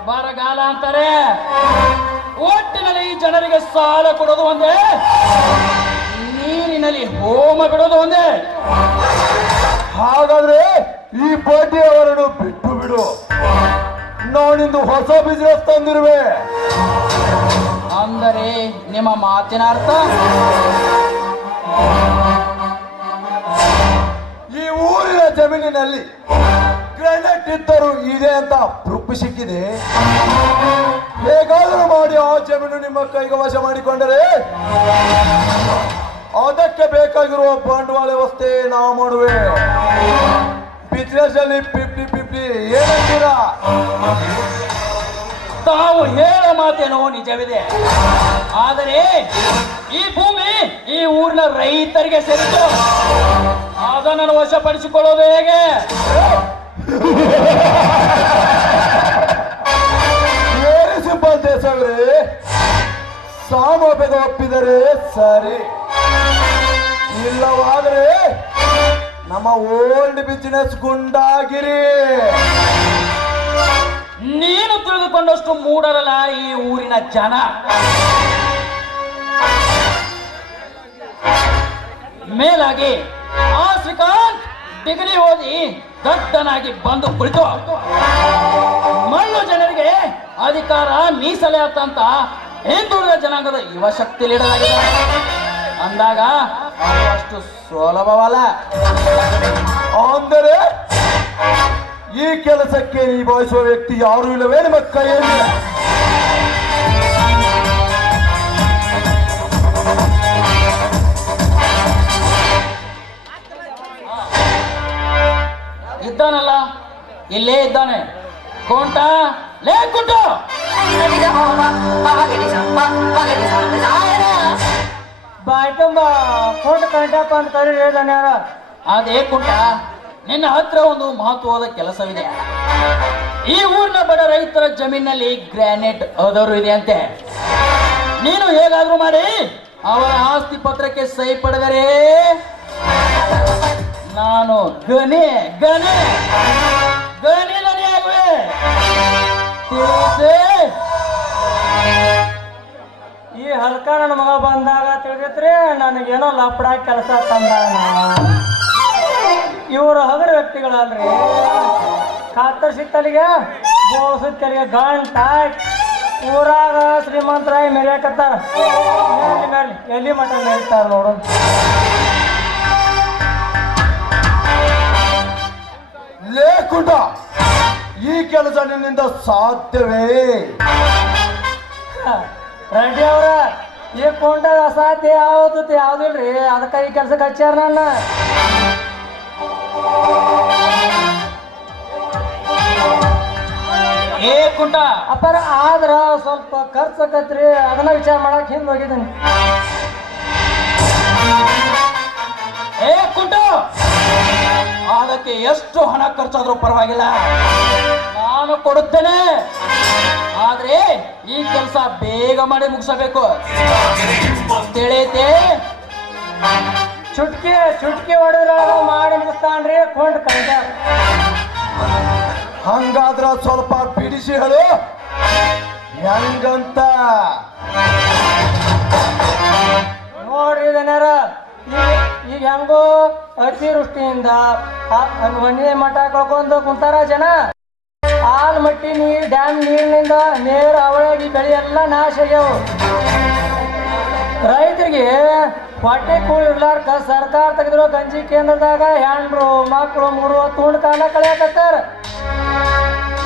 ಬರಗಾಲ ಅಂತಾರೆ. ಒಟ್ಟಿನಲ್ಲಿ ಈ ಜನರಿಗೆ ಸಾಲ ಕೊಡೋದು ಒಂದೇ, ನೀರಿನಲ್ಲಿ ಹೋಮ ಬಿಡೋದು ಒಂದೇ. ಹಾಗಾದ್ರೆ ಈ ಬಡ್ಡಿಯವರನ್ನು ಬಿಟ್ಟು ಬಿಡು. ನಾನಿಂದು ಹೊಸ ಬಿಸಿನೆಸ್ ತಂದಿರುವೆ. ಅಂದರೆ ನಿಮ್ಮ ಮಾತಿನ ಅರ್ಥ? ಈ ಊರಿನ ಜಮೀನಿನಲ್ಲಿ ಗ್ರಾನೈಟ್ ಇದ್ದರೂ ಇದೆ ಅಂತ ಪ್ರೂಫ್ ಸಿಕ್ಕಿದೆ. ಹೇಗಾದರೂ ಮಾಡಿ ಆ ಜಮೀನು ನಿಮ್ಮ ಕೈಗೆ ವಶ ಮಾಡಿಕೊಂಡರೆ ಅದಕ್ಕೆ ಬೇಕಾಗಿರುವ ಬಂಡವಾಳ ವ್ಯವಸ್ಥೆ ನಾವು ಮಾಡುವೆ. ಬಿಸಿನೆಸ್ ಅಲ್ಲಿ 50-50 ಏನಂತೀರಾ? ತಾವು ಹೇಳೋ ಮಾತೇನೋ ನಿಜವಿದೆ, ಆದರೆ ಈ ಭೂಮಿ ಈ ಊರಿನ ರೈತರಿಗೆ ಸೇರಿತು. ಅದನ್ನು ವಶಪಡಿಸಿಕೊಳ್ಳೋದು ಹೇಗೆ? Very simple ದೇಸಾಯವರೇ. ಸಾಮೋಪೆಗೆ ಒಪ್ಪಿದರೆ ಸರಿ, ಇಲ್ಲವಾದರೆ ನಮ್ಮ ಓಲ್ಡ್ ಬಿಸಿನೆಸ್ ಗುಂಡಾಗಿರಿ. ನೀನು ತಿಳಿದುಕೊಂಡಷ್ಟು ಮೂಡರಲ್ಲ ಈ ಊರಿನ ಜನ. ಮೇಲಾಗಿ ಆ ಶ್ರೀಕಾಂತ್ ಡಿಗ್ರಿ ಓದಿ ದಡ್ಡನಾಗಿ ಬಂದು ಕುಳಿತು ಮಳ್ಳು ಜನರಿಗೆ ಅಧಿಕಾರ ಮೀಸಲಾತಂತ ಹಿಂದುಳಿದ ಜನಾಂಗದ ಯುವ ಶಕ್ತಿ ಲೀಡರಾಗಿದೆ ಅಂದಾಗ ಅಷ್ಟು ಸುಲಭವಲ್ಲ. ಅಂದರೆ ಈ ಕೆಲಸಕ್ಕೆ ನಿಭಾಯಿಸುವ ವ್ಯಕ್ತಿ ಯಾರು ಇಲ್ಲವೇ ನಿಮ್ಮ ಕೈಯಲ್ಲಿ? ಇದ್ದಾನಲ್ಲ, ಇಲ್ಲೇ ಇದ್ದಾನೆ. ಕೊಂಟ ಲೇ ಕುಂಟು, ಬಾಯ್ ತುಂಬ ಕೊಂಡ ಕಂಟಪ್ಪ ಅಂತ ಕರೀ ಹೇಳ್ದಾನೆ ಯಾರ. ಅದೇ ಕುಂಟ, ನಿನ್ನ ಹತ್ರ ಒಂದು ಮಹತ್ವವಾದ ಕೆಲಸವಿದೆ. ಈ ಊರಿನ ಬಡ ರೈತರ ಜಮೀನಲ್ಲಿ ಗ್ರಾನೈಟ್ ಅದವರು ಇದೆ ಅಂತೆ. ನೀನು ಹೇಗಾದ್ರೂ ಮಾಡಿ ಅವರ ಆಸ್ತಿ ಪತ್ರಕ್ಕೆ ಸಹಿ ಪಡೆದರೆ ನಾನು ಗಣಿ ಗಣಿ ಗಣಿ ಗಣಿ ಆಗುವೆ. ತಿಳಿಸೇ? ಈ ಹಲ್ಕ ನನ್ನ ಮಗ ಬಂದಾಗ ತಿಳಿದಿತ್ರಿ ನನಗೇನೋ ಲಪಡ ಕೆಲಸ ತಂದ. ಇವರು ಹಗರ ವ್ಯಕ್ತಿಗಳಲ್ರಿ. ಕಾತರ್ಸಿತ್ತಲಿಗೆ ಬೋಸತ್ತಲಿಗೆ ಗಂಟ ಊರಾಗ ಶ್ರೀಮಂತರಾಗಿ ಮೆರೆಯಕತ್ತಾರ. ಮೇಲೆ ಎಲ್ಲಿ ಮಠ ಮೆರೀತಾರ ನೋಡು. ಲೇಕುಟ, ಈ ಕೆಲಸ ನಿನ್ನಿಂದ ಸಾಧ್ಯವೇ? ರೆಡ್ಡಿ ಅವ್ರ ಈ ಕೊಂಡ ಅಸಾಧ್ಯ ಯಾವ್ದಿಲ್ರಿ. ಅದಕ್ಕೆ ಈ ಕೆಲ್ಸಕ್ಕೆ ಹಚ್ಚಾರ ನನ್ನ. ಏ ಕುಂಟ, ಅಪ್ಪರ ಆದ್ರ ಸ್ವಲ್ಪ ಖರ್ಚು ಆಕತ್ರಿ, ಅದನ್ನ ವಿಚಾರ ಮಾಡಕ್ ಹಿಂದ್ ಹೋಗಿದ್ದೀನಿ. ಏ ಕುಂಟ, ಅದಕ್ಕೆ ಎಷ್ಟು ಹಣ ಖರ್ಚಾದ್ರೂ ಪರವಾಗಿಲ್ಲ, ನಾನು ಕೊಡುತ್ತೇನೆ. ಆದ್ರೆ ಈ ಕೆಲಸ ಬೇಗ ಮಾಡಿ ಮುಗಿಸಬೇಕು. ತಿಳಿತೆ? ಚುಟ್ಕಿ ಹೊಡೆದ್ರ ಮಾಡಿ ಮುಗಿಸ್ತಾನ್ರಿ ಕೊಂಡ್ ಕಂಡ. ಹಂಗಾದ್ರ ಸ್ವಲ್ಪ ಬಿಡಿಸಿ ಹೇಳು ಹೆಂಗಂತ. ನೋಡ್ರಿ ಇದನ್ಯಾರ ಈಗ ಹೆಂಗೋ ಅತಿವೃಷ್ಟಿಯಿಂದ ಹೊಣ್ಣೆ ಮಠ ಕಳ್ಕೊಂಡು ಕುಂತಾರ ಜನ. ಆಲ್ಮಟ್ಟಿ ನೀರ್ ಡ್ಯಾಮ್ ನೀರಿನಿಂದ ನೇರ ಅವಳಗಿ ಬೆಳೆ ಎಲ್ಲ ನಾಶ ಆಗ್ಯಾವು. ರೈತರಿಗೆ ಹೊಟ್ಟೆ ಕೂಳಿರ್ಲಾರ್ಕ ಸರ್ಕಾರ ತೆಗೆದಿರೋ ಗಂಜಿ ಕೇಂದ್ರದಾಗ ಹೆಣ್ರು ಮಕ್ಕಳು 3 ಹೊತ್ತು ಉಂಡು ಕಾಲ ಕಳೆಯಕತ್ತಾರ.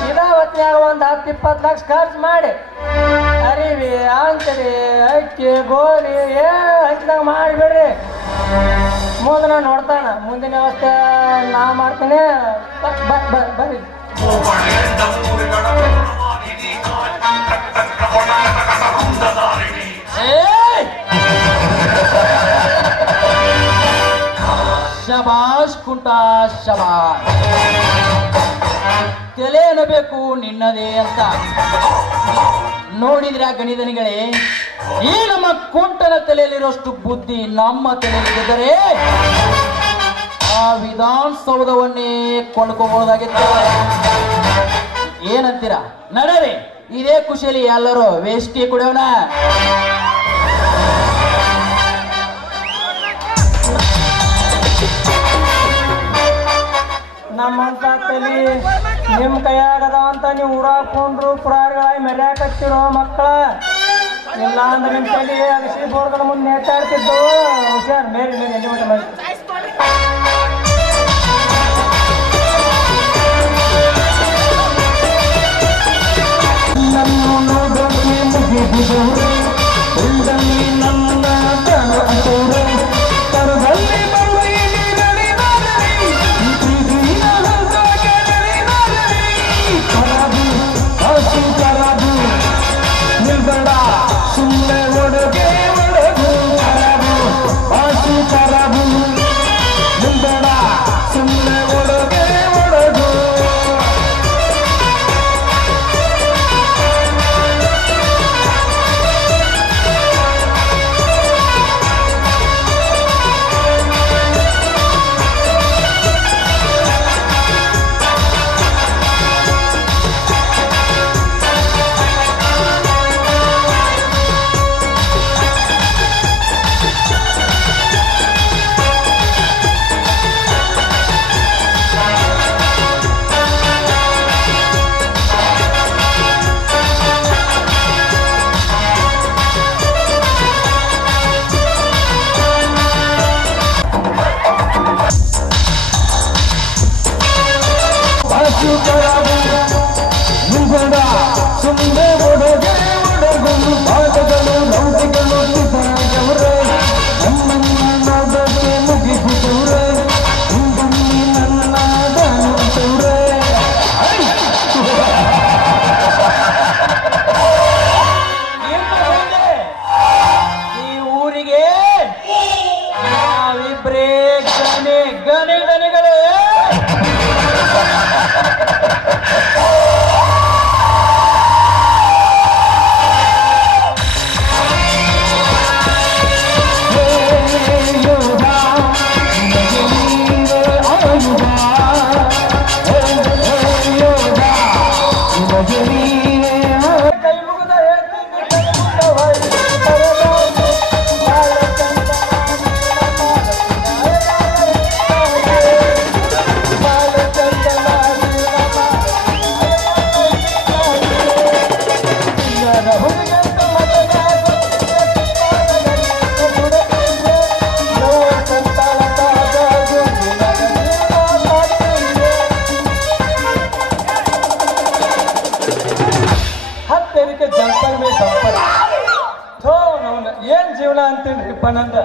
ಇದಾವತ್ನ್ಯಾಗ ಒಂದು 10-20 ಲಕ್ಷ ಖರ್ಚು ಮಾಡಿ ಅರಿವಿ ಅಂಚರಿ ಅಕ್ಕಿ ಗೋಧಿ ಮಾಡಿಬಿಡ್ರಿ. ಮುಂದೆ ನಾನು ನೋಡ್ತಾನ, ಮುಂದಿನ ವ್ಯವಸ್ಥೆ ನಾ ಮಾಡ್ತೇನೆ. ಬರ್ರಿ. ಶಬಾಷ್ ಕುಂಟ ಶಬಾಷ್. ತಲೆ ಅನ್ನಬೇಕು ನಿನ್ನದೇ ಅಂತ ನೋಡಿದ್ರೆ ಗಣಿದನಿಗಳೇ, ಈ ನಮ್ಮ ಕುಂಟನ ತಲೆಯಲ್ಲಿರೋಷ್ಟು ಬುದ್ಧಿ ನಮ್ಮ ತಲೆಯಲ್ಲಿದ್ದರೆ ಆ ವಿಧಾನಸೌಧವನ್ನೇ ಕೊಂಡ್ಕೋಬಹುದಾಗಿತ್ತು. ಏನಂತೀರಾ? ನಡರಿ, ಇದೇ ಖುಷಿಯಲ್ಲಿ ಎಲ್ಲರೂ ವೇಷ್ಟಿ ಕುಡಿಯೋಣ. ನಮ್ಮಂತ ತಲಿ ನಿಮ್ ಕೈಯಾಗದಾವಂತ ನೀವು ಊರಾಕೊಂಡ್ರು ಪುರಾರಿಗಳಾಗಿ ಮೆರ್ಯಾಕತ್ತಿರೋ ಮಕ್ಕಳ. ಇಲ್ಲ ಅಂದ್ರೆ ನಿಮ್ ತಲಿ ಅಗಸಿ ಬೋರ್ಗನ ಮುಂದೆ ನೇತಾಡ್ತಿದ್ದು. ಹುಷಾರ್, ಮೇರಿ ಮೇರಿ ಎಲ್ಲಿ ಮಟ್ಟ ಮಾಡಿ. ಏನ್ ಜೀವನ ಅಂತೀನ್ರಿಪ್ಪ ನಂದ.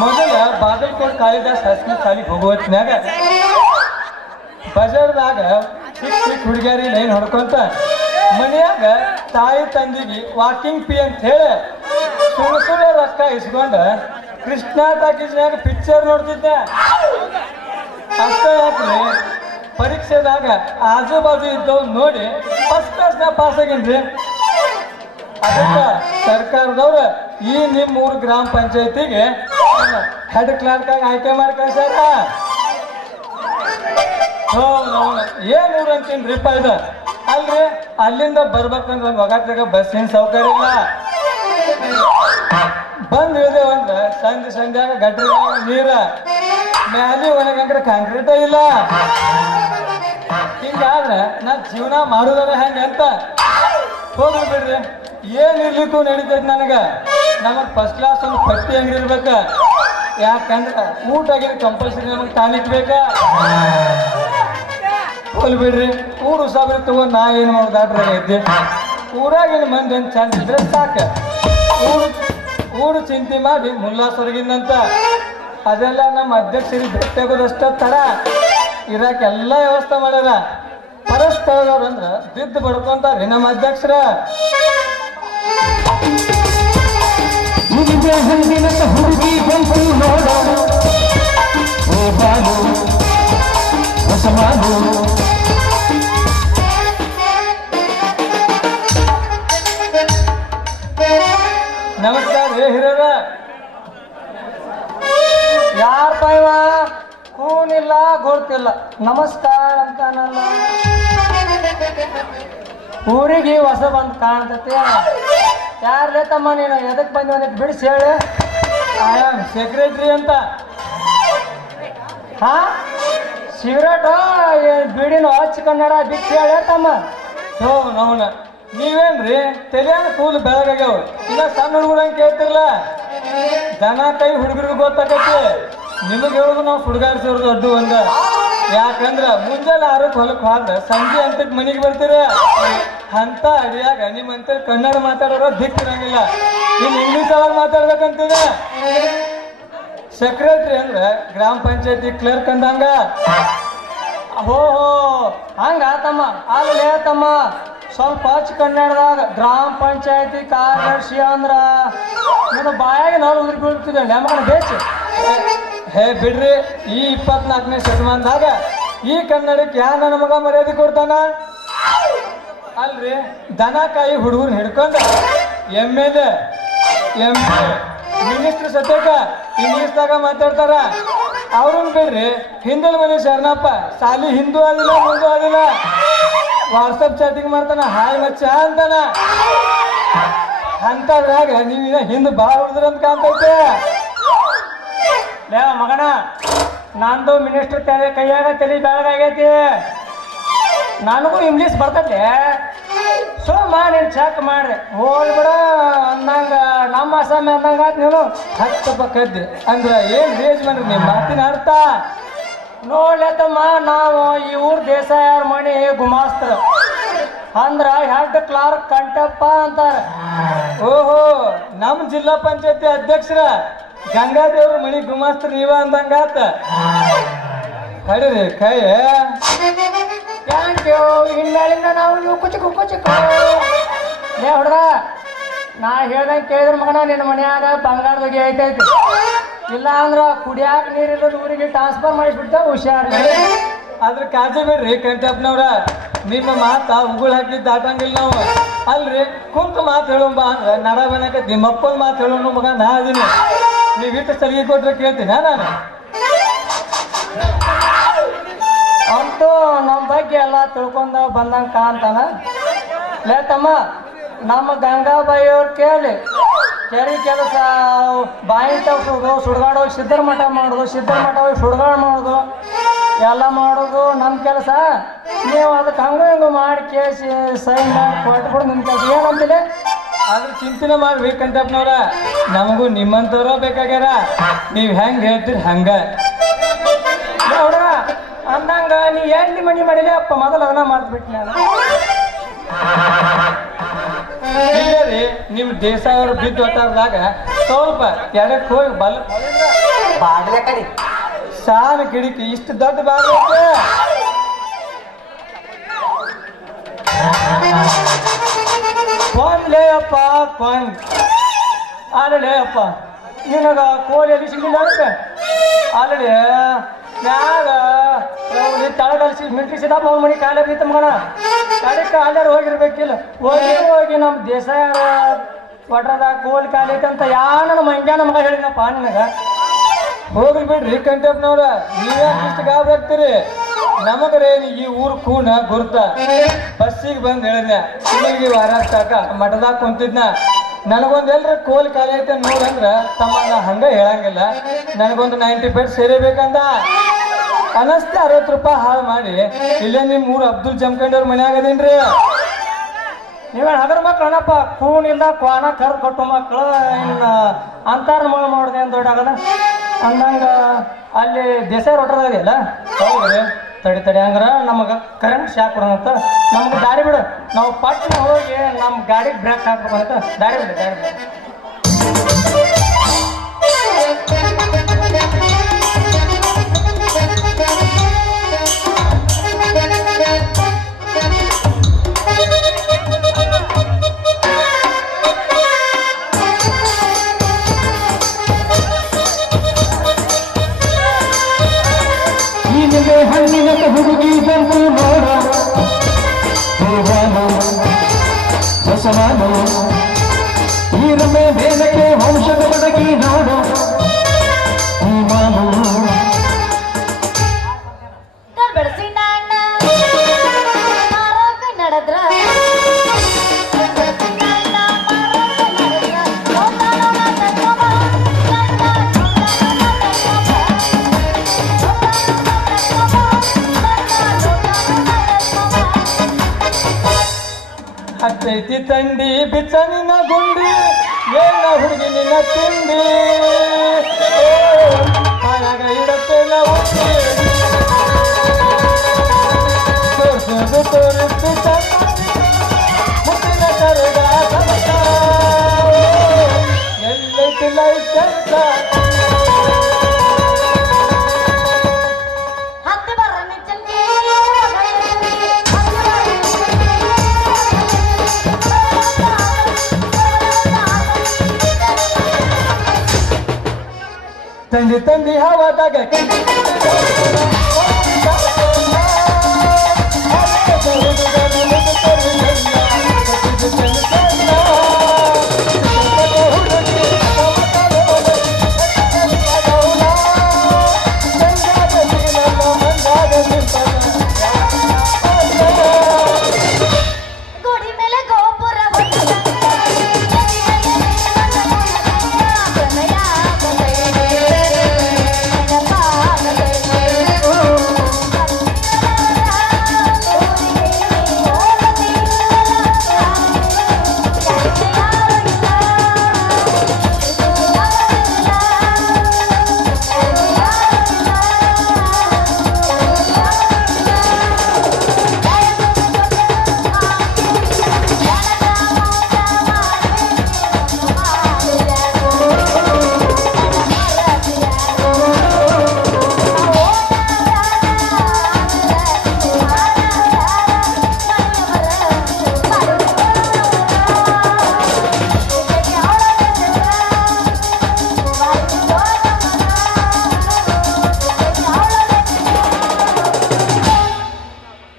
ಮೊದಲ ಬಾಗಲಕೋಟ್ ಕಾಳಿದಾಸ್ ಹಸ್ನ ಸಾಲಿಗೆ ಹೋಗುವತ್ನ್ಯಾಗ ಬಜಾರ್ದಾಗ ಚಿಕ್ಕ ಚಿಕ್ಕ ಹುಡುಗಿಯರಿ ಲೈನ್ ಹೊಡ್ಕೊಂತ ಮನ್ಯಾಗ ತಾಯಿ ತಂದಿಗೆ ವಾಕಿಂಗ್ ಫೀ ಅಂತ ಹೇಳಿ ಸುಳ್ಳು ರೊಕ್ಕ ಇಸ್ಕೊಂಡ ಕೃಷ್ಣ ಟಾಕೀಸ್ನ್ಯಾಗ ಪಿಕ್ಚರ್ ನೋಡ್ತಿದ್ದೆ. ಅಷ್ಟೇ ಯಾಕ್ರಿ ಪರೀಕ್ಷೆದಾಗ ಆಜು ಬಾಜು ಇದ್ದವ್ ನೋಡಿ ಫಸ್ಟ್ ಕ್ಲಾಸ್ನಾಗ ಪಾಸ್ ಆಗೇನ್ರಿ. ಅದಕ್ಕೆ ಸರ್ಕಾರದವ್ರು ಈ ನಿಮ್ಮ ಊರು ಗ್ರಾಮ ಪಂಚಾಯತಿಗೆ ಹೆಡ್ ಕ್ಲಾರ್ಕ್ ಆಗಿ ಆಯ್ಕೆ ಮಾಡಿ ಕಳ್ಸ್ಯಾರ. ಏನ್ ಊರು ಅಂತೀನ್ರಿಪ್ಪ ಇದು. ಅಲ್ರಿ ಅಲ್ಲಿಂದ ಬರ್ಬೇಕಂದ್ರೆ ಒಂದು ಒಗಾಟ್ರಾಗ ಬಸ್ಸಿನ ಸೌಕರ್ಯ ಇಲ್ಲ. ಬಂದ್ ಇಳಿದೆ ಒಂದ್ ಸಂಧ್ಯಾಗ ಗಟ್ರಿ ನೀರ ಮ್ಯಾಲಿ ಒಣಗಂದ್ರೆ ಕಾಂಕ್ರೀಟ ಇಲ್ಲ. ಹಿಂಗಾದ್ರೆ ನಾ ಜೀವನ ಮಾಡುದಾರ ಹೆಂಗಂತ ಹೋಗ್ಲಿ ಬಿಡ್ರಿ. ಏನ್ ಇರ್ಲಿಕ್ಕೂ ನಡೀತೈತಿ ನನಗ. ನಮಗ್ ಫಸ್ಟ್ ಕ್ಲಾಸ್ ಒಂದು ಪಟ್ಟಿ ಅಂಗಡಿ ಇರ್ಬೇಕ. ಯಾಕಂದ್ರೆ ಊಟ ಆಗಿದ್ರೆ ಕಂಪಲ್ಸರಿ ನಮಗ್ ಟಾನಿಕ್ ಬೇಕ. ಹೋಗ್ಲಿ ಬಿಡ್ರಿ. ಊರು ಸಾಬ್ರಿ ತಗೊಂಡ್ ನಾ ಏನ್ ಮಾಡೋದು ದಾಟ್ರಾಗ ಐತಿ. ಊರಾಗಿನ ಮಂದಿ ಒಂದ್ ಚಂದ ಇದ್ರೆ ಸಾಕ. ಊರು ಊರು ಚಿಂತೆ ಮಾಡಿ ಮುಲ್ಲಾಸೊರಗಿಂದಂತ ಅದೆಲ್ಲ ನಮ್ಮ ಅಧ್ಯಕ್ಷರಿಗೆ ಭೇಟಿಯಾಗೋದಷ್ಟ ತಡ ಇರಾಕೆಲ್ಲ ವ್ಯವಸ್ಥೆ ಮಾಡ್ಯಾರ. ಪರಸ್ಥಳದವ್ರು ಅಂದ್ರ ಬಿದ್ದು ಬಡ್ಕೊಂತಾರ್ರಿ ನಮ್ಮ ಅಧ್ಯಕ್ಷರ. ಹುಡುಗಿ ಬಂತು ನೋಡ ಓ ಬಾಲು ಹೊಸ ಮಾಲು. ನಮಸ್ಕಾರ ರೀ ಹಿರಿಯರ. ಯಾರಪ್ಪ ಇವ ಕೂನಿಲ್ಲ ಗೊತ್ತಿಲ್ಲ ನಮಸ್ಕಾರ ಅಂತಾನಲ್ಲ. ಊರಿಗೆ ಹೊಸ ಬಂದು ಕಾಣ್ತತಿ. ಯಾರ್ಲೇ ತಮ್ಮ ನೀನು ಎದಕ್ ಬಂದಿ ಬಿಡಿಸಿ ಹೇಳಿ. ಐ ಆಮ್ ಸೆಕ್ರೆಟ್ರಿ ಅಂತ. ಹಾ ಸಿಗರೇಟ್ ಬಿಡಿನ ಹಚ್ಚಿ ಕನ್ನಡ ಬಿಚ್ಚಿ ಹೇಳ ತಮ್ಮ. ಹೋ ನವನ ನೀವೇನ್ರಿ ತಲೆಯಾನ ಕೂಲ್ ಬೆಳಗಾಗ್ಯಾವ. ಇಲ್ಲ ಸಣ್ಣ ಹುಡುಗರಂಗೆ ಕೇಳ್ತಿರ್ಲ. ದನ ಕೈ ಹುಡುಗರಿಗೆ ಗೊತ್ತಾಗೈತಿ. ನಿಮಗೆ ಹೇಳುದು ನಾವು ಸುಡ್ಗಾಡ್ಸಿರೋದು ದೊಡ್ಡ ಒಂದ. ಯಾಕಂದ್ರ ಮುಂಜಾನೆ 6ಕ್ಕೆ ಹೊಲಕ್ಕೆ ಹೋದ್ರೆ ಸಂಜೆ ಅಂತಕ್ಕೆ ಮನೆಗೆ ಬರ್ತೀರ. ಅಂತ ಅಡಿಯಾಗ ನಿಮ್ಮಂತೇಳಿ ಕನ್ನಡ ಮಾತಾಡೋರ ದಿಕ್ಕಿರಂಗಿಲ್ಲ. ಇಲ್ಲಿ ಇಂಗ್ಲೀಷ್ ಒಳಗೆ ಮಾತಾಡ್ಬೇಕಂತಿದೆ. ಸೆಕ್ರೆಟ್ರಿ ಅಂದ್ರೆ ಗ್ರಾಮ ಪಂಚಾಯತಿ ಕ್ಲರ್ಕ್ ಅಂದಂಗ. ಹೋ ಹಂಗ ತಮ್ಮ ಅಲ್ಲೇ ತಮ್ಮ ಸ್ವಲ್ಪ ಹಚ್ಚ ಕನ್ನಡದಾಗ ಗ್ರಾಮ ಪಂಚಾಯತಿ ಕಾರ್ಯದರ್ಶಿ ಅಂದ್ರ ನನ್ನ ಬಾಯಾಗ ನಾವು ಉದುರಿ ಬೀಳ್ತಿದ್ದೆ ನಮ್ಮನ್ನ ಬೇಚಿ. ಹೇ ಬಿಡ್ರಿ, ಈ 24ನೇ ಶತಮಾನದಾಗ ಈ ಕನ್ನಡಕ್ಕೆ ಯಾ ನನ್ನ ಮಗ ಮರ್ಯಾದೆ ಕೊಡ್ತಾನ? ಅಲ್ರಿ ದನ ಕಾಯಿ ಹುಡುಗರು ಹಿಡ್ಕೊಂಡ MLA MP ಮಿನಿಸ್ಟರ್ ಸತ್ಯಕ ಇಂಗ್ಲೀಷ್ದಾಗ ಮಾತಾಡ್ತಾರ. ಅವ್ರನ್ನ ಬಿಡ್ರಿ, ಹಿಂದಲ್ ಮನೆ ಶರಣಪ್ಪ ಸಾಲಿ ಹಿಂದೂ ಆಗಿಲ್ಲ ಮುಂದೂ ಆಗಿಲ್ಲ. ವಾಟ್ಸಪ್ ಚಾಟಿಂಗ್ ಮಾಡ್ತಾನ, ಹಾಯ್ ಮಚ್ಚ ಅಂತಾನ. ಅಂತದ್ರಾಗ ನೀವಿನ ಹಿಂದ್ ಭಾಳ ಹುಡುದ್ರಂತ ಕಾಣ್ತೈತೆ. ಲೇ ಮಗನ, ನಂದು ಮಿನಿಸ್ಟರ್ ಕೈಯಾಗ ತಲೆ ಬೆಳಗಾಗೈತಿ. ನನಗೂ ಇಂಗ್ಲೀಷ್ ಬರ್ತೈತೆ. ಸುಮ್ಮ ನೀನು ಚೆಕ್ ಮಾಡ್ರಿ ಹೋಲ್ ಬಿಡ ಅಂದಂಗ ನಮ್ಮ ಅಸಾಮಿ ಅಂದಂಗ ನೀನು 10 ಕದ್ದಿ ಅಂದ್ರ ಏನ್ ರೇಜ್ ಮಾಡ್ರಿ ನಿಮ್ಮ ಮಾತಿನ ಅರ್ಥ. ನೋಡ್ಲತ್ತಮ್ಮ, ನಾವು ಈ ಊರ್ ದೇಸಾಯವ್ರ ಮಣಿ ಗುಮಾಸ್ತ್ರ ಅಂದ್ರ ಹೆಡ್ ಕ್ಲಾರ್ಕ್ ಕಂಟಪ್ಪ ಅಂತಾರ. ಓಹೋ, ನಮ್ಮ ಜಿಲ್ಲಾ ಪಂಚಾಯತಿ ಅಧ್ಯಕ್ಷರ ಗಂಗಾದೇವ್ರ ಮಣಿ ಗುಮಾಸ್ತ್ರ ನೀವ ಅಂದಂಗಾತ. ಹಡಿರಿ ಕೈ. Thank you. ಇನ್ಮೇಲಿಂದ ನಾವು ನೀವು ಕುಚಿಕು ಲೇ ಹುಡ್ರ, ನಾ ಹೇಳ್ದಂಗೆ ಕೇಳಿದ್ರ ಮಗನ ನಿನ್ನ ಮನ್ಯಾಗ ಬಂಗಾರದಾಗ ಐತೈತಿ. ಇಲ್ಲ ಅಂದ್ರ ಕುಡಿಯಾಕ ನೀರಿಲ್ಲದ ಊರಿಗೆ ಟ್ರಾನ್ಸ್ಫರ್ ಮಾಡಿಸ್ಬಿಡ್ತಾವ. ಹುಷಾರ್. ಅದ್ರ ಕಾಜಿ ಬಿಡ್ರಿ ಕಂಟಪ್ಪನವ್ರ. ನಿಮ್ಮ ಮಾತ ಉಗುಳು ಹಾಕಿ ದಾಟಂಗಿಲ್ಲ ನಾವು. ಅಲ್ರಿ ಕುಂತು ಮಾತು ಹೇಳೋಂಬ ಅಂದ್ರ ನಡ ಬನಕ ನಿಮ್ಮಪ್ಪನ ಮಾತು ಹೇಳೋಣ ಮಗ ನಾ ಅದೀನಿ. ನೀವ್ ಇಟ್ಟು ಸಲಿಗೆ ಕೊಟ್ರೆ ಕೇಳ್ತೀನಿ ನಾನು. ಅಂತೂ ನಮ್ಮ ಬಗ್ಗೆ ಎಲ್ಲ ತಿಳ್ಕೊಂಡ ಬಂದಂಗ ಕಾಣ್ತಾನ. ಲೇ ತಮ್ಮ, ನಮ್ಮ ಗಂಗಾಬಾಯಿ ಅವ್ರು ಕೇಳಿ ಕೆರೆ ಕೆಲಸ ಬಾಯಿ ತಗ್ಸೋದು, ಸುಡ್ಗಾಡೋಗಿ ಸಿದ್ಧರ ಮಠ ಮಾಡೋದು, ಸಿದ್ಧರ ಮಠ ಹೋಗಿ ಸುಡ್ಗಾಡು ಮಾಡೋದು ಎಲ್ಲ ಮಾಡೋದು ನಮ್ಮ ಕೆಲಸ. ನೀವು ಅದಕ್ಕೆ ಹಂಗೂ ಹಿಂಗೂ ಮಾಡಿ ಕೇಸಿ ಸೈನ್ ಮಾಡಿ ಕೊಟ್ಬಿಡು ನಿಮ್ಮ ಕೆಲಸ. ಏನಂತಿಲ್ಲ ಅದ್ರ ಚಿಂತನೆ ಮಾಡ್ಬೇಕಂತಪ್ಪನವ್ರ. ನಮಗೂ ನಿಮ್ಮಂಥವ್ರ ಬೇಕಾಗ್ಯಾರ. ನೀವು ಹೆಂಗೆ ಹೇಳ್ತೀರಿ ಹಂಗ. ನೋಡ್ರ ಅಂದಂಗ ನೀ ಎಲ್ಲಿ ಮನಿ ಮಾಡಿಲ್ಲ ಅಪ್ಪ, ಮೊದಲು ಅದನ್ನ ಮಾಡ್ಬಿಟ್ಟಿ ನಾನು. ರೀ ನಿಮ್ ದೇಸಾಯವ್ರು ಬಿದ್ದು ಹೊತ್ತಾರದಾಗ ಸ್ವಲ್ಪ ಎಡಕ್ಕೆ ಹೋಗಿ ಬಾಗ್ಲ ಕಡೆ ಸಾಲ ಕಿಡಿಕಿ ಇಷ್ಟು ದೊಡ್ಡ ಬಾಗ್ಲ ಕೊಂದ್ಲೇ ಅಪ್ಪ ಕೊಂದ್. ಆಲೇ ಅಪ್ಪ ನಿನಗ ಕೋಳಿ ಎಲ್ಲಿ ಸಿಗಲಿಲ್ಲ ಅದಕ್ಕೆ ಆಲೇ ಮ್ಯಾಗ ತಳಗಲಿಸಿ ಮಿಲ್ಟ್ರಿ ಸಿದ್ದಪ್ಪ ಅವ್ನ ಮನೆ ಕಾಲ ಬಿತ್ತ ಮಗನ ಕಡೆಗೆ ಕಾಲ್ಯಾರ ಹೋಗಿರ್ಬೇಕಿಲ್ಲ. ಹೋಗಿ ನಮ್ಮ ದೇಸಾಯ ಒಟ್ರದಾಗ ಕೋಲ್ ಕಾಲೈತಂತ ನನ್ನ ಮಂಗ್ಯಾನ ಮಗ ಹೇಳಿನಪ್ಪ ನಿನಗ. ಹೋಗ್ಲಿ ಬಿಡ್ರಿ ಕಂಟಪ್ಪನವ್ರ, ನೀವ್ಯಾಕೆ ಇಷ್ಟು ಗಾಬರಿ ಆಗ್ತೀರಿ? ನಮಗ್ರೆ ಈ ಊರ್ ಕೂನ ಗುರ್ತ. ಬಸ್ಸಿಗೆ ಬಂದು ಹೇಳಿದ್ನ ನಿಮಗೆ ವಾರ ಸಾಕ ಮಠದಾಗ ಕುಂತಿದ್ನ. ನನಗೊಂದು ಎಲ್ರ ಕೋಲ್ ಖಾಲಿ ಐತೆ ನೋಡಂದ್ರ ತಮ್ಮ ನಾ ಹಂಗ ಹೇಳಂಗಿಲ್ಲ. ನನಗೊಂದು 90 ಪೇಟ್ ಸೇರಿಬೇಕಂದ ಅನಸ್ತೆ 60 ರೂಪಾಯಿ ಹಾಳು ಮಾಡಿ ಇಲ್ಲೇ ನಿಮ್ಮ ಊರು ಅಬ್ದುಲ್ ಜಮ್ಕಂಡವ್ರ ಮನ್ಯಾಗ ಅದೀನ್ರಿ. ನೀವೇನು ಹಗರ ಮಕ್ಳು ಅಣ್ಣಪ್ಪ, ಕೂನ್ ಇಲ್ಲ ಕ್ವಾನ ಕರ್ ಕೊಟ್ಟು ಮಕ್ಕಳು ಇನ್ನ ಅಂತಾರ ಮಾಡೋದು ಏನು ದೊಡ್ಡ ಆಗದ ಅಂದಂಗ ಅಲ್ಲಿ ದೇಸಾಯಿ ರೊಟ್ಟದಾಗಿಲ್ಲ. ಹೌದ್ರಿ, ತಡಿ ಹಂಗಾರ ನಮಗೆ ಕರೆಂಟ್ ಶಾಕ್ ಕೊಡೋಣಂತ. ನಮ್ಗೆ ದಾರಿ ಬಿಡು, ನಾವು ಪಟ್ನ ಹೋಗಿ ನಮ್ಮ ಗಾಡಿಗೆ ಬ್ರೇಕ್ ಹಾಕ್ಬೇಕಂತ. ದಾರಿ ಬಿಡು ಸಸಮಾನು ಈ ರಮೆ ಮೇಲಕ್ಕೆ ವಂಶದ ಬಡಗಿ ನಾಡು ಈ ಮಾನು ಬೆಳೆಸಿ ನಾಣ್ಣ ಮಾರೋಕ ನಡೆದ್ರ ಹತ್ತೈತಿ ತಂಡಿ ಬಿಚ್ಚ ನಿನ್ನ ಗುಂಡಿ ಏನ ಹುಡುಗಿ ನಿನ್ನ ತಿಂಡಿ ಹಾಯಾಗ ಇಡತ್ತೇನ ಉಂಡಿ ತೋರಿಸೋದು ತೋರಿಸ್ತು ಮುತ್ತಿನ ಕರೆದ ಸಮತ ಎಲ್ಲೈತಿ ಲೈಫ್ ಚಂದ ಹತ್ತಿ ಬರ್ರ ನಿಚ್ಚಂಗಿ ತಂದಿ ತಂದಿ ಹವಾದಾಗ ಗುಡಿ ಮೇಲೆ ಗೋಪುರ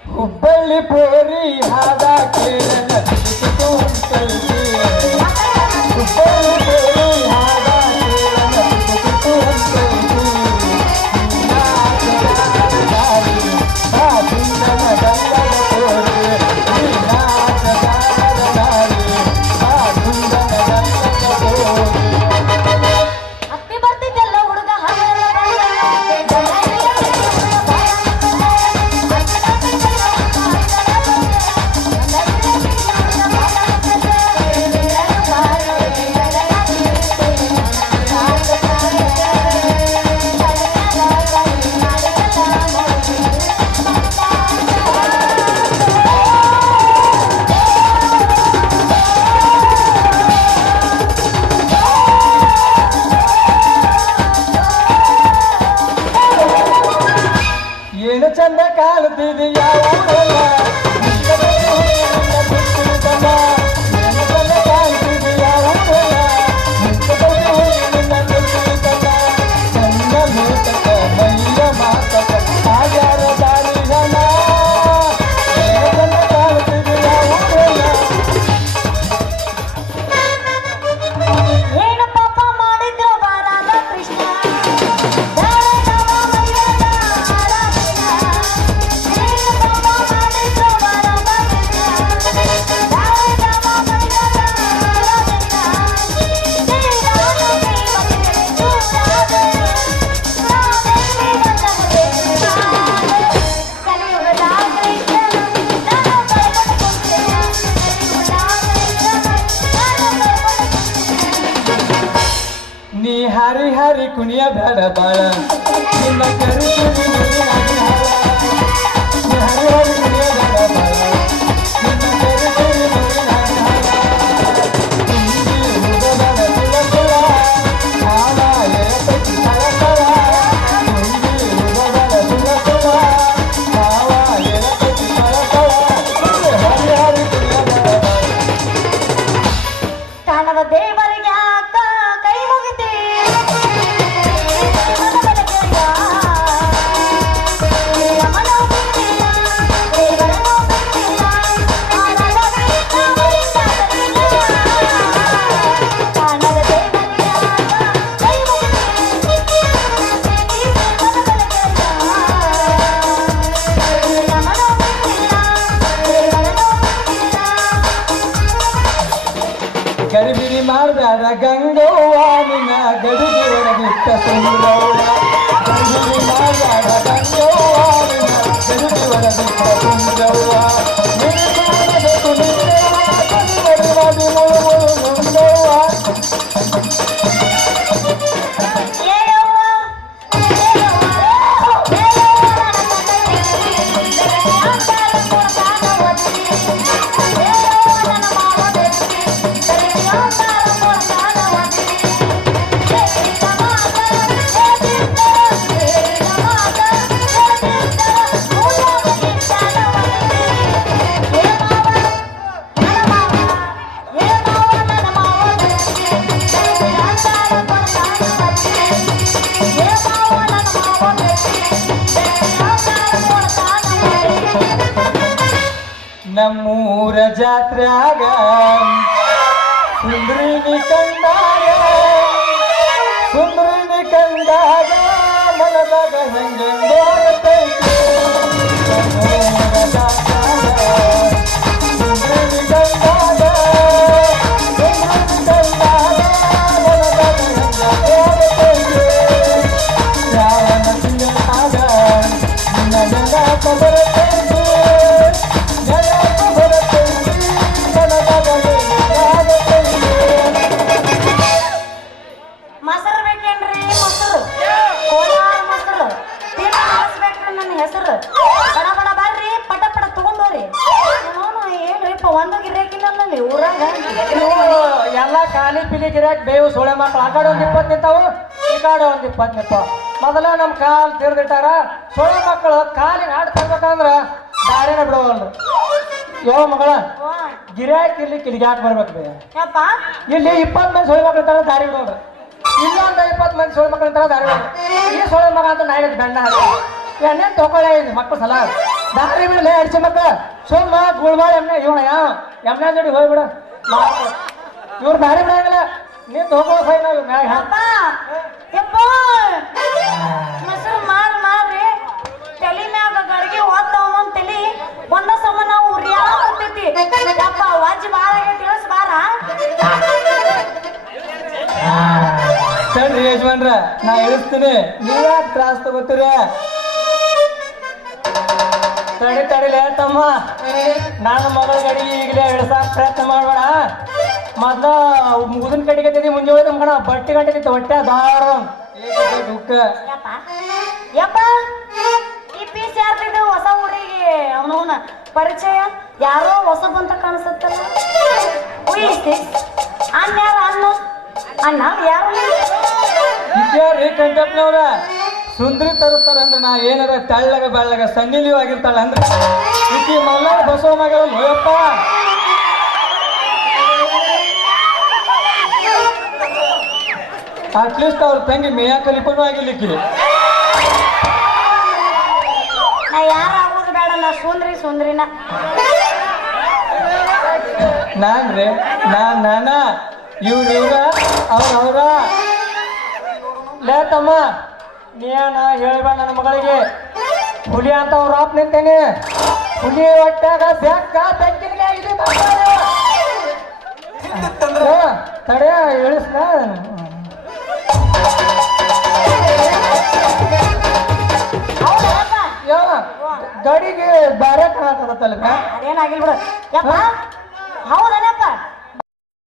ಹುಬ್ಬಳ್ಳಿ ಪೋರಿ ಹಾದ ಕೇಳ ಹುಬ್ಬಳ್ಳಿ ಪೋರಿ ಹಾದ ಹತ್ತಿ ಬರ್ತಿದ್ದೆಲ್ಲ ಹುಡುಗ ಏನು ಚಂದ ಕಾಣುತ್ತಿದೆಯ ಊರಲ್ಲ ಏನು ಚಂದ ಕಾಣುತ್ತಿದೆಯ ಊರಲ್ಲ ಸಣ್ಣ ಲೋಕಕ ಮೈಯ ಮಾತಕ ಆಗಾರ ದಾರಿ ಜನ ಏನು ಚಂದ ಕಾಣುತ್ತಿದೆಯ ಊರಲ್ಲ ಏನು ಪಾಪ ಮಾಡಿದ್ರು ಬಾರಾದ ಕೃಷ್ಣ ನೀ ಹಾರಿ ಹಾರಿ ಕುಣಿಯ ಬೇಡ ಬಾಳ ನಿನ್ನ ಕರುಸುರಿ ನುಡಿಯಾಗಿ ಹಾಳ. ನೀ ಹಾರಿ ಹಾರಿ ಕುಣಿಯ ಬೇಡ ಬಾಳ ನಿನ್ನ ಕರುಸುರಿ ನುಡಿಯಾಗಿ ಹಾಳ. ತುಂಬಿ ಹುಡುಗನ ತುಳಸುಳ ಹಾಳ ಎರಪತಿ ತಳತಳ. ತುಂಬಿ ಹುಡುಗನ ತುಳಸುಳ ಹಾಳ ಎರಪತಿ ತಳತಳ. ಹಾರಿ ಹಾರಿ ಕುಣಿಯ ಬೇಡ ಬಾಳ ಕಾಣದ ದೇವರಿಗೆ ಅಕ್ಕ ಕೈ ಮುಗಿತಿ ಮನ ಗರಿಬಿರಿ ಮಾಡಬೇಡ ಗಂಗವ್ವ ನಿನ್ನ ಗಡಿಗೆ ಒಳಗಿಟ್ಟ ಸುಂದರವ್ವ ಗರಿಬಿರಿ ಮಾಡಬೇಡ ಗಂಗವ್ವ ನಿನ್ನ ಗಡಿಗೆ ಒಳಗಿಟ್ಟ ಸುಂದರವ್ವ ನಿನಗಾಗಬೇಕು ನಿಂದವ್ವ ಕಡಿಮಡಿ ಮಾಡಿ ಮುಳುಗು ಮುಂದವ್ವ ನಮ್ಮೂರ ಜಾತ್ರ್ಯಾಗ ಸುಂದ್ರಿನಿ ಕಂಡಾಗ ಮನದಾಗ ಹೆಂಗೆಂದೋಗತೈತಿ ನಮ್ಮೂರ ಜಾತ್ರ್ಯಾಗ ಸುಂದ್ರಿನಿ ಕಂಡಾಗ ಮನದಾಗ ಹೆಂಗೆಂದೋಗತೈತಿ ಶ್ರಾವಣ ತಿಂಗಳಾಗ ನಿನ್ನ ಜಗಾತ ಬರತೈತಿ ಮೊಸರು ಬೇಕೇನ್ರಿ ಮೊಸರು ಕೋಲಾರ ಮೊಸರು ತಿನ್ನಿಸ್ಬೇಕ್ರಿ ನನ್ನ ಹೆಸರು ಬಡ ಬಡ ಬರ್ರಿ ಪಟ ಪಟ ತಗೊಂಡೋರಿ ಏನ್ರಿಪ್ಪ ಒಂದು ಗಿರಾಕಿನಲ್ಲಿ ಊರಾಗ ಎಲ್ಲ ಖಾಲಿ ಪಿಲಿ ಗಿರಾಕ್ ಬೇವು ಸೋಳೆ ಮಕ್ಕಳು ಆ ಕಡೆ ಒಂದು 20 ನಿಂತಾವು ಈ ಕಡೆ ಒಂದು 20 ನಿಂತಾವ ಮೊದಲ ನಮ್ಮ ಕಾಲ್ ತಿರ್ದಿಟ್ಟಾರ ಸೋಳೆ ಮಕ್ಕಳು ಕಾಲಿಗೆ ಆಡ್ ತರ್ಬೇಕಂದ್ರ ದಾರಿನ ಬಿಡವಲ್ರು ಯಾವ ಮಗಳ ಗಿರಾಕ್ ಇಲ್ಲಿ ಕಿಡಿಗಾಟ್ ಬರ್ಬೇಕು ಬೇ ಯಪ್ಪ ಇಲ್ಲಿ 20 ಮಂದಿ ಸೋಳೆ ಮಕ್ಕಳು ಇರ್ತಾರ ದಾರಿ ಬಿಡೋರು ಇಲ್ಲೊಂದ 20 ಮಂದಿ ಸೋಳೆ ಮಕ್ಕಳು ಇರ್ತಾರ ದಾರಿ ಬಿಡೋರು ಈ ಸೋಳೆ ಮಗ ಅಂತ ನಾಯಿ ಗಂಡ ಹಾಕಿ ಎಣ್ಣೆ ತಗೊಳ್ಳೆ ಮಕ್ಕಳು ಸಲ ದಾರಿ ಬಿಡಲೇ ಅಡಿಸಿ ಮಕ್ಕಳು ಸೋಮ ಗುಳ್ಬಾಳ ಎಮ್ಮೆ ಇವಣ ಯಾವ ಎಮ್ಮೆ ಜೋಡಿ ಹೋಗ್ಬಿಡ ಇವ್ರು ದಾರಿ ಬಿಡಂಗಿಲ್ಲ ನೀನ್ ಹೋಗೋ ಸೈನ್ ಮ್ಯಾಗ ಯಪ್ಪ ಯಪ್ಪ ಮೊಸರು ಮಾಡ್ರಿ ತಲೆ ಮ್ಯಾಗ ಗಡಿಗೆ ಓದ್ತಾವ ತಲಿ ಒಂದ ಸಮ ನಾವು ಉರಿಯಾಗ್ತೈತಿ ಯಪ್ಪ ವಾಜಿ ಬಾಳ ತಿಳಿಸ್ ಬಾರ ಸರಿ ಯಜಮಾನ್ರ ನಾ ಇಳಿಸ್ತೀನಿ ನೀವ್ಯಾಕೆ ತ್ರಾಸ ತಗೋತೀರ ತಡಿಲೇ ತಮ್ಮ ನಾನು ಮಗಳ ಗಡಿಗೆ ಈಗಲೇ ಇಳಿಸಾಕ ಪ್ರಯತ್ನ ಮಾಡ್ಬೇಡ ಮೊದ್ಲ ಮುಗಿದಿನ ಕಡೆಗೆ ತಿದ್ದಿ ಮುಂಜೆ ಹೋಯ್ತು ಮಗಣ ಬಟ್ಟೆ ಗಂಟೆ ಹೊಟ್ಟೆ ದಾರ ದುಃಖ ಯಪ್ಪ ಈ ಪೀಸ್ ಯಾರ್ದಿದ್ದು ಹೊಸ ಊರಿಗೆ ಅವನವನ ಪರಿಚಯ ಯಾರೋ ಹೊಸ ಬಂತ ಕಾಣಿಸುತ್ತಲ್ಲ ಅನ್ಯಾರ ಅಣ್ಣ ಯಾರು ಇದ್ಯಾರ್ರಿ ಕಂಟಪ್ನವ್ರ ಸುಂದ್ರಿ ತರಿಸ್ತಾರ ಅಂದ್ರೆ ನಾ ಏನಾರ ತೆಳ್ಳಗ ಬೆಳ್ಳಗ ಸಣ್ಣಿಲಿಯೂ ಆಗಿರ್ತಾಳ ಅಂದ್ರೆ ಈಕಿ ಮಲ್ಲಾರ ಬಸವ ಮಗಳು ಹೋಯಪ್ಪ ಅಟ್ಲೀಸ್ಟ್ ಅವ್ರ ತಂಗಿ ಮೇಯಾ ಕಲಿಪನೂ ಆಗಿರ್ಲಿಕ್ಕಿ ನಾ ಯಾರು ಆಗೋದು ಬೇಡ ನಾ ಸುಂದ್ರಿನ ನಾನ್ರಿ ನಾನ ಇವ್ರ ಅವ್ರ ಲೇ ತಮ್ಮ ನೀನ ಹೇಳ್ಬೇಡ ನನ್ನ ಮಗಳಿಗೆ ಹುಲಿ ಅಂತ ಅವ್ರ ಆಪ್ ನಿಂತೇನೆ ಹುಲಿ ಹೊಟ್ಟಾಗ ಬೆಕ್ಕ ಬೆಕ್ಕಿನ ತಡೆ ಇಳಿಸ್ನ ಗಡಿಗೆ ಬೇರೆ ಕಾಣತದತ್ತಲ್ಲ ಅದೇನಾಗಿಲ್ ಬಿಡು ಯಪ್ಪ ಹೌದನಪ್ಪ